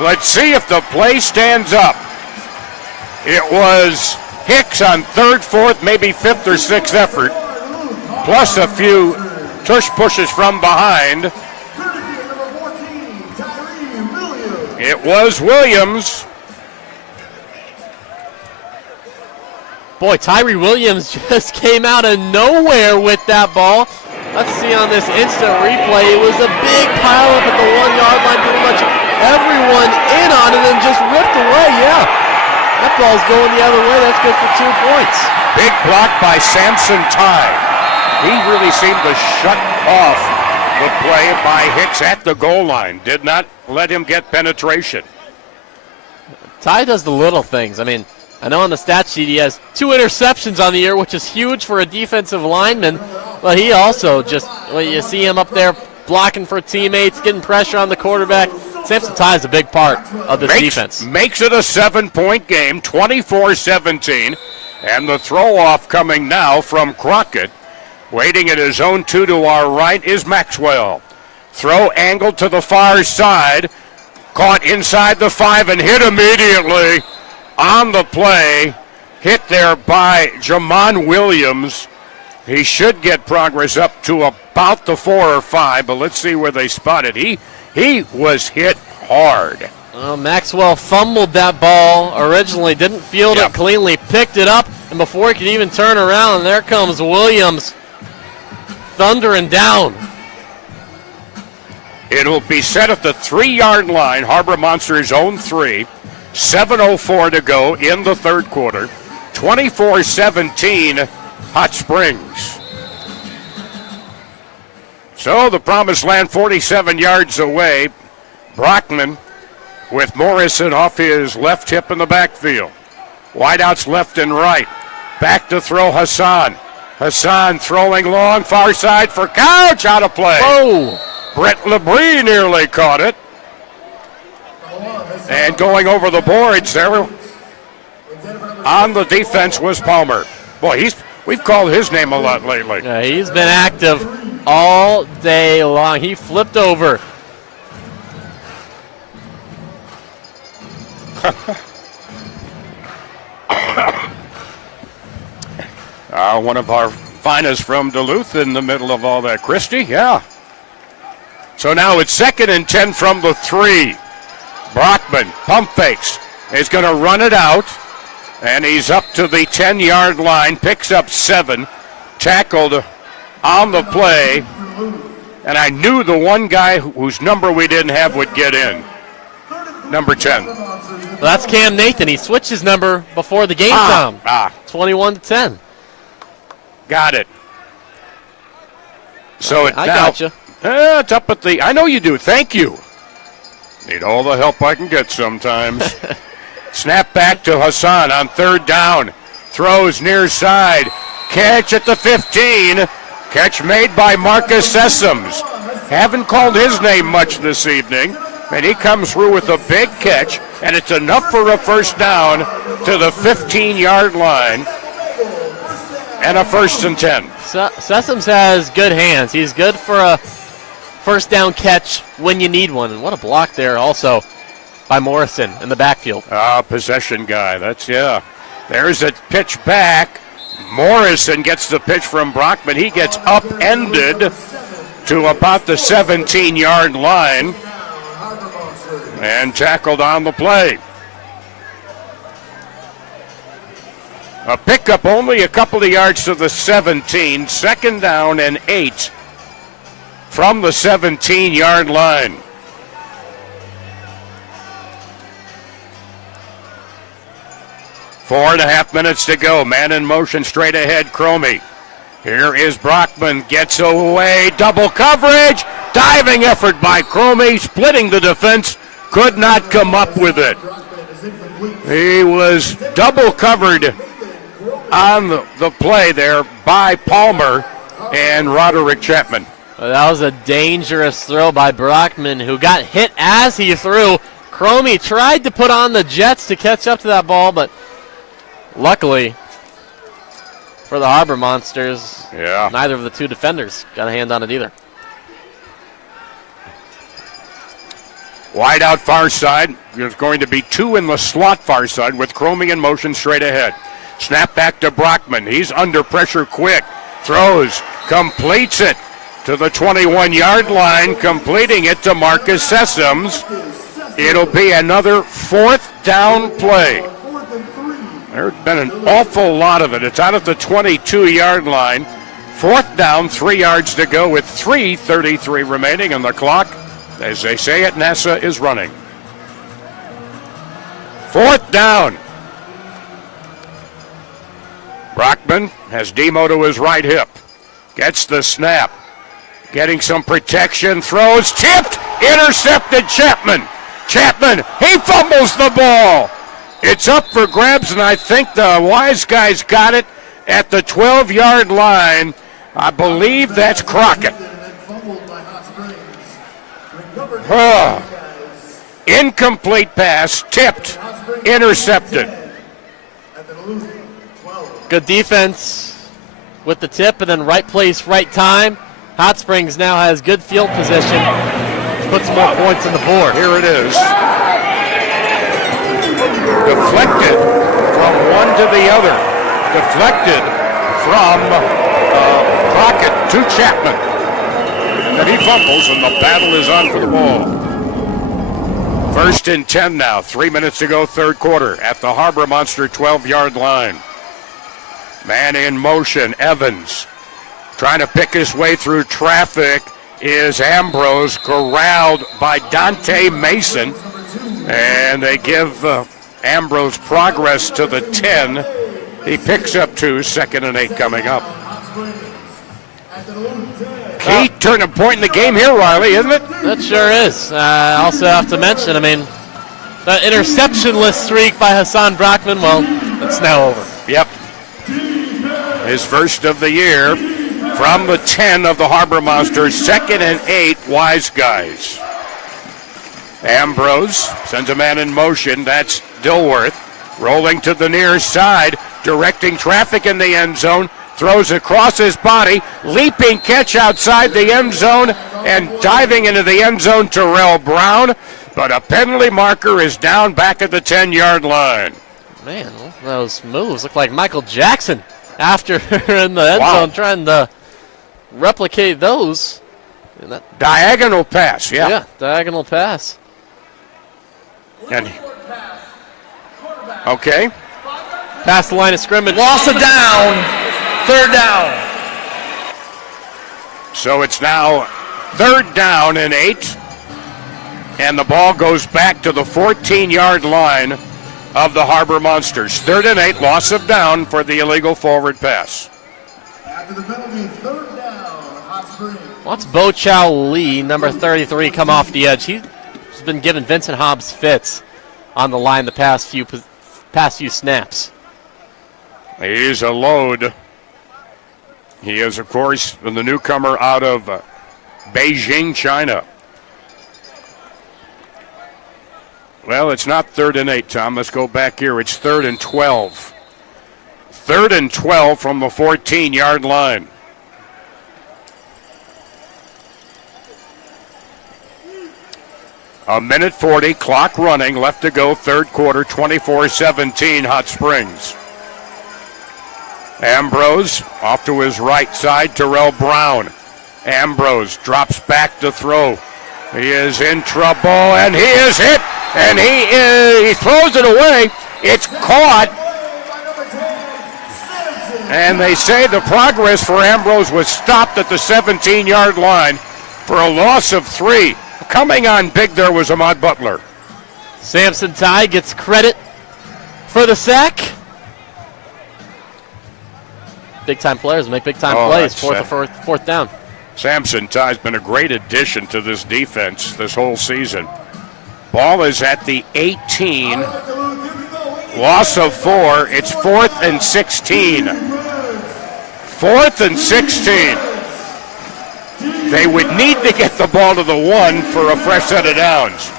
Let's see if the play stands up. It was Hicks on 3rd, 4th, maybe 5th or 6th effort, plus a few tush pushes from behind. It was Williams. Boy, Tyree Williams just came out of nowhere with that ball. Let's see on this instant replay. It was a big pile up at the 1-yard line. Pretty much everyone in on it and just ripped away. Yeah, that ball's going the other way. That's good for 2 points. Big block by Samson Ty. He really seemed to shut off the play by Hicks at the goal line. Did not let him get penetration. Ty does the little things. I mean, I know on the stat sheet he has 2 interceptions on the year, which is huge for a defensive lineman. But he also just, well, you see him up there blocking for teammates, getting pressure on the quarterback, Sampson tie is a big part of this defense. Makes it a 7-point game, 24-17. And the throw-off coming now from Crockett. Waiting at his own 2 to our right is Maxwell. Throw angled to the far side. Caught inside the 5 and hit immediately on the play. Hit there by Jamon Williams. He should get progress up to about the 4 or 5, but let's see where they spot it. He was hit hard. Maxwell fumbled that ball originally, didn't field it cleanly, picked it up, and before he could even turn around, there comes Williams thundering down. It'll be set at the 3-yard line, Harbor Monsters' own 3. 7:04 to go in the third quarter. 24-17 Hot Springs. So the Promised Land 47 yards away. Brockman with Morrison off his left hip in the backfield. Wideouts left and right. Back to throw Hassan. Hassan throwing long, far side for Couch, out of play. Whoa! Brett Labrie nearly caught it. And going over the boards there on the defense was Palmer. Boy, we've called his name a lot lately. Yeah, he's been active all day long. He flipped over. One of our finest from Duluth in the middle of all that. Christie, yeah. So now it's 2nd and 10 from the 3. Brockman, pump fakes, is going to run it out, and he's up to the 10-yard line, picks up 7, tackled on the play, and I knew the one guy whose number we didn't have would get in, number 10. Well, that's Cam Nathan. He switched his number before the game time. 21-10. Got it. So I got you. It's up at the. I know you do. Thank you. Need all the help I can get sometimes. Snap back to Hassan on 3rd down. Throws near side. Catch at the 15. Catch made by Marcus Sessoms. Haven't called his name much this evening. And he comes through with a big catch. And it's enough for a first down to the 15-yard line. And a 1st and 10. Sessoms has good hands. He's good for a first down catch when you need one. And what a block there also by Morrison in the backfield. Possession guy. There's a pitch back. Morrison gets the pitch from Brockman. He gets upended to about the 17-yard line and tackled on the play. A pickup only a couple of yards to the 17. 2nd down and 8 from the 17-yard line. Four and a half minutes to go. Man in motion straight ahead, Cromie. Here is Brockman, gets away, double coverage. Diving effort by Cromie, splitting the defense. Could not come up with it. He was double covered on the play there by Palmer and Roderick Chapman. Well, that was a dangerous throw by Brockman, who got hit as he threw. Cromie tried to put on the Jets to catch up to that ball, but luckily for the Harbor Monsters, neither of the two defenders got a hand on it either. Wide out far side. There's going to be 2 in the slot far side with Cromie in motion straight ahead. Snap back to Brockman. He's under pressure quick. Throws, completes it to the 21-yard line, completing it to Marcus Sessoms. It'll be another 4th down play. There's been an awful lot of it. It's out of the 22-yard line. 4th down, 3 yards to go with 3:33 remaining on the clock. As they say at NASA, is running. 4th down. Brockman has Demo to his right hip. Gets the snap. Getting some protection. Throws. Tipped. Intercepted Chapman. Chapman. He fumbles the ball. It's up for grabs, and I think the wise guys got it at the 12-yard line. I believe that's Crockett. Incomplete pass, tipped, intercepted. Good defense with the tip, and then right place, right time. Hot Springs now has good field position. Put some more points on the board. Here it is. Deflected from one to the other. Deflected from Crockett to Chapman. And then he fumbles, and the battle is on for the ball. 1st and 10 now. 3 minutes to go, third quarter, at the Harbor Monster 12-yard line. Man in motion, Evans. Trying to pick his way through traffic is Ambrose, corralled by Dante Mason. And they give Ambrose progress to the 10. He picks up 2, 2nd and 8 coming up. Key turning point in the game here, Riley, isn't it? That sure is. I also have to mention, that interception-less streak by Hassan Brockman, well, it's now over. Yep. His first of the year from the 10 of the Harbor Monsters, 2nd and 8, Wise Guys. Ambrose sends a man in motion. That's Dilworth. Rolling to the near side, directing traffic in the end zone. Throws across his body, leaping catch outside the end zone, and diving into the end zone, Terrell Brown. But a penalty marker is down back at the 10-yard line. Man, those moves look like Michael Jackson after in the end zone trying to replicate those. Diagonal pass, yeah. Yeah, diagonal pass. And okay. Past the line of scrimmage. Loss of down. 3rd down. So it's now 3rd down and 8. And the ball goes back to the 14-yard line of the Harbor Monsters. 3rd and 8, loss of down for the illegal forward pass. After the penalty, 3rd down, Hot Springs. Watch Bo Chow Lee, number 33, come off the edge. He's been giving Vincent Hobbs fits on the line the past few snaps. He's a load. He is, of course, the newcomer out of Beijing, China. Well, it's not 3rd and 8, Tom. Let's go back here. It's 3rd and 12. 3rd and 12 from the 14-yard line. A minute 40, clock running, left to go, third quarter, 24-17, Hot Springs. Ambrose off to his right side, Terrell Brown. Ambrose drops back to throw. He is in trouble, and he is hit, and he throws it away. It's caught. And they say the progress for Ambrose was stopped at the 17-yard line for a loss of 3. Coming on big there was Ahmad Butler. Samson Ty gets credit for the sack. Big-time players make big-time plays, fourth down. Samson Ty's been a great addition to this defense this whole season. Ball is at the 18. Loss of 4. It's 4th and 16. 4th and 16. They would need to get the ball to the 1 for a fresh set of downs.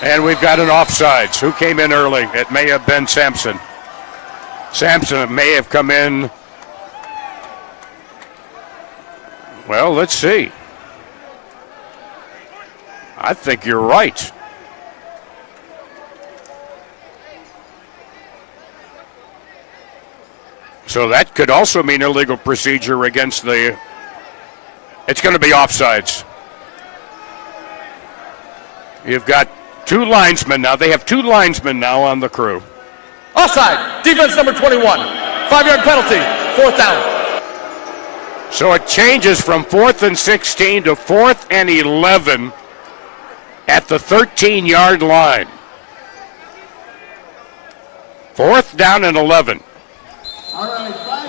And we've got an offsides. Who came in early? It may have been Sampson. Sampson may have come in. Well, let's see. I think you're right. So that could also mean illegal procedure against the... It's going to be offsides. You've got 2 linesmen now. They have 2 linesmen now on the crew. Offside. Defense number 21. 5-yard penalty. 4th down. So it changes from 4th and 16 to 4th and 11 at the 13-yard line. 4th down and 11.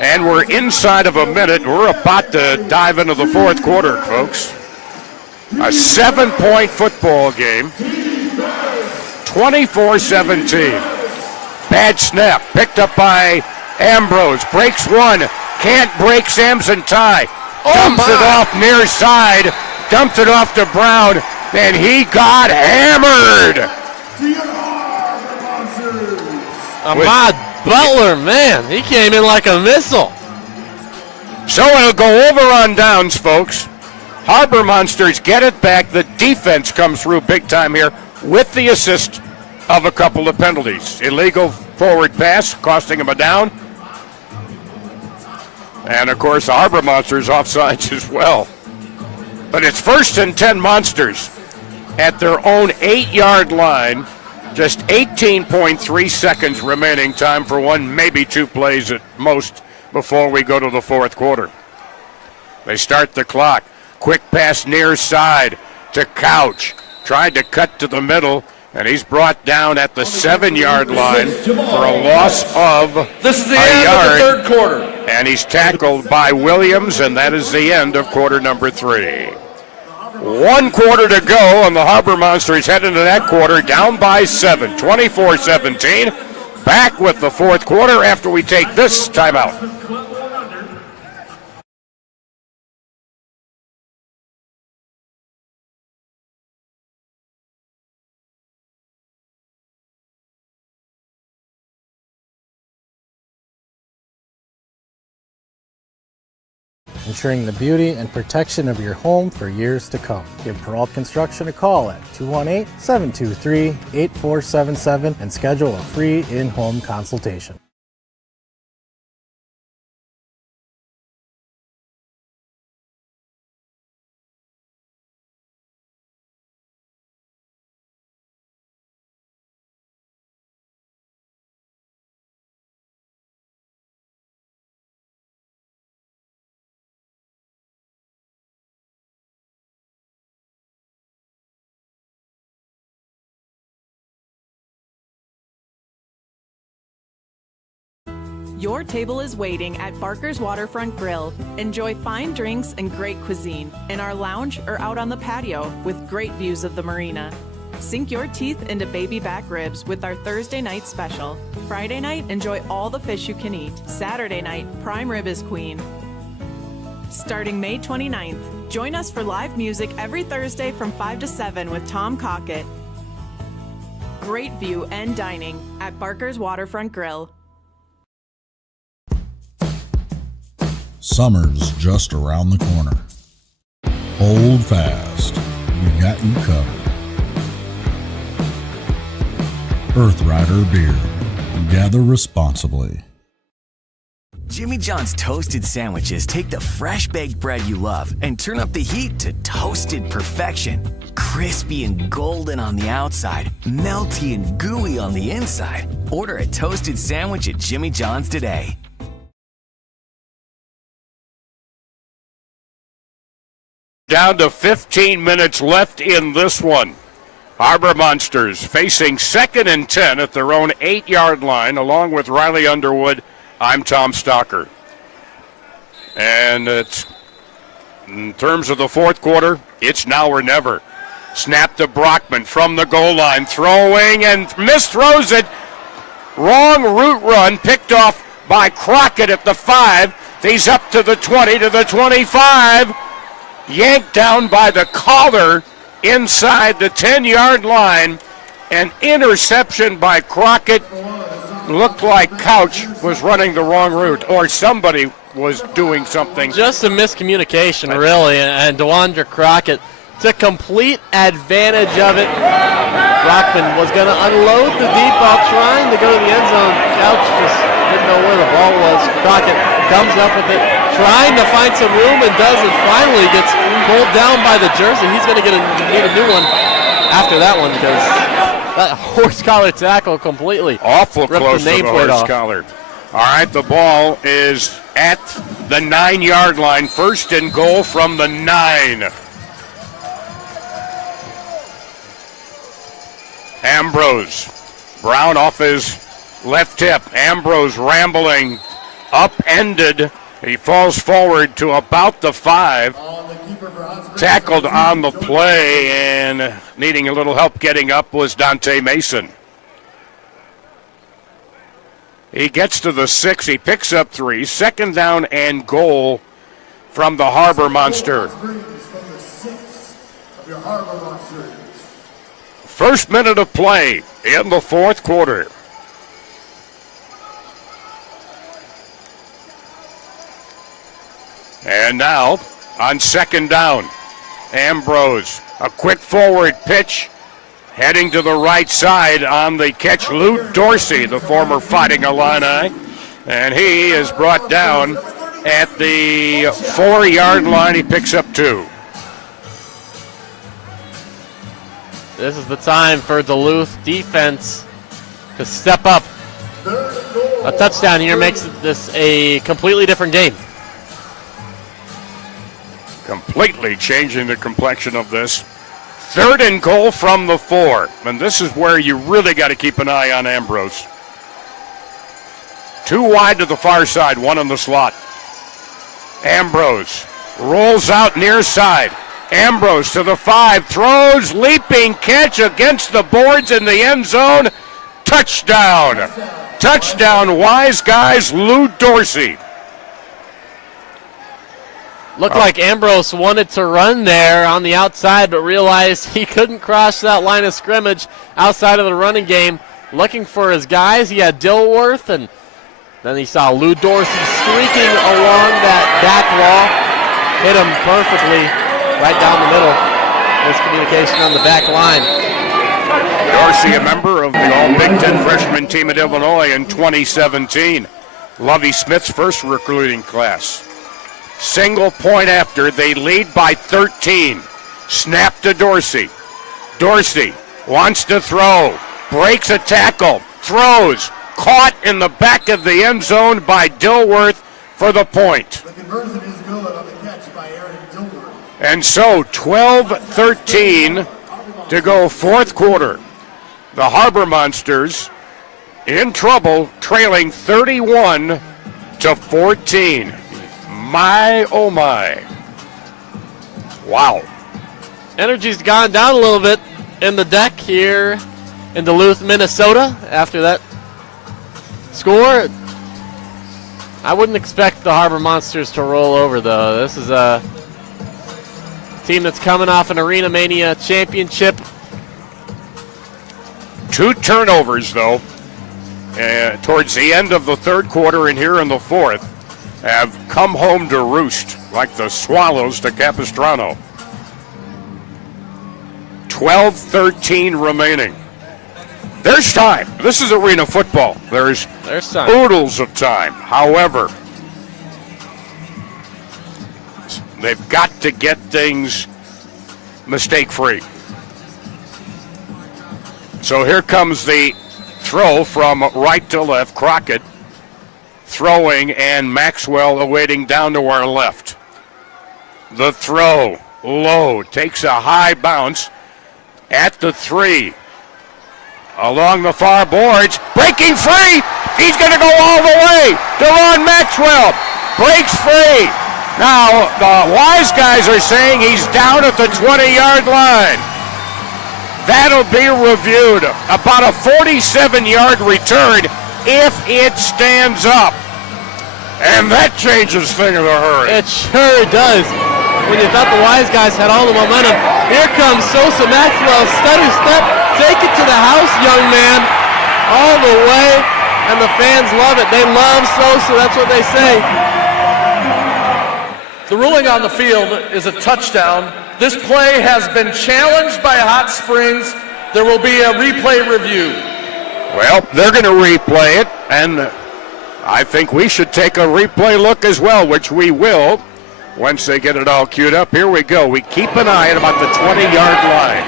And we're inside of a minute. We're about to dive into the fourth quarter, folks. A 7-point football game. 24-17. Bad snap. Picked up by Ambrose. Breaks 1. Can't break Samson Ty. Dumps it off near side. Dumps it off to Brown. and he got hammered. Ahmad Butler, man, he came in like a missile. So it'll go over on downs, folks. Harbor Monsters get it back. The defense comes through big time here with the assist of a couple of penalties. Illegal forward pass costing him a down. And, of course, the Harbor Monsters offsides as well. But it's 1st and 10 Monsters at their own 8-yard line. Just 18.3 seconds remaining. Time for one, maybe two plays at most before we go to the fourth quarter. They start the clock. Quick pass near side to Couch. Tried to cut to the middle, and he's brought down at the 7-yard line for a loss of This is the a end yard. of the third quarter. And he's tackled by Williams, and that is the end of quarter number 3. 1 quarter to go, and the Harbor Monsters head into that quarter down by 7, 24-17. Back with the fourth quarter after we take this timeout. ensuring the beauty and protection of your home for years to come. Give Peralt Construction a call at 218-723-8477 and schedule a free in-home consultation. Your table is waiting at Barker's Waterfront Grill. Enjoy fine drinks and great cuisine in our lounge or out on the patio with great views of the marina. Sink your teeth into baby back ribs with our Thursday night special. Friday night, enjoy all the fish you can eat. Saturday night, prime rib is queen. Starting May 29th, join us for live music every Thursday from 5 to 7 with Tom Cockett. Great view and dining at Barker's Waterfront Grill. Summer's just around the corner. Hold fast, we got you covered. Earth Rider Beer. Gather responsibly. Jimmy John's toasted sandwiches take the fresh baked bread you love and turn up the heat to toasted perfection. Crispy and golden on the outside, melty and gooey on the inside. Order a toasted sandwich at Jimmy John's today. Down to 15 minutes left in this one. Harbor Monsters facing 2nd and 10 at their own 8-yard line, along with Riley Underwood. I'm Tom Stocker. And it's, in terms of the fourth quarter, it's now or never. Snap to Brockman from the goal line, throwing and misthrows it. Wrong route run, picked off by Crockett at the 5. He's up to the 20, to the 25. Yanked down by the collar inside the 10-yard line. An interception by Crockett. Looked like Couch was running the wrong route, or somebody was doing something. Just a miscommunication, really, and DeWandre Crockett took complete advantage of it. Brockman was going to unload the deep ball, trying to go to the end zone. Couch just didn't know where the ball was. Crockett comes up with it, trying to find some room, and does, and finally gets pulled down by the jersey. He's going to need a new one after that one, because that horse collar tackle completely awful ripped close the to the nameplate horse off. collar. All right, the ball is at the 9-yard line. 1st and goal from the 9. Ambrose. Brown off his left hip. Ambrose rambling, upended. He falls forward to about the 5. Tackled on the play, and needing a little help getting up was Dante Mason. He gets to the 6. He picks up 3. 2nd down and goal from the Harbor Monster. Your Harbor Monsters. First minute of play in the fourth quarter. And now on second down, Ambrose, a quick forward pitch, heading to the right side on the catch, Lou Dorsey, the former Fighting Illini, and he is brought down at the 4-yard line. He picks up 2. This is the time for Duluth defense to step up. A touchdown here makes this a completely different game. Completely changing the complexion of this. 3rd and goal from the 4. And this is where you really got to keep an eye on Ambrose. 2 wide to the far side, 1 in the slot. Ambrose rolls out near side. Ambrose to the 5, throws, leaping catch against the boards in the end zone. Touchdown. Touchdown, Wise Guys, Lou Dorsey. Looked like Ambrose wanted to run there on the outside, but realized he couldn't cross that line of scrimmage outside of the running game. Looking for his guys, he had Dilworth, and then he saw Lou Dorsey streaking along that back wall. Hit him perfectly right down the middle. Miscommunication on the back line. Dorsey, a member of the All-Big Ten freshman team at Illinois in 2017. Lovie Smith's first recruiting class. Single point after, they lead by 13. Snap to Dorsey. Dorsey wants to throw, breaks a tackle, throws, caught in the back of the end zone by Dilworth for the point. The conversion is good on the catch by Aaron Dilworth. And so 12-13 to go fourth quarter. The Harbor Monsters in trouble, trailing 31-14. My, oh my. Wow. Energy's gone down a little bit in the deck here in Duluth, Minnesota after that score. I wouldn't expect the Harbor Monsters to roll over, though. This is a team that's coming off an Arena Mania championship. 2 turnovers, though, towards the end of the third quarter and here in the fourth, have come home to roost like the Swallows to Capistrano. 12-13 remaining. There's time. This is arena football. There's time. Oodles of time. However, they've got to get things mistake-free. So here comes the throw from right to left. Crockett throwing, and Maxwell awaiting down to our left. The throw, low, takes a high bounce at the 3. Along the far boards, breaking free. He's going to go all the way. DeRon Maxwell breaks free. Now, the Wise Guys are saying he's down at the 20-yard line. That'll be reviewed. About a 47-yard return if it stands up. And that changes things in a hurry. It sure does. When you thought the Wise Guys had all the momentum, here comes Sosa Maxwell, stutter step, take it to the house, young man, all the way, and the fans love it. They love Sosa, that's what they say. The ruling on the field is a touchdown. This play has been challenged by Hot Springs. There will be a replay review. Well, they're going to replay it, and I think we should take a replay look as well, which we will once they get it all queued up. Here we go. We keep an eye at about the 20-yard line.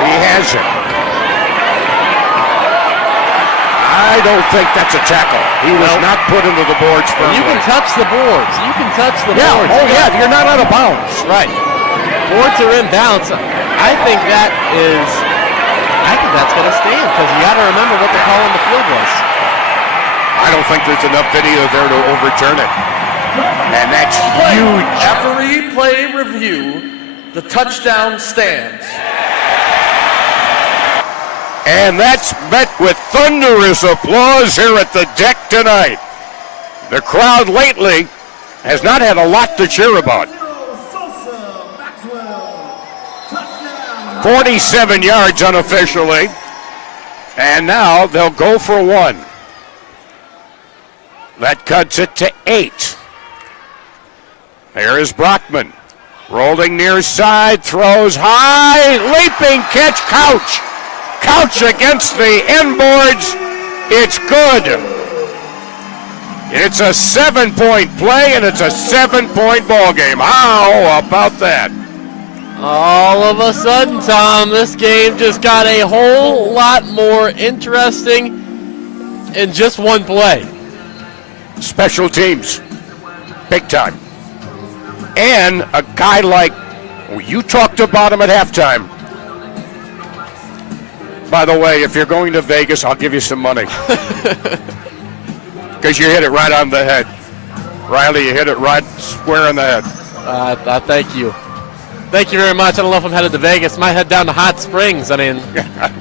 He has it. I don't think that's a tackle. He was not put into the boards firmly. You can touch the boards. You can touch the Yeah, boards. oh yeah, you're not out of bounds. Right. Boards are in bounds. I think that's going to stand because you got to remember what the call on the field was. I don't think there's enough video there to overturn it. And that's huge. After replay review, the touchdown stands. And that's met with thunderous applause here at the deck tonight. The crowd lately has not had a lot to cheer about. 47 yards unofficially. And now they'll go for 1. That cuts it to 8. There is Brockman. Rolling near side, throws high, leaping catch, Couch. Couch against the end boards. It's good. It's a 7-point play, and it's a 7-point ball game. How about that? All of a sudden, Tom, this game just got a whole lot more interesting in just one play. Special teams, big time. And a guy like, you talked about him at halftime. By the way, if you're going to Vegas, I'll give you some money. Because you hit it right on the head. Riley, you hit it right square in the head. Thank you. Thank you very much. I don't know if I'm headed to Vegas. Might head down to Hot Springs. I mean,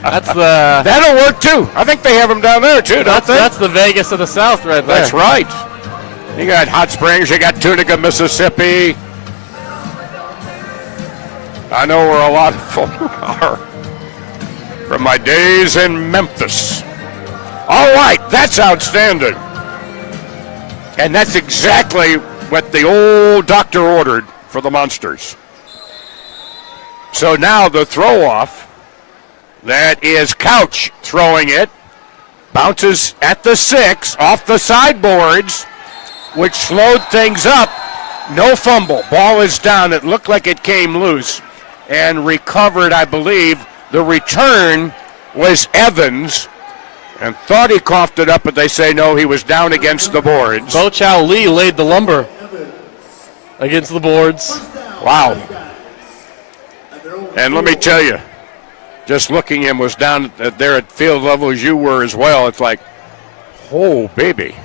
that's the... That'll work, too. I think they have them down there, too, don't they? That's the Vegas of the South right there. That's right. You got Hot Springs. You got Tunica, Mississippi. I know where a lot of folk are from my days in Memphis. All right, that's outstanding. And that's exactly what the old doctor ordered for the Monsters. So now the throw-off, that is Couch throwing it, bounces at the 6, off the sideboards, which slowed things up. No fumble. Ball is down. It looked like it came loose and recovered, I believe. The return was Evans, and thought he coughed it up, but they say no, he was down against the boards. Bo Chow Lee laid the lumber against the boards. Wow. And let me tell you, just looking him was down there at field level as you were as well. It's like, oh, baby.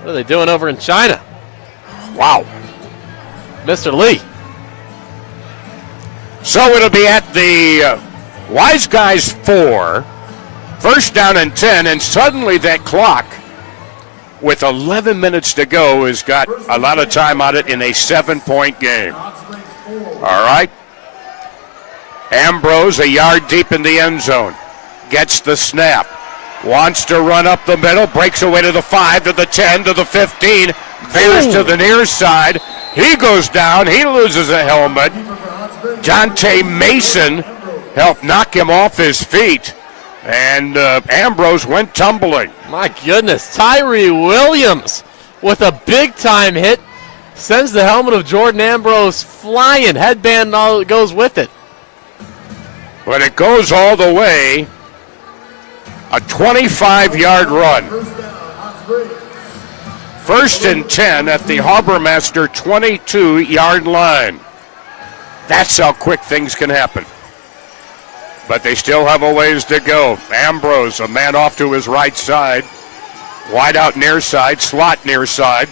What are they doing over in China? Wow. Mr. Lee. So it'll be at the Wise Guys 4, first down and 10, and suddenly that clock, with 11 minutes to go, has got a lot of time on it in a 7-point game. All right. Ambrose, a yard deep in the end zone, gets the snap, wants to run up the middle, breaks away to the 5, to the 10, to the 15, veers to the near side. He goes down. He loses a helmet. Jonte Mason helped knock him off his feet, and Ambrose went tumbling. My goodness, Tyree Williams with a big-time hit sends the helmet of Jordan Ambrose flying. Headband all goes with it. But it goes all the way, a 25-yard run. First and 10 at the Harbormaster 22-yard line. That's how quick things can happen. But they still have a ways to go. Ambrose, a man off to his right side. Wide out near side, slot near side.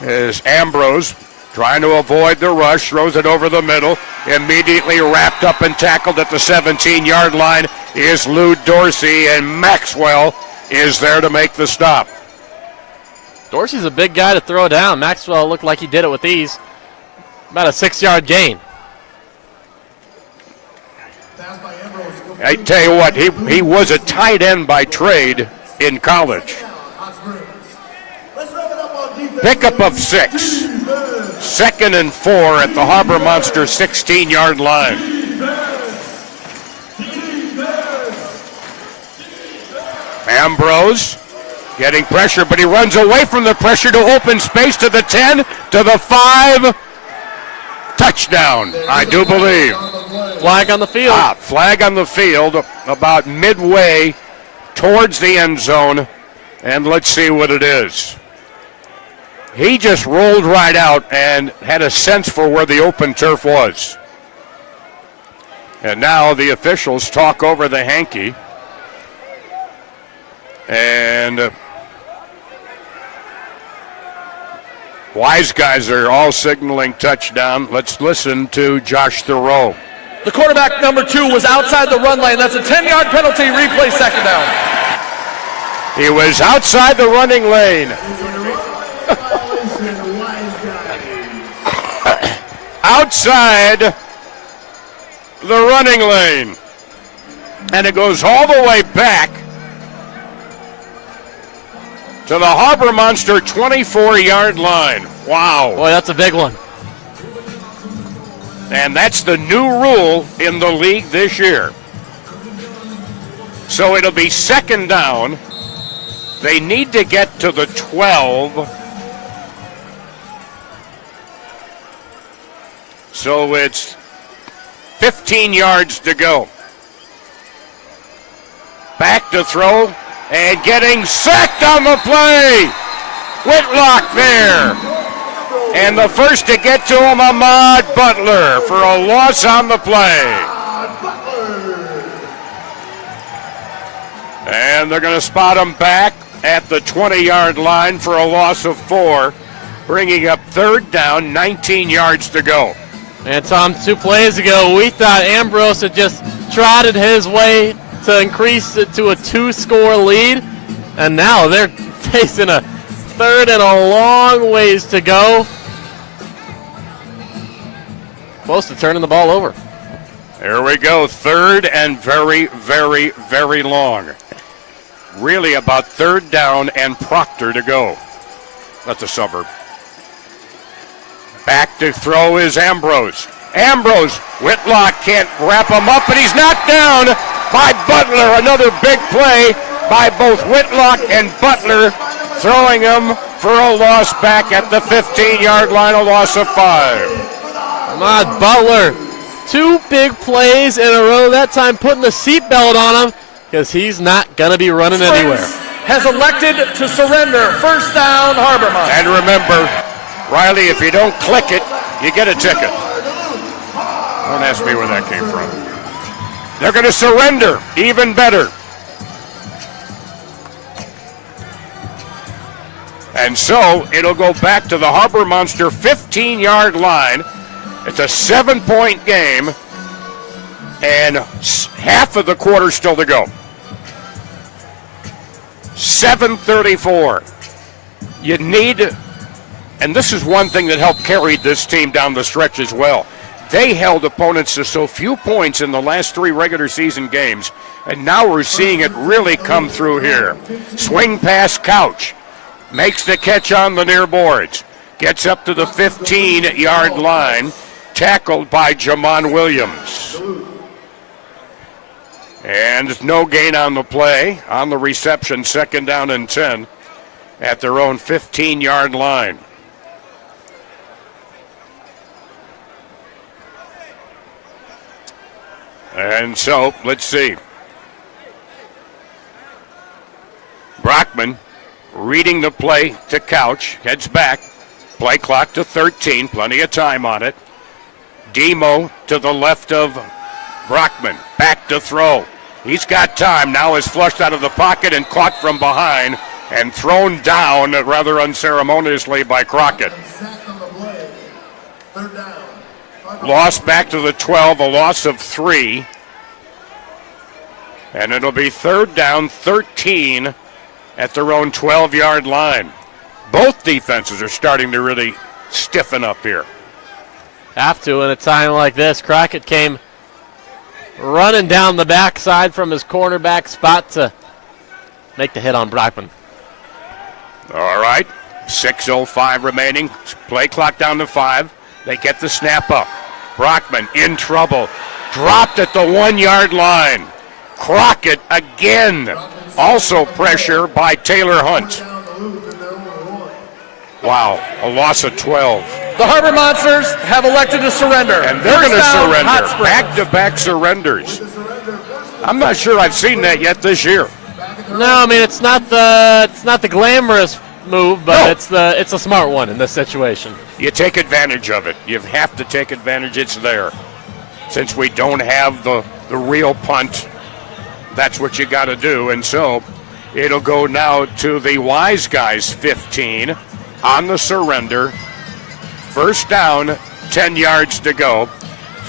Is Ambrose trying to avoid the rush, throws it over the middle. Immediately wrapped up and tackled at the 17-yard line is Lou Dorsey, and Maxwell is there to make the stop. Dorsey's a big guy to throw down. Maxwell looked like he did it with ease. About a 6-yard gain. I tell you what, he was a tight end by trade in college. Pickup of 6. Second and 4 at the Harbor Monster 16-yard line. Ambrose getting pressure, but he runs away from the pressure to open space to the 10, to the 5. Touchdown, I do believe. Flag on the field. Flag on the field about midway towards the end zone, and let's see what it is. He just rolled right out and had a sense for where the open turf was. And now the officials talk over the hanky. And Wise Guys are all signaling touchdown. Let's listen to Josh Thoreau. The quarterback, number 2, was outside the run lane. That's a 10-yard penalty, replay second down. He was outside the running lane. outside the running lane. And it goes all the way back to the Harbor Monster 24-yard line. Wow. Boy, that's a big one. And that's the new rule in the league this year. So it'll be second down. They need to get to the 12. So it's 15 yards to go. Back to throw, and getting sacked on the play. Whitlock there. And the first to get to him, Ahmad Butler, for a loss on the play. And they're going to spot him back at the 20-yard line for a loss of 4, bringing up third down, 19 yards to go. And Tom, 2 plays ago, we thought Ambrose had just trotted his way to increase it to a 2-score lead. And now they're facing a third and a long ways to go. Close to turning the ball over. There we go, third and very, very, very long. Really about third down and Proctor to go. That's a suburb. Back to throw is Ambrose. Ambrose, Whitlock can't wrap him up, and he's knocked down by Butler. Another big play by both Whitlock and Butler, throwing him for a loss back at the 15-yard line, a loss of 5. Ahmad Butler, 2 big plays in a row, that time putting the seatbelt on him because he's not going to be running anywhere. Has elected to surrender. First down, Harbor Monster. And remember, Riley, if you don't click it, you get a ticket. Don't ask me where that came from. They're going to surrender. Even better. And so it'll go back to the Harbor Monster 15-yard line. It's a 7-point game, and half of the quarter still to go. 7:34. You need, and this is one thing that helped carry this team down the stretch as well. They held opponents to so few points in the last 3 regular season games, and now we're seeing it really come through here. Swing pass, Couch. Makes the catch on the near boards. Gets up to the 15-yard line. Tackled by Jamon Williams. And no gain on the play. On the reception, second down and 10 at their own 15-yard line. And so, let's see. Brockman reading the play to Couch. Heads back. Play clock to 13. Plenty of time on it. Demo to the left of Brockman. Back to throw. He's got time. Now is flushed out of the pocket and caught from behind and thrown down rather unceremoniously by Crockett. Loss back to the 12, a loss of 3. And it'll be third down, 13 at their own 12-yard line. Both defenses are starting to really stiffen up here. Have to in a time like this. Crockett came running down the backside from his cornerback spot to make the hit on Brockman. All right, 6:05 remaining. Play clock down to 5. They get the snap up. Brockman in trouble. Dropped at the 1-yard line. Crockett again. Also pressure by Taylor Hunt. Wow, a loss of 12. The Harbor Monsters have elected to surrender. And they're going to surrender. Back-to-back surrenders. I'm not sure I've seen that yet this year. No, I mean it's not the glamorous move, but it's a smart one in this situation. You take advantage of it. You have to take advantage. It's there. Since we don't have the real punt, that's what you got to do. And so it'll go now to the Wise Guys 15 on the surrender. First down, 10 yards to go.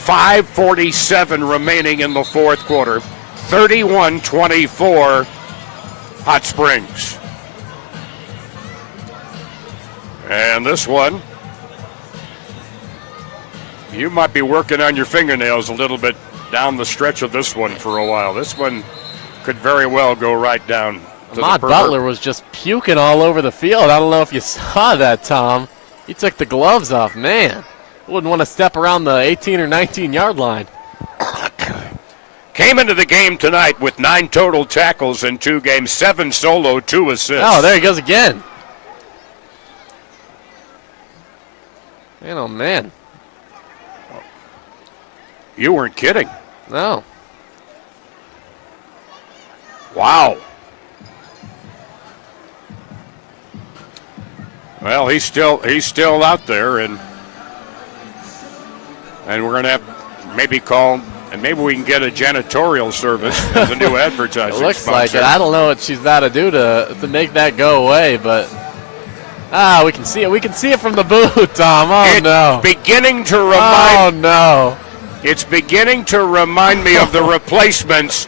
5:47 remaining in the fourth quarter. 31-24 Hot Springs. And this one, you might be working on your fingernails a little bit down the stretch of this one for a while. This one could very well go right down to Ahmad the pervert. Butler was just puking all over the field. I don't know if you saw that, Tom. He took the gloves off. Man, wouldn't want to step around the 18 or 19-yard line. Came into the game tonight with 9 total tackles in 2 games, 7 solo, 2 assists. Oh, there he goes again. Man, oh, man. You weren't kidding. No. Wow. Well, he's still out there, and we're going to have maybe call, and maybe we can get a janitorial service as a new advertising It looks sponsor. like it. I don't know what she's about to do to make that go away, but we can see it. We can see it from the booth, Tom. Oh, no. Beginning to remind. Oh, no. It's beginning to remind me of the replacements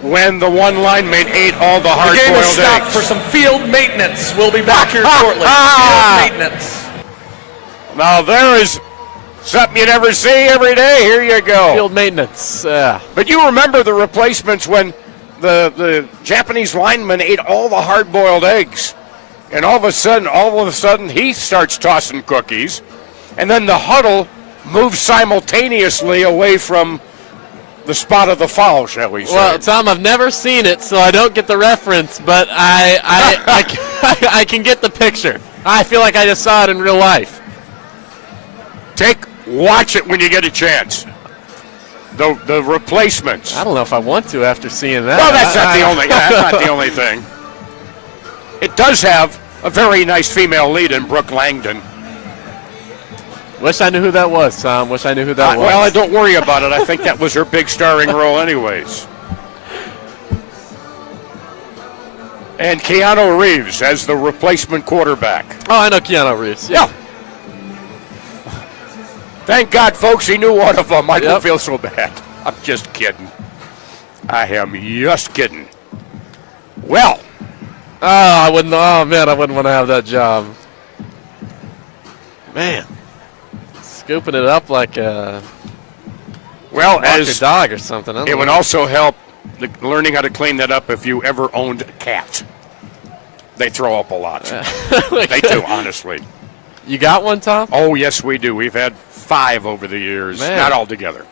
when the one lineman ate all the The hard-boiled game is stopped eggs. for some field maintenance. We'll be back here shortly. Field maintenance. Now there is something you never see every day. Here you go. Field maintenance. Yeah. But you remember the replacements when the Japanese lineman ate all the hard-boiled eggs, and all of a sudden he starts tossing cookies, and then the huddle moves simultaneously away from the spot of the foul, shall we say. Well, Tom, I've never seen it, so I don't get the reference, but I can get the picture. I feel like I just saw it in real life. Watch it when you get a chance. The replacements. I don't know if I want to after seeing that. Well, that's not the only thing. It does have a very nice female lead in Brooke Langdon. Wish I knew who that was, Tom. Wish I knew who that was. Well, don't worry about it. I think that was her big starring role anyways. And Keanu Reeves as the replacement quarterback. Oh, I know Keanu Reeves. Yeah. Thank God, folks, he knew one of them. I don't feel so bad. I'm just kidding. I am just kidding. Well. I wouldn't want to have that job. Man. Scooping it up like a dog or something. It would also help learning how to clean that up if you ever owned a cat. They throw up a lot. They do, honestly. You got one, Tom? Oh, yes, we do. We've had 5 over the years. Man. Not all together.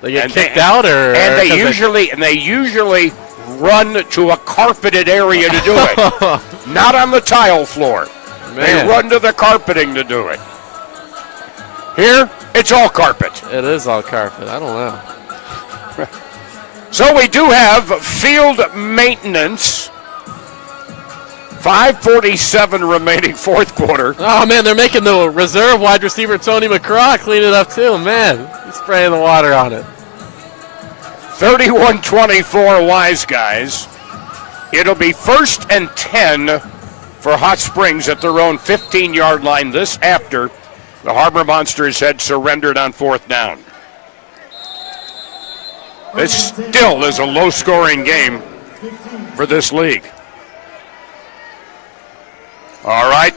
They get kicked out, or they usually run to a carpeted area to do it. Not on the tile floor. Man. They run to the carpeting to do it. Here, it's all carpet. It is all carpet. I don't know. So we do have field maintenance. 5:47 remaining fourth quarter. Oh, man, they're making the reserve wide receiver Tony McCraw clean it up, too. Man, he's spraying the water on it. 31-24 Wise Guys. It'll be 1st and 10 for Hot Springs at their own 15-yard line this after the Harbor Monsters had surrendered on 4th down. This still is a low-scoring game for this league. All right,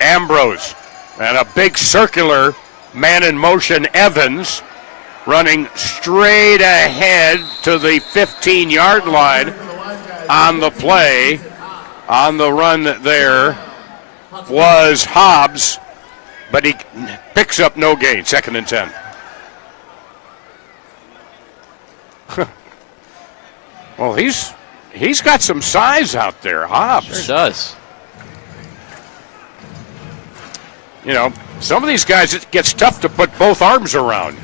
Ambrose and a big circular man in motion, Evans, running straight ahead to the 15-yard line on the play. On the run there was Hobbs, but he picks up no gain, 2nd and 10. Well, he's got some size out there, Hobbs. Sure does. You know, some of these guys, it gets tough to put both arms around.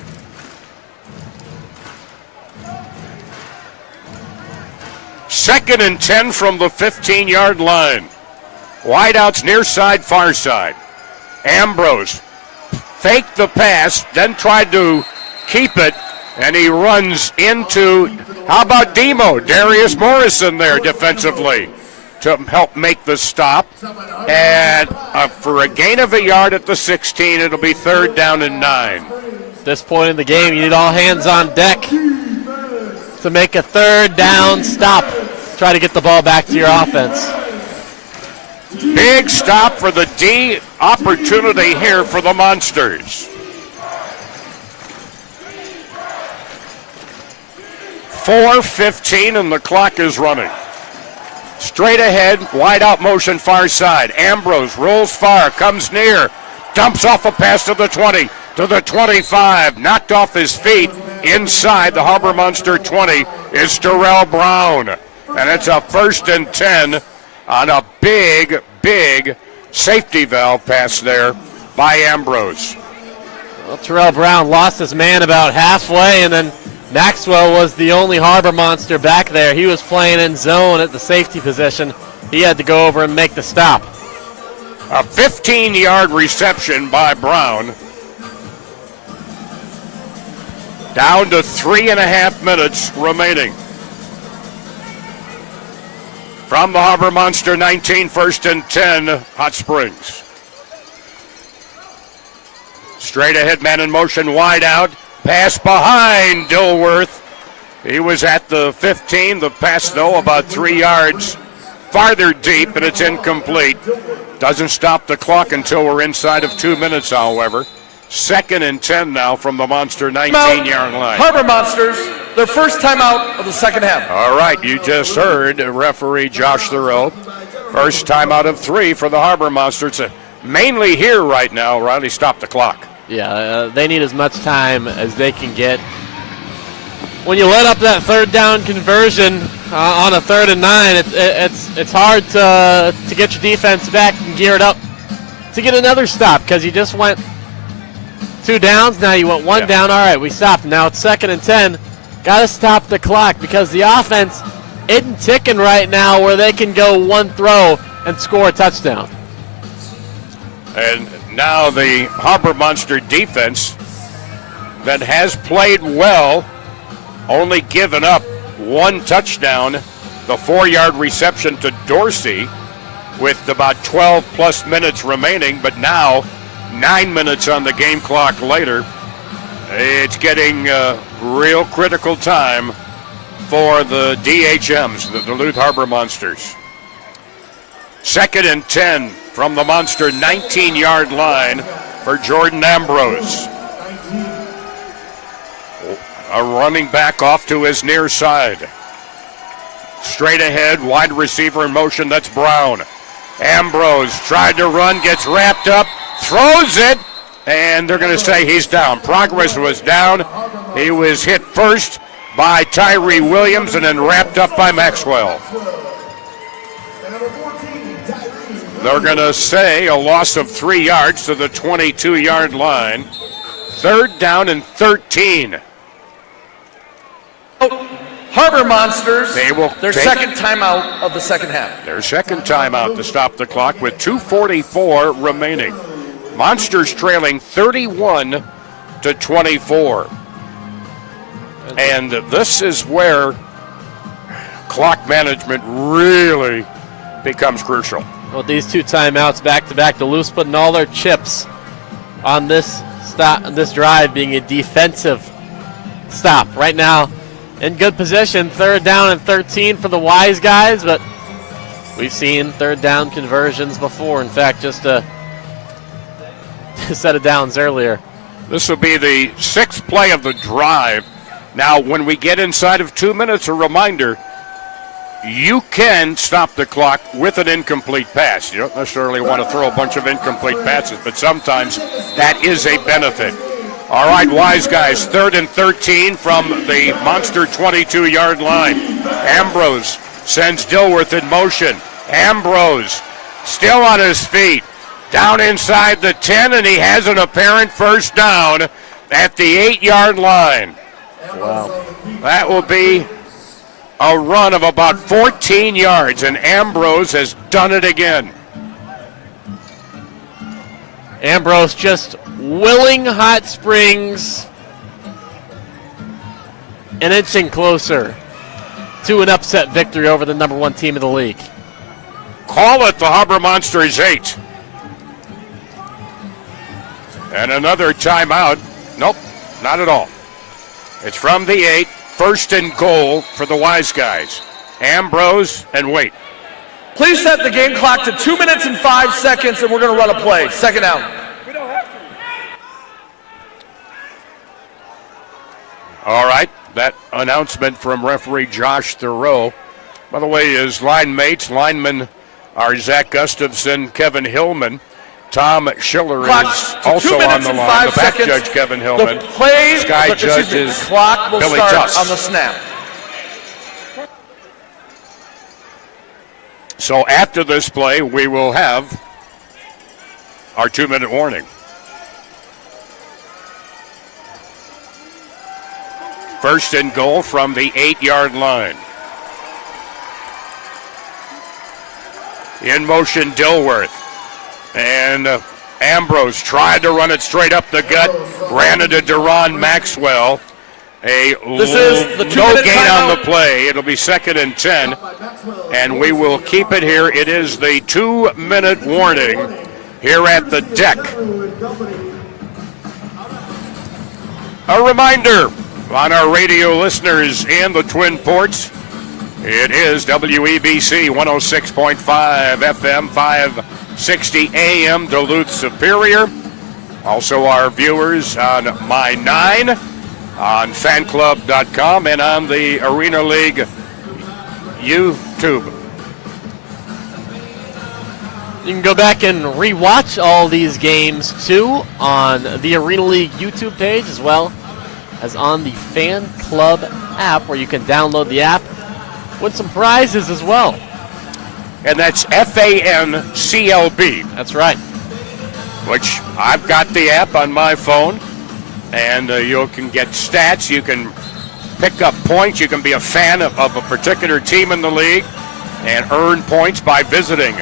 Second and 10 from the 15-yard line. Wideouts near side, far side. Ambrose faked the pass, then tried to keep it, and he runs into, how about Demo? Darius Morrison there defensively to help make the stop. And for a gain of a yard at the 16, it'll be 3rd down and 9. At this point in the game, you need all hands on deck to make a 3rd down stop. Try to get the ball back to your offense. Big stop for the D opportunity here for the Monsters. 4:15 and the clock is running. Straight ahead, wide out motion far side. Ambrose rolls far, comes near, dumps off a pass to the 20, to the 25, knocked off his feet. Inside the Harbor Monster 20 is Terrell Brown. And it's a 1st and 10 on a big, big safety valve pass there by Ambrose. Well, Terrell Brown lost his man about halfway, and then Maxwell was the only Harbor Monster back there. He was playing in zone at the safety position. He had to go over and make the stop. A 15-yard reception by Brown. Down to 3.5 minutes remaining. From the Harbor Monster 19, 1st and 10, Hot Springs. Straight ahead, man in motion, wide out. Pass behind Dilworth. He was at the 15. The pass, though, about 3 yards farther deep, and it's incomplete. Doesn't stop the clock until we're inside of 2 minutes, however. 2nd and 10 now from the Monster 19-yard line. Harbor Monsters, their first timeout of the second half. All right, you just heard referee Josh Thoreau. First timeout of 3 for the Harbor Monsters. Mainly here right now. Riley, stop the clock. Yeah, they need as much time as they can get. When you let up that 3rd down conversion on a 3rd and 9, it's hard to get your defense back and geared up to get another stop, because you just went 2 downs. Now you went 1 down. All right, we stopped. Now it's 2nd and 10. Got to stop the clock, because the offense isn't ticking right now where they can go 1 throw and score a touchdown. And now the Harbor Monster defense that has played well, only given up 1 touchdown, the 4-yard reception to Dorsey with about 12 plus minutes remaining, but now 9 minutes on the game clock later. It's getting real critical time for the DHMs, the Duluth Harbor Monsters. 2nd and 10 from the Monster 19-yard line for Jordan Ambrose. A running back off to his near side. Straight ahead, wide receiver in motion, that's Brown. Ambrose tried to run, gets wrapped up, throws it, and they're going to say he's down. Progress was down. He was hit first by Tyree Williams and then wrapped up by Maxwell. They're going to say a loss of 3 yards to the 22-yard line. 3rd down and 13. Harbor Monsters, their take second timeout of the second half. Their second timeout to stop the clock with 2:44 remaining. Monsters trailing 31-24. And this is where clock management really becomes crucial. Well, these 2 timeouts back-to-back, Duluth putting all their chips on this drive being a defensive stop. Right now, in good position, 3rd down and 13 for the Wise Guys, but we've seen 3rd down conversions before. In fact, just a set of downs earlier. This will be the 6th play of the drive. Now, when we get inside of 2 minutes, a reminder, you can stop the clock with an incomplete pass. You don't necessarily want to throw a bunch of incomplete passes, but sometimes that is a benefit. All right, Wise Guys, 3rd and 13 from the Monster 22-yard line. Ambrose sends Dilworth in motion. Ambrose still on his feet. Down inside the 10, and he has an apparent first down at the 8-yard line. Wow. That will be a run of about 14 yards, and Ambrose has done it again. Ambrose just willing Hot Springs and inching closer to an upset victory over the number 1 team in the league. Call it the Harbor Monsters 8. And another timeout. Nope, not at all. It's from the 8, 1st and goal for the Wise Guys. Ambrose and wait. Please set the game clock to 2 minutes and 5 seconds, and we're going to run a play. 2nd down. All right, that announcement from referee Josh Thoreau. By the way, his linemen are Zach Gustafson, Kevin Hillman. Tom Schiller is also on the line. The back judge, Kevin Hillman. Sky judge is clock will Billy start Tuss. on the snap. So after this play, we will have our 2-minute warning. First and goal from the 8-yard line. In motion, Dilworth. And Ambrose tried to run it straight up the gut, ran into Deron Maxwell. No gain on the play. It'll be 2nd and 10, and we will keep it here. It is the 2-minute warning here at the deck. A reminder on our radio listeners and the Twin Ports, it is WEBC 106.5 FM, 560 AM, Duluth Superior. Also our viewers on My 9, on fanclub.com, and on the Arena League YouTube. You can go back and rewatch all these games, too, on the Arena League YouTube page, as well as on the Fanclb app, where you can download the app, win some prizes as well. And that's FANCLB. That's right. Which I've got the app on my phone, and you can get stats. You can pick up points. You can be a fan of a particular team in the league and earn points by visiting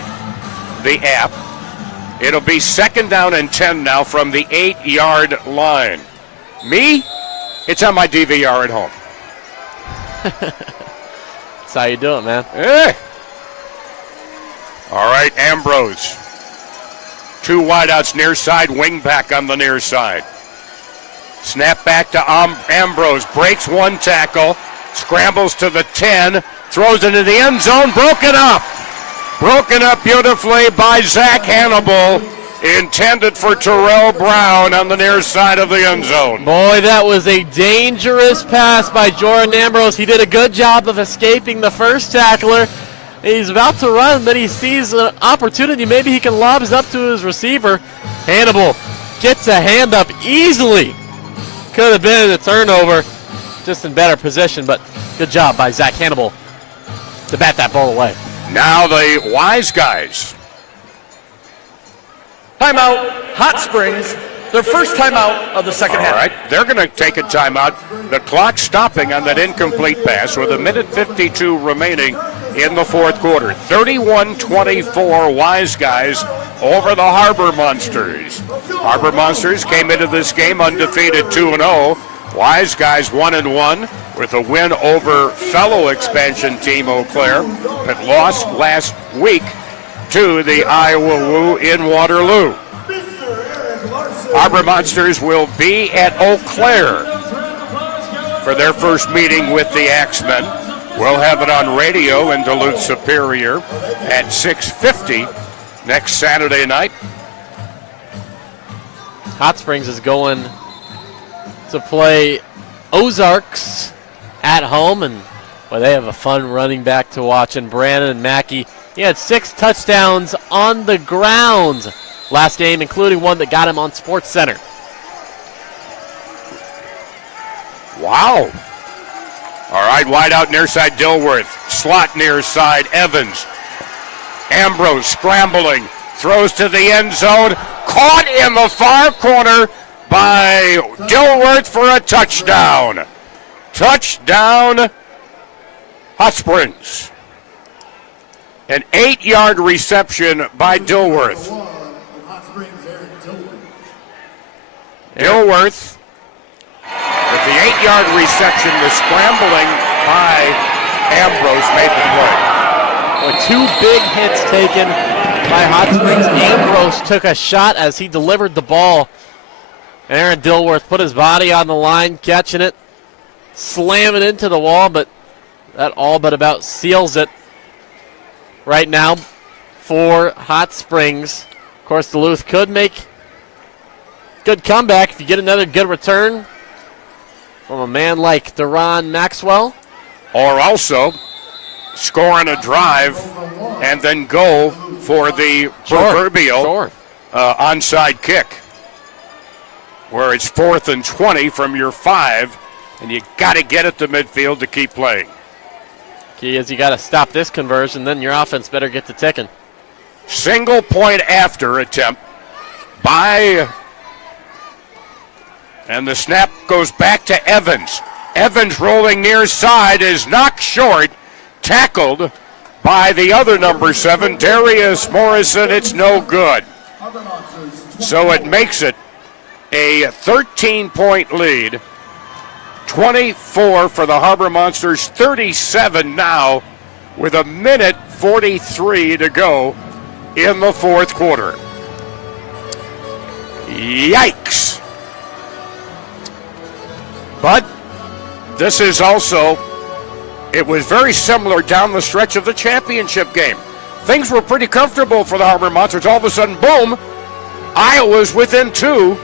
the app. It'll be 2nd down and 10 now from the 8-yard line. Me? It's on my DVR at home. That's how you do it, man. Eh. All right, Ambrose. 2 wideouts near side, wing back on the near side. Snap back to Ambrose, breaks 1 tackle, scrambles to the 10, throws into the end zone, broken up. Broken up beautifully by Zach Hannibal, intended for Terrell Brown on the near side of the end zone. Boy, that was a dangerous pass by Jordan Ambrose. He did a good job of escaping the first tackler. He's about to run, then he sees an opportunity. Maybe he can lob it up to his receiver. Hannibal gets a hand up easily. Could have been a turnover, just in better position, but good job by Zach Hannibal to bat that ball away. Now the Wise Guys. Timeout, Hot Springs. Their first timeout of the second half. All right, they're going to take a timeout. The clock stopping on that incomplete pass with 1:52 remaining in the fourth quarter. 31-24 Wise Guys over the Harbor Monsters. Harbor Monsters came into this game undefeated 2-0. Wise Guys 1-1 with a win over fellow expansion team Eau Claire that lost last week to the Iowa Woo in Waterloo. Harbor Monsters will be at Eau Claire for their first meeting with the Axemen. We'll have it on radio in Duluth Superior at 6:50 next Saturday night. Hot Springs is going to play Ozarks at home, and well, they have a fun running back to watch in Brandon Mackey. He had 6 touchdowns on the ground last game, including one that got him on Sports Center. Wow. All right, wide out near side, Dilworth. Slot near side, Evans. Ambrose scrambling, throws to the end zone. Caught in the far corner by Dilworth for a touchdown. Touchdown, Hot Springs. An 8-yard reception by Dilworth. Dilworth with the 8-yard reception, the scrambling by Ambrose made the play. With 2 big hits taken by Hot Springs, Ambrose took a shot as he delivered the ball. Aaron Dilworth put his body on the line, catching it, slamming into the wall, but that all but about seals it right now for Hot Springs. Of course, Duluth could make good comeback if you get another good return from a man like Deron Maxwell. Or also score on a drive and then go for the proverbial onside kick, where it's 4th and 20 from your 5, and you got to get it to midfield to keep playing. Key is you got to stop this conversion, then your offense better get to ticking. Single point after attempt by, and the snap goes back to Evans. Evans rolling near side is knocked short, tackled by the other number 7, Darius Morrison. It's no good. So it makes it a 13-point lead. 24 for the Harbor Monsters, 37 now with 1:43 to go in the fourth quarter. Yikes. But this is also, it was very similar down the stretch of the championship game. Things were pretty comfortable for the Harbor Monsters. All of a sudden, boom, Iowa's within 2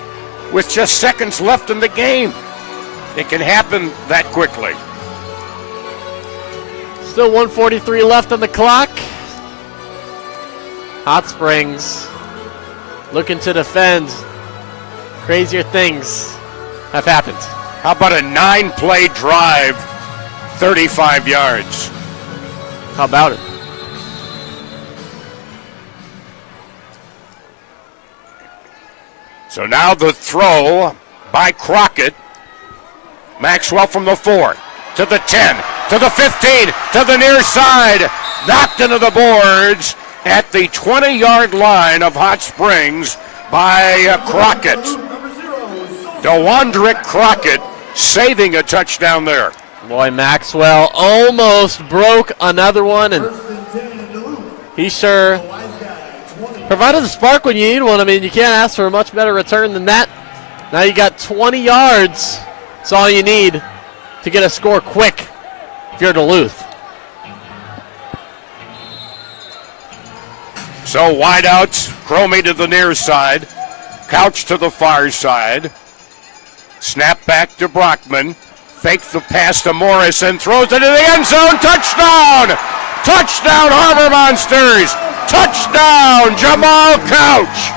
with just seconds left in the game. It can happen that quickly. Still 1:43 left on the clock. Hot Springs looking to defend. Crazier things have happened. How about a 9-play drive, 35 yards? How about it? So now the throw by Crockett. Maxwell from the 4 to the 10 to the 15 to the near side. Knocked into the boards at the 20-yard line of Hot Springs by Crockett. DeWandrick Crockett saving a touchdown there. Boy, Maxwell almost broke another one, and he sure provided the spark when you need one. I mean, you can't ask for a much better return than that. Now you got 20 yards. That's all you need to get a score quick if you're Duluth. So wideouts, Cromie to the near side, Couch to the far side. Snap back to Brockman. Fake the pass to Morrison. Throws it into the end zone. Touchdown! Touchdown, Harbor Monsters! Touchdown, Jamal Couch!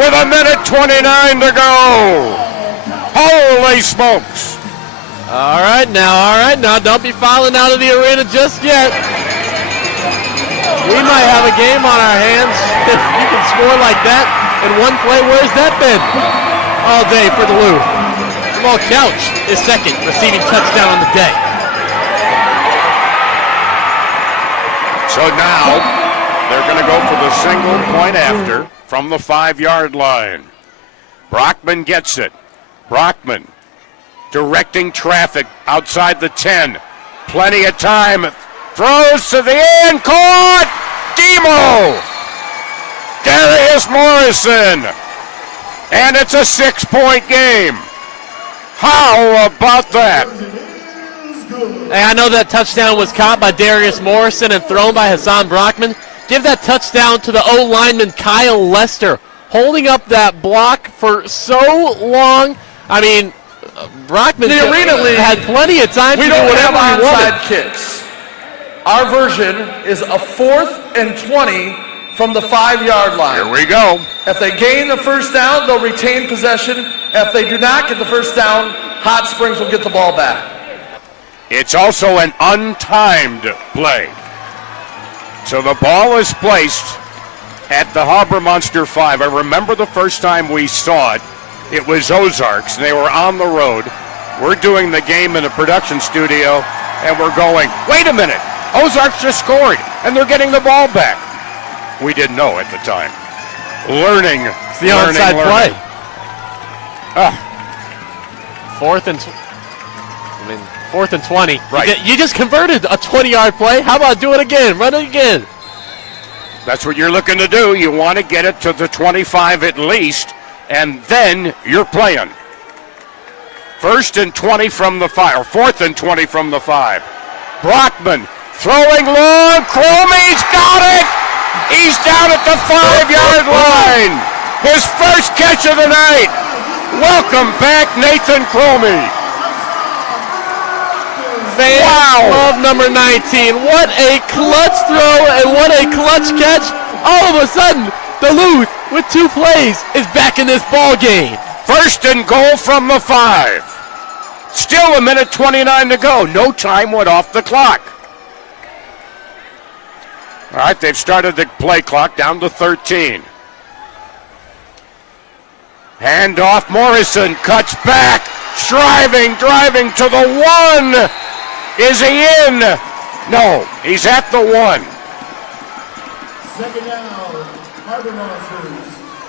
With 1:29 to go. Holy smokes! All right now. Don't be filing out of the arena just yet. We might have a game on our hands if you can score like that in one play. Where's that been? All day for Duluth. Jamal Couch is second receiving touchdown on the day. So now they're going to go for the single point after from the 5-yard line. Brockman gets it. Brockman directing traffic outside the 10. Plenty of time. Throws to the end. Caught! Demo! Darius Morrison. And it's a 6-point game. How about that? Hey, I know that touchdown was caught by Darius Morrison and thrown by Hassan Brockman. Give that touchdown to the O-lineman Kyle Lester, holding up that block for so long. I mean, Brockman the Arena League had plenty of time to do whatever he wanted. We don't have onside kicks. Our version is a 4th and 20 from the 5-yard line. Here we go. If they gain the first down, they'll retain possession. If they do not get the first down, Hot Springs will get the ball back. It's also an untimed play. So the ball is placed at the Harbor Monster 5. I remember the first time we saw it, it was Ozarks, and they were on the road. We're doing the game in a production studio, and we're going, wait a minute, Ozarks just scored, and they're getting the ball back. We didn't know at the time. Learning. It's the onside play. 4th and 20. Right. You just converted a 20-yard play. How about do it again? Run it again. That's what you're looking to do. You want to get it to the 25 at least, and then you're playing. 1st and 20 from the 5, or 4th and 20 from the 5. Brockman throwing long. Cromie's got it. He's down at the 5-yard line. His first catch of the night. Welcome back, Nathan Cromie. Fans love number 19. What a clutch throw and what a clutch catch. All of a sudden, Duluth, with 2 plays, is back in this ball game. First and goal from the 5. Still a minute 29 to go. No time went off the clock. All right, they've started the play clock down to 13. Handoff, Morrison cuts back, driving to the 1. Is he in? No, he's at the 1. Second down, Harbor Monsters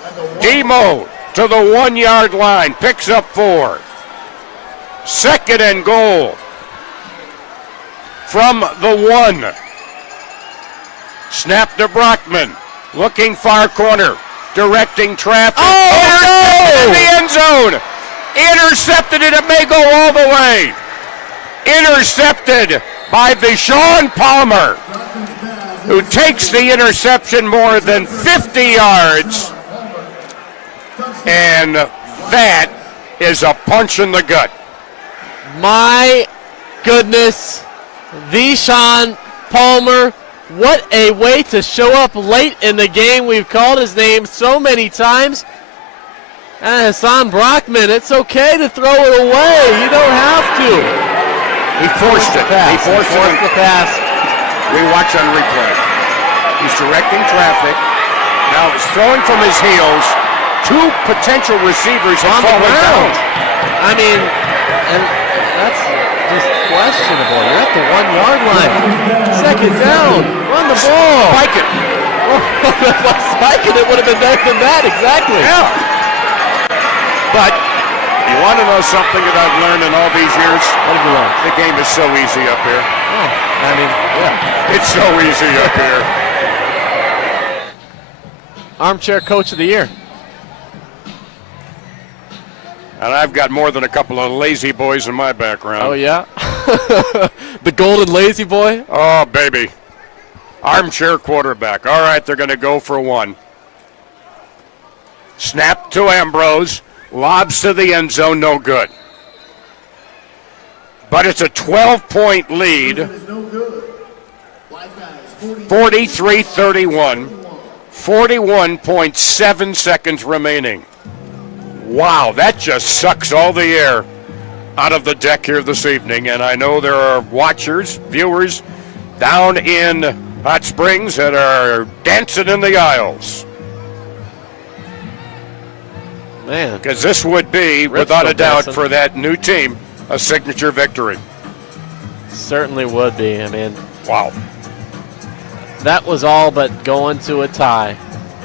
at the 1. Demo to the 1 yard line, picks up 4. Second and goal from the 1. Snap to Brockman, looking far corner, directing traffic. In the end zone. Intercepted it may go all the way. Intercepted by Deshaun Palmer, who takes the interception more than 50 yards. And that is a punch in the gut. My goodness, Deshaun Palmer, what a way to show up late in the game. We've called his name so many times. And Hassan Brockman, it's okay to throw it away. You don't have to. He forced it. He forced the pass. We watch on replay. He's directing traffic. Now he's throwing from his heels. 2 potential receivers have fallen down. I mean, and that's just questionable. You're at the 1 yard line. Second down. Run the ball. Spike it. If I spike it, it would have been better than that. Exactly. Yeah. But you want to know something that I've learned in all these years? What have you learned? The game is so easy up here. Oh, I mean, yeah. It's so easy up here. Armchair Coach of the Year. And I've got more than a couple of lazy boys in my background. Oh, yeah? The golden lazy boy? Oh, baby. Armchair quarterback. All right, they're going to go for 1. Snap to Ambrose. Lobs to the end zone, no good. But it's a 12-point lead. 43-31. 41.7 seconds remaining. Wow, that just sucks all the air out of the deck here this evening. And I know there are watchers, viewers down in Hot Springs that are dancing in the aisles. Man. Because this would be, without a doubt, for that new team, a signature victory. Certainly would be. I mean, wow. That was all but going to a tie.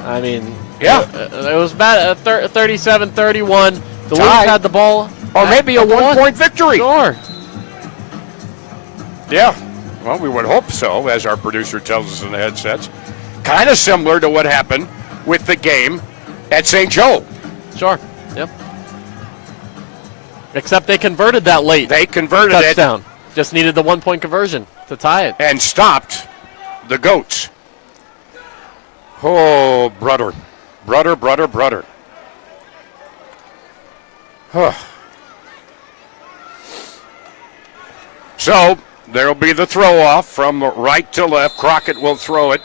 I mean, yeah. It was about 37-31. Duluth had the ball. Or maybe a 1-point victory. Sure. Yeah. Well, we would hope so, as our producer tells us in the headsets. Kind of similar to what happened with the game at St. Joe. Sure. Yep. Except they converted that late. They converted touchdown. Just needed the 1-point conversion to tie it. And stopped the Goats. Oh, brother. Brother. Huh. So, there'll be the throw-off from right to left. Crockett will throw it.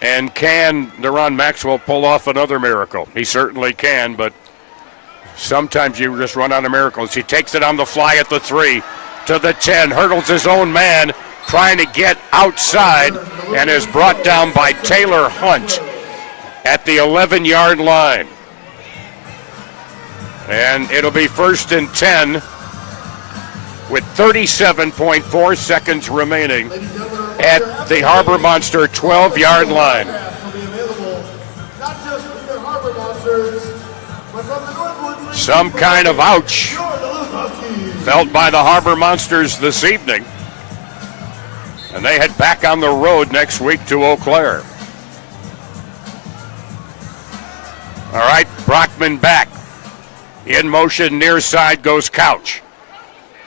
And can Deron Maxwell pull off another miracle? He certainly can, but sometimes you just run out of miracles. He takes it on the fly at the 3 to the 10, hurdles his own man, trying to get outside, and is brought down by Taylor Hunt at the 11-yard line. And it'll be 1st and 10 with 37.4 seconds remaining at the Harbor Monster 12-yard line. Some kind of ouch felt by the Harbor Monsters this evening. And they head back on the road next week to Eau Claire. All right, Brockman back. In motion, near side goes Couch.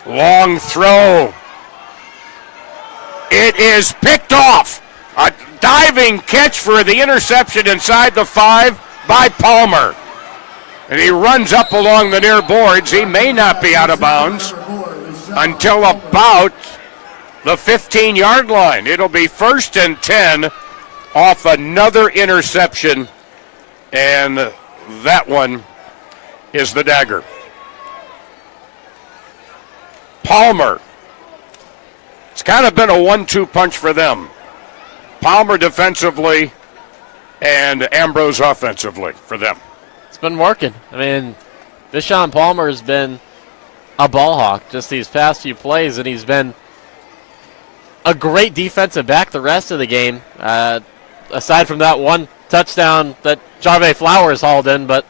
Long throw. It is picked off. A diving catch for the interception inside the 5 by Palmer. And he runs up along the near boards. He may not be out of bounds. until about the 15-yard line. It'll be 1st and 10 off another interception, and that one is the dagger. Palmer. It's kind of been a 1-2 punch for them. Palmer defensively and Ambrose offensively for them. It's been working. I mean, Deshaun Palmer has been a ball hawk just these past few plays, and he's been a great defensive back the rest of the game, aside from that one touchdown that Jarve Flowers hauled in. But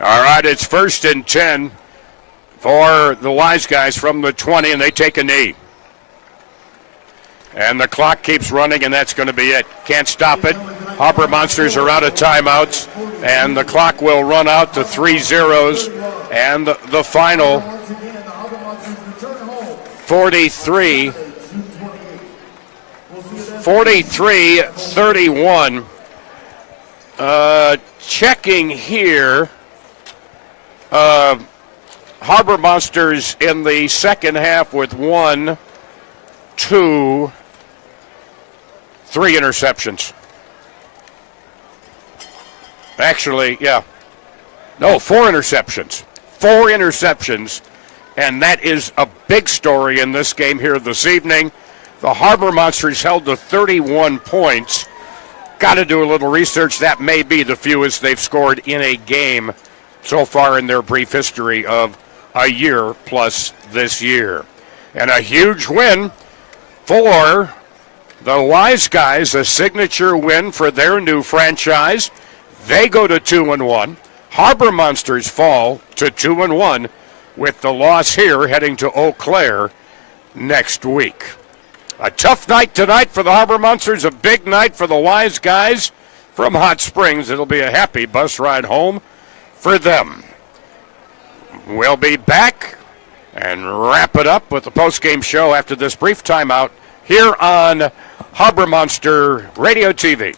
all right, it's 1st and 10 for the Wise Guys from the 20, and they take a knee. And the clock keeps running, and that's going to be it. Can't stop it. Harbor Monsters are out of timeouts, and the clock will run out to 3 zeros. And the final 43-31. Checking here. Harbor Monsters in the second half with 1, 2, 3 interceptions. Actually, yeah. No, 4 interceptions. 4 interceptions. And that is a big story in this game here this evening. The Harbor Monsters held to 31 points. Got to do a little research. That may be the fewest they've scored in a game so far in their brief history of a year plus this year. And a huge win for the Wise Guys, a signature win for their new franchise. They go to 2-1. Harbor Monsters fall to 2-1 with the loss here, heading to Eau Claire next week. A tough night tonight for the Harbor Monsters, a big night for the Wise Guys from Hot Springs. It'll be a happy bus ride home for them. We'll be back and wrap it up with the postgame show after this brief timeout here on Harbor Monster Radio TV.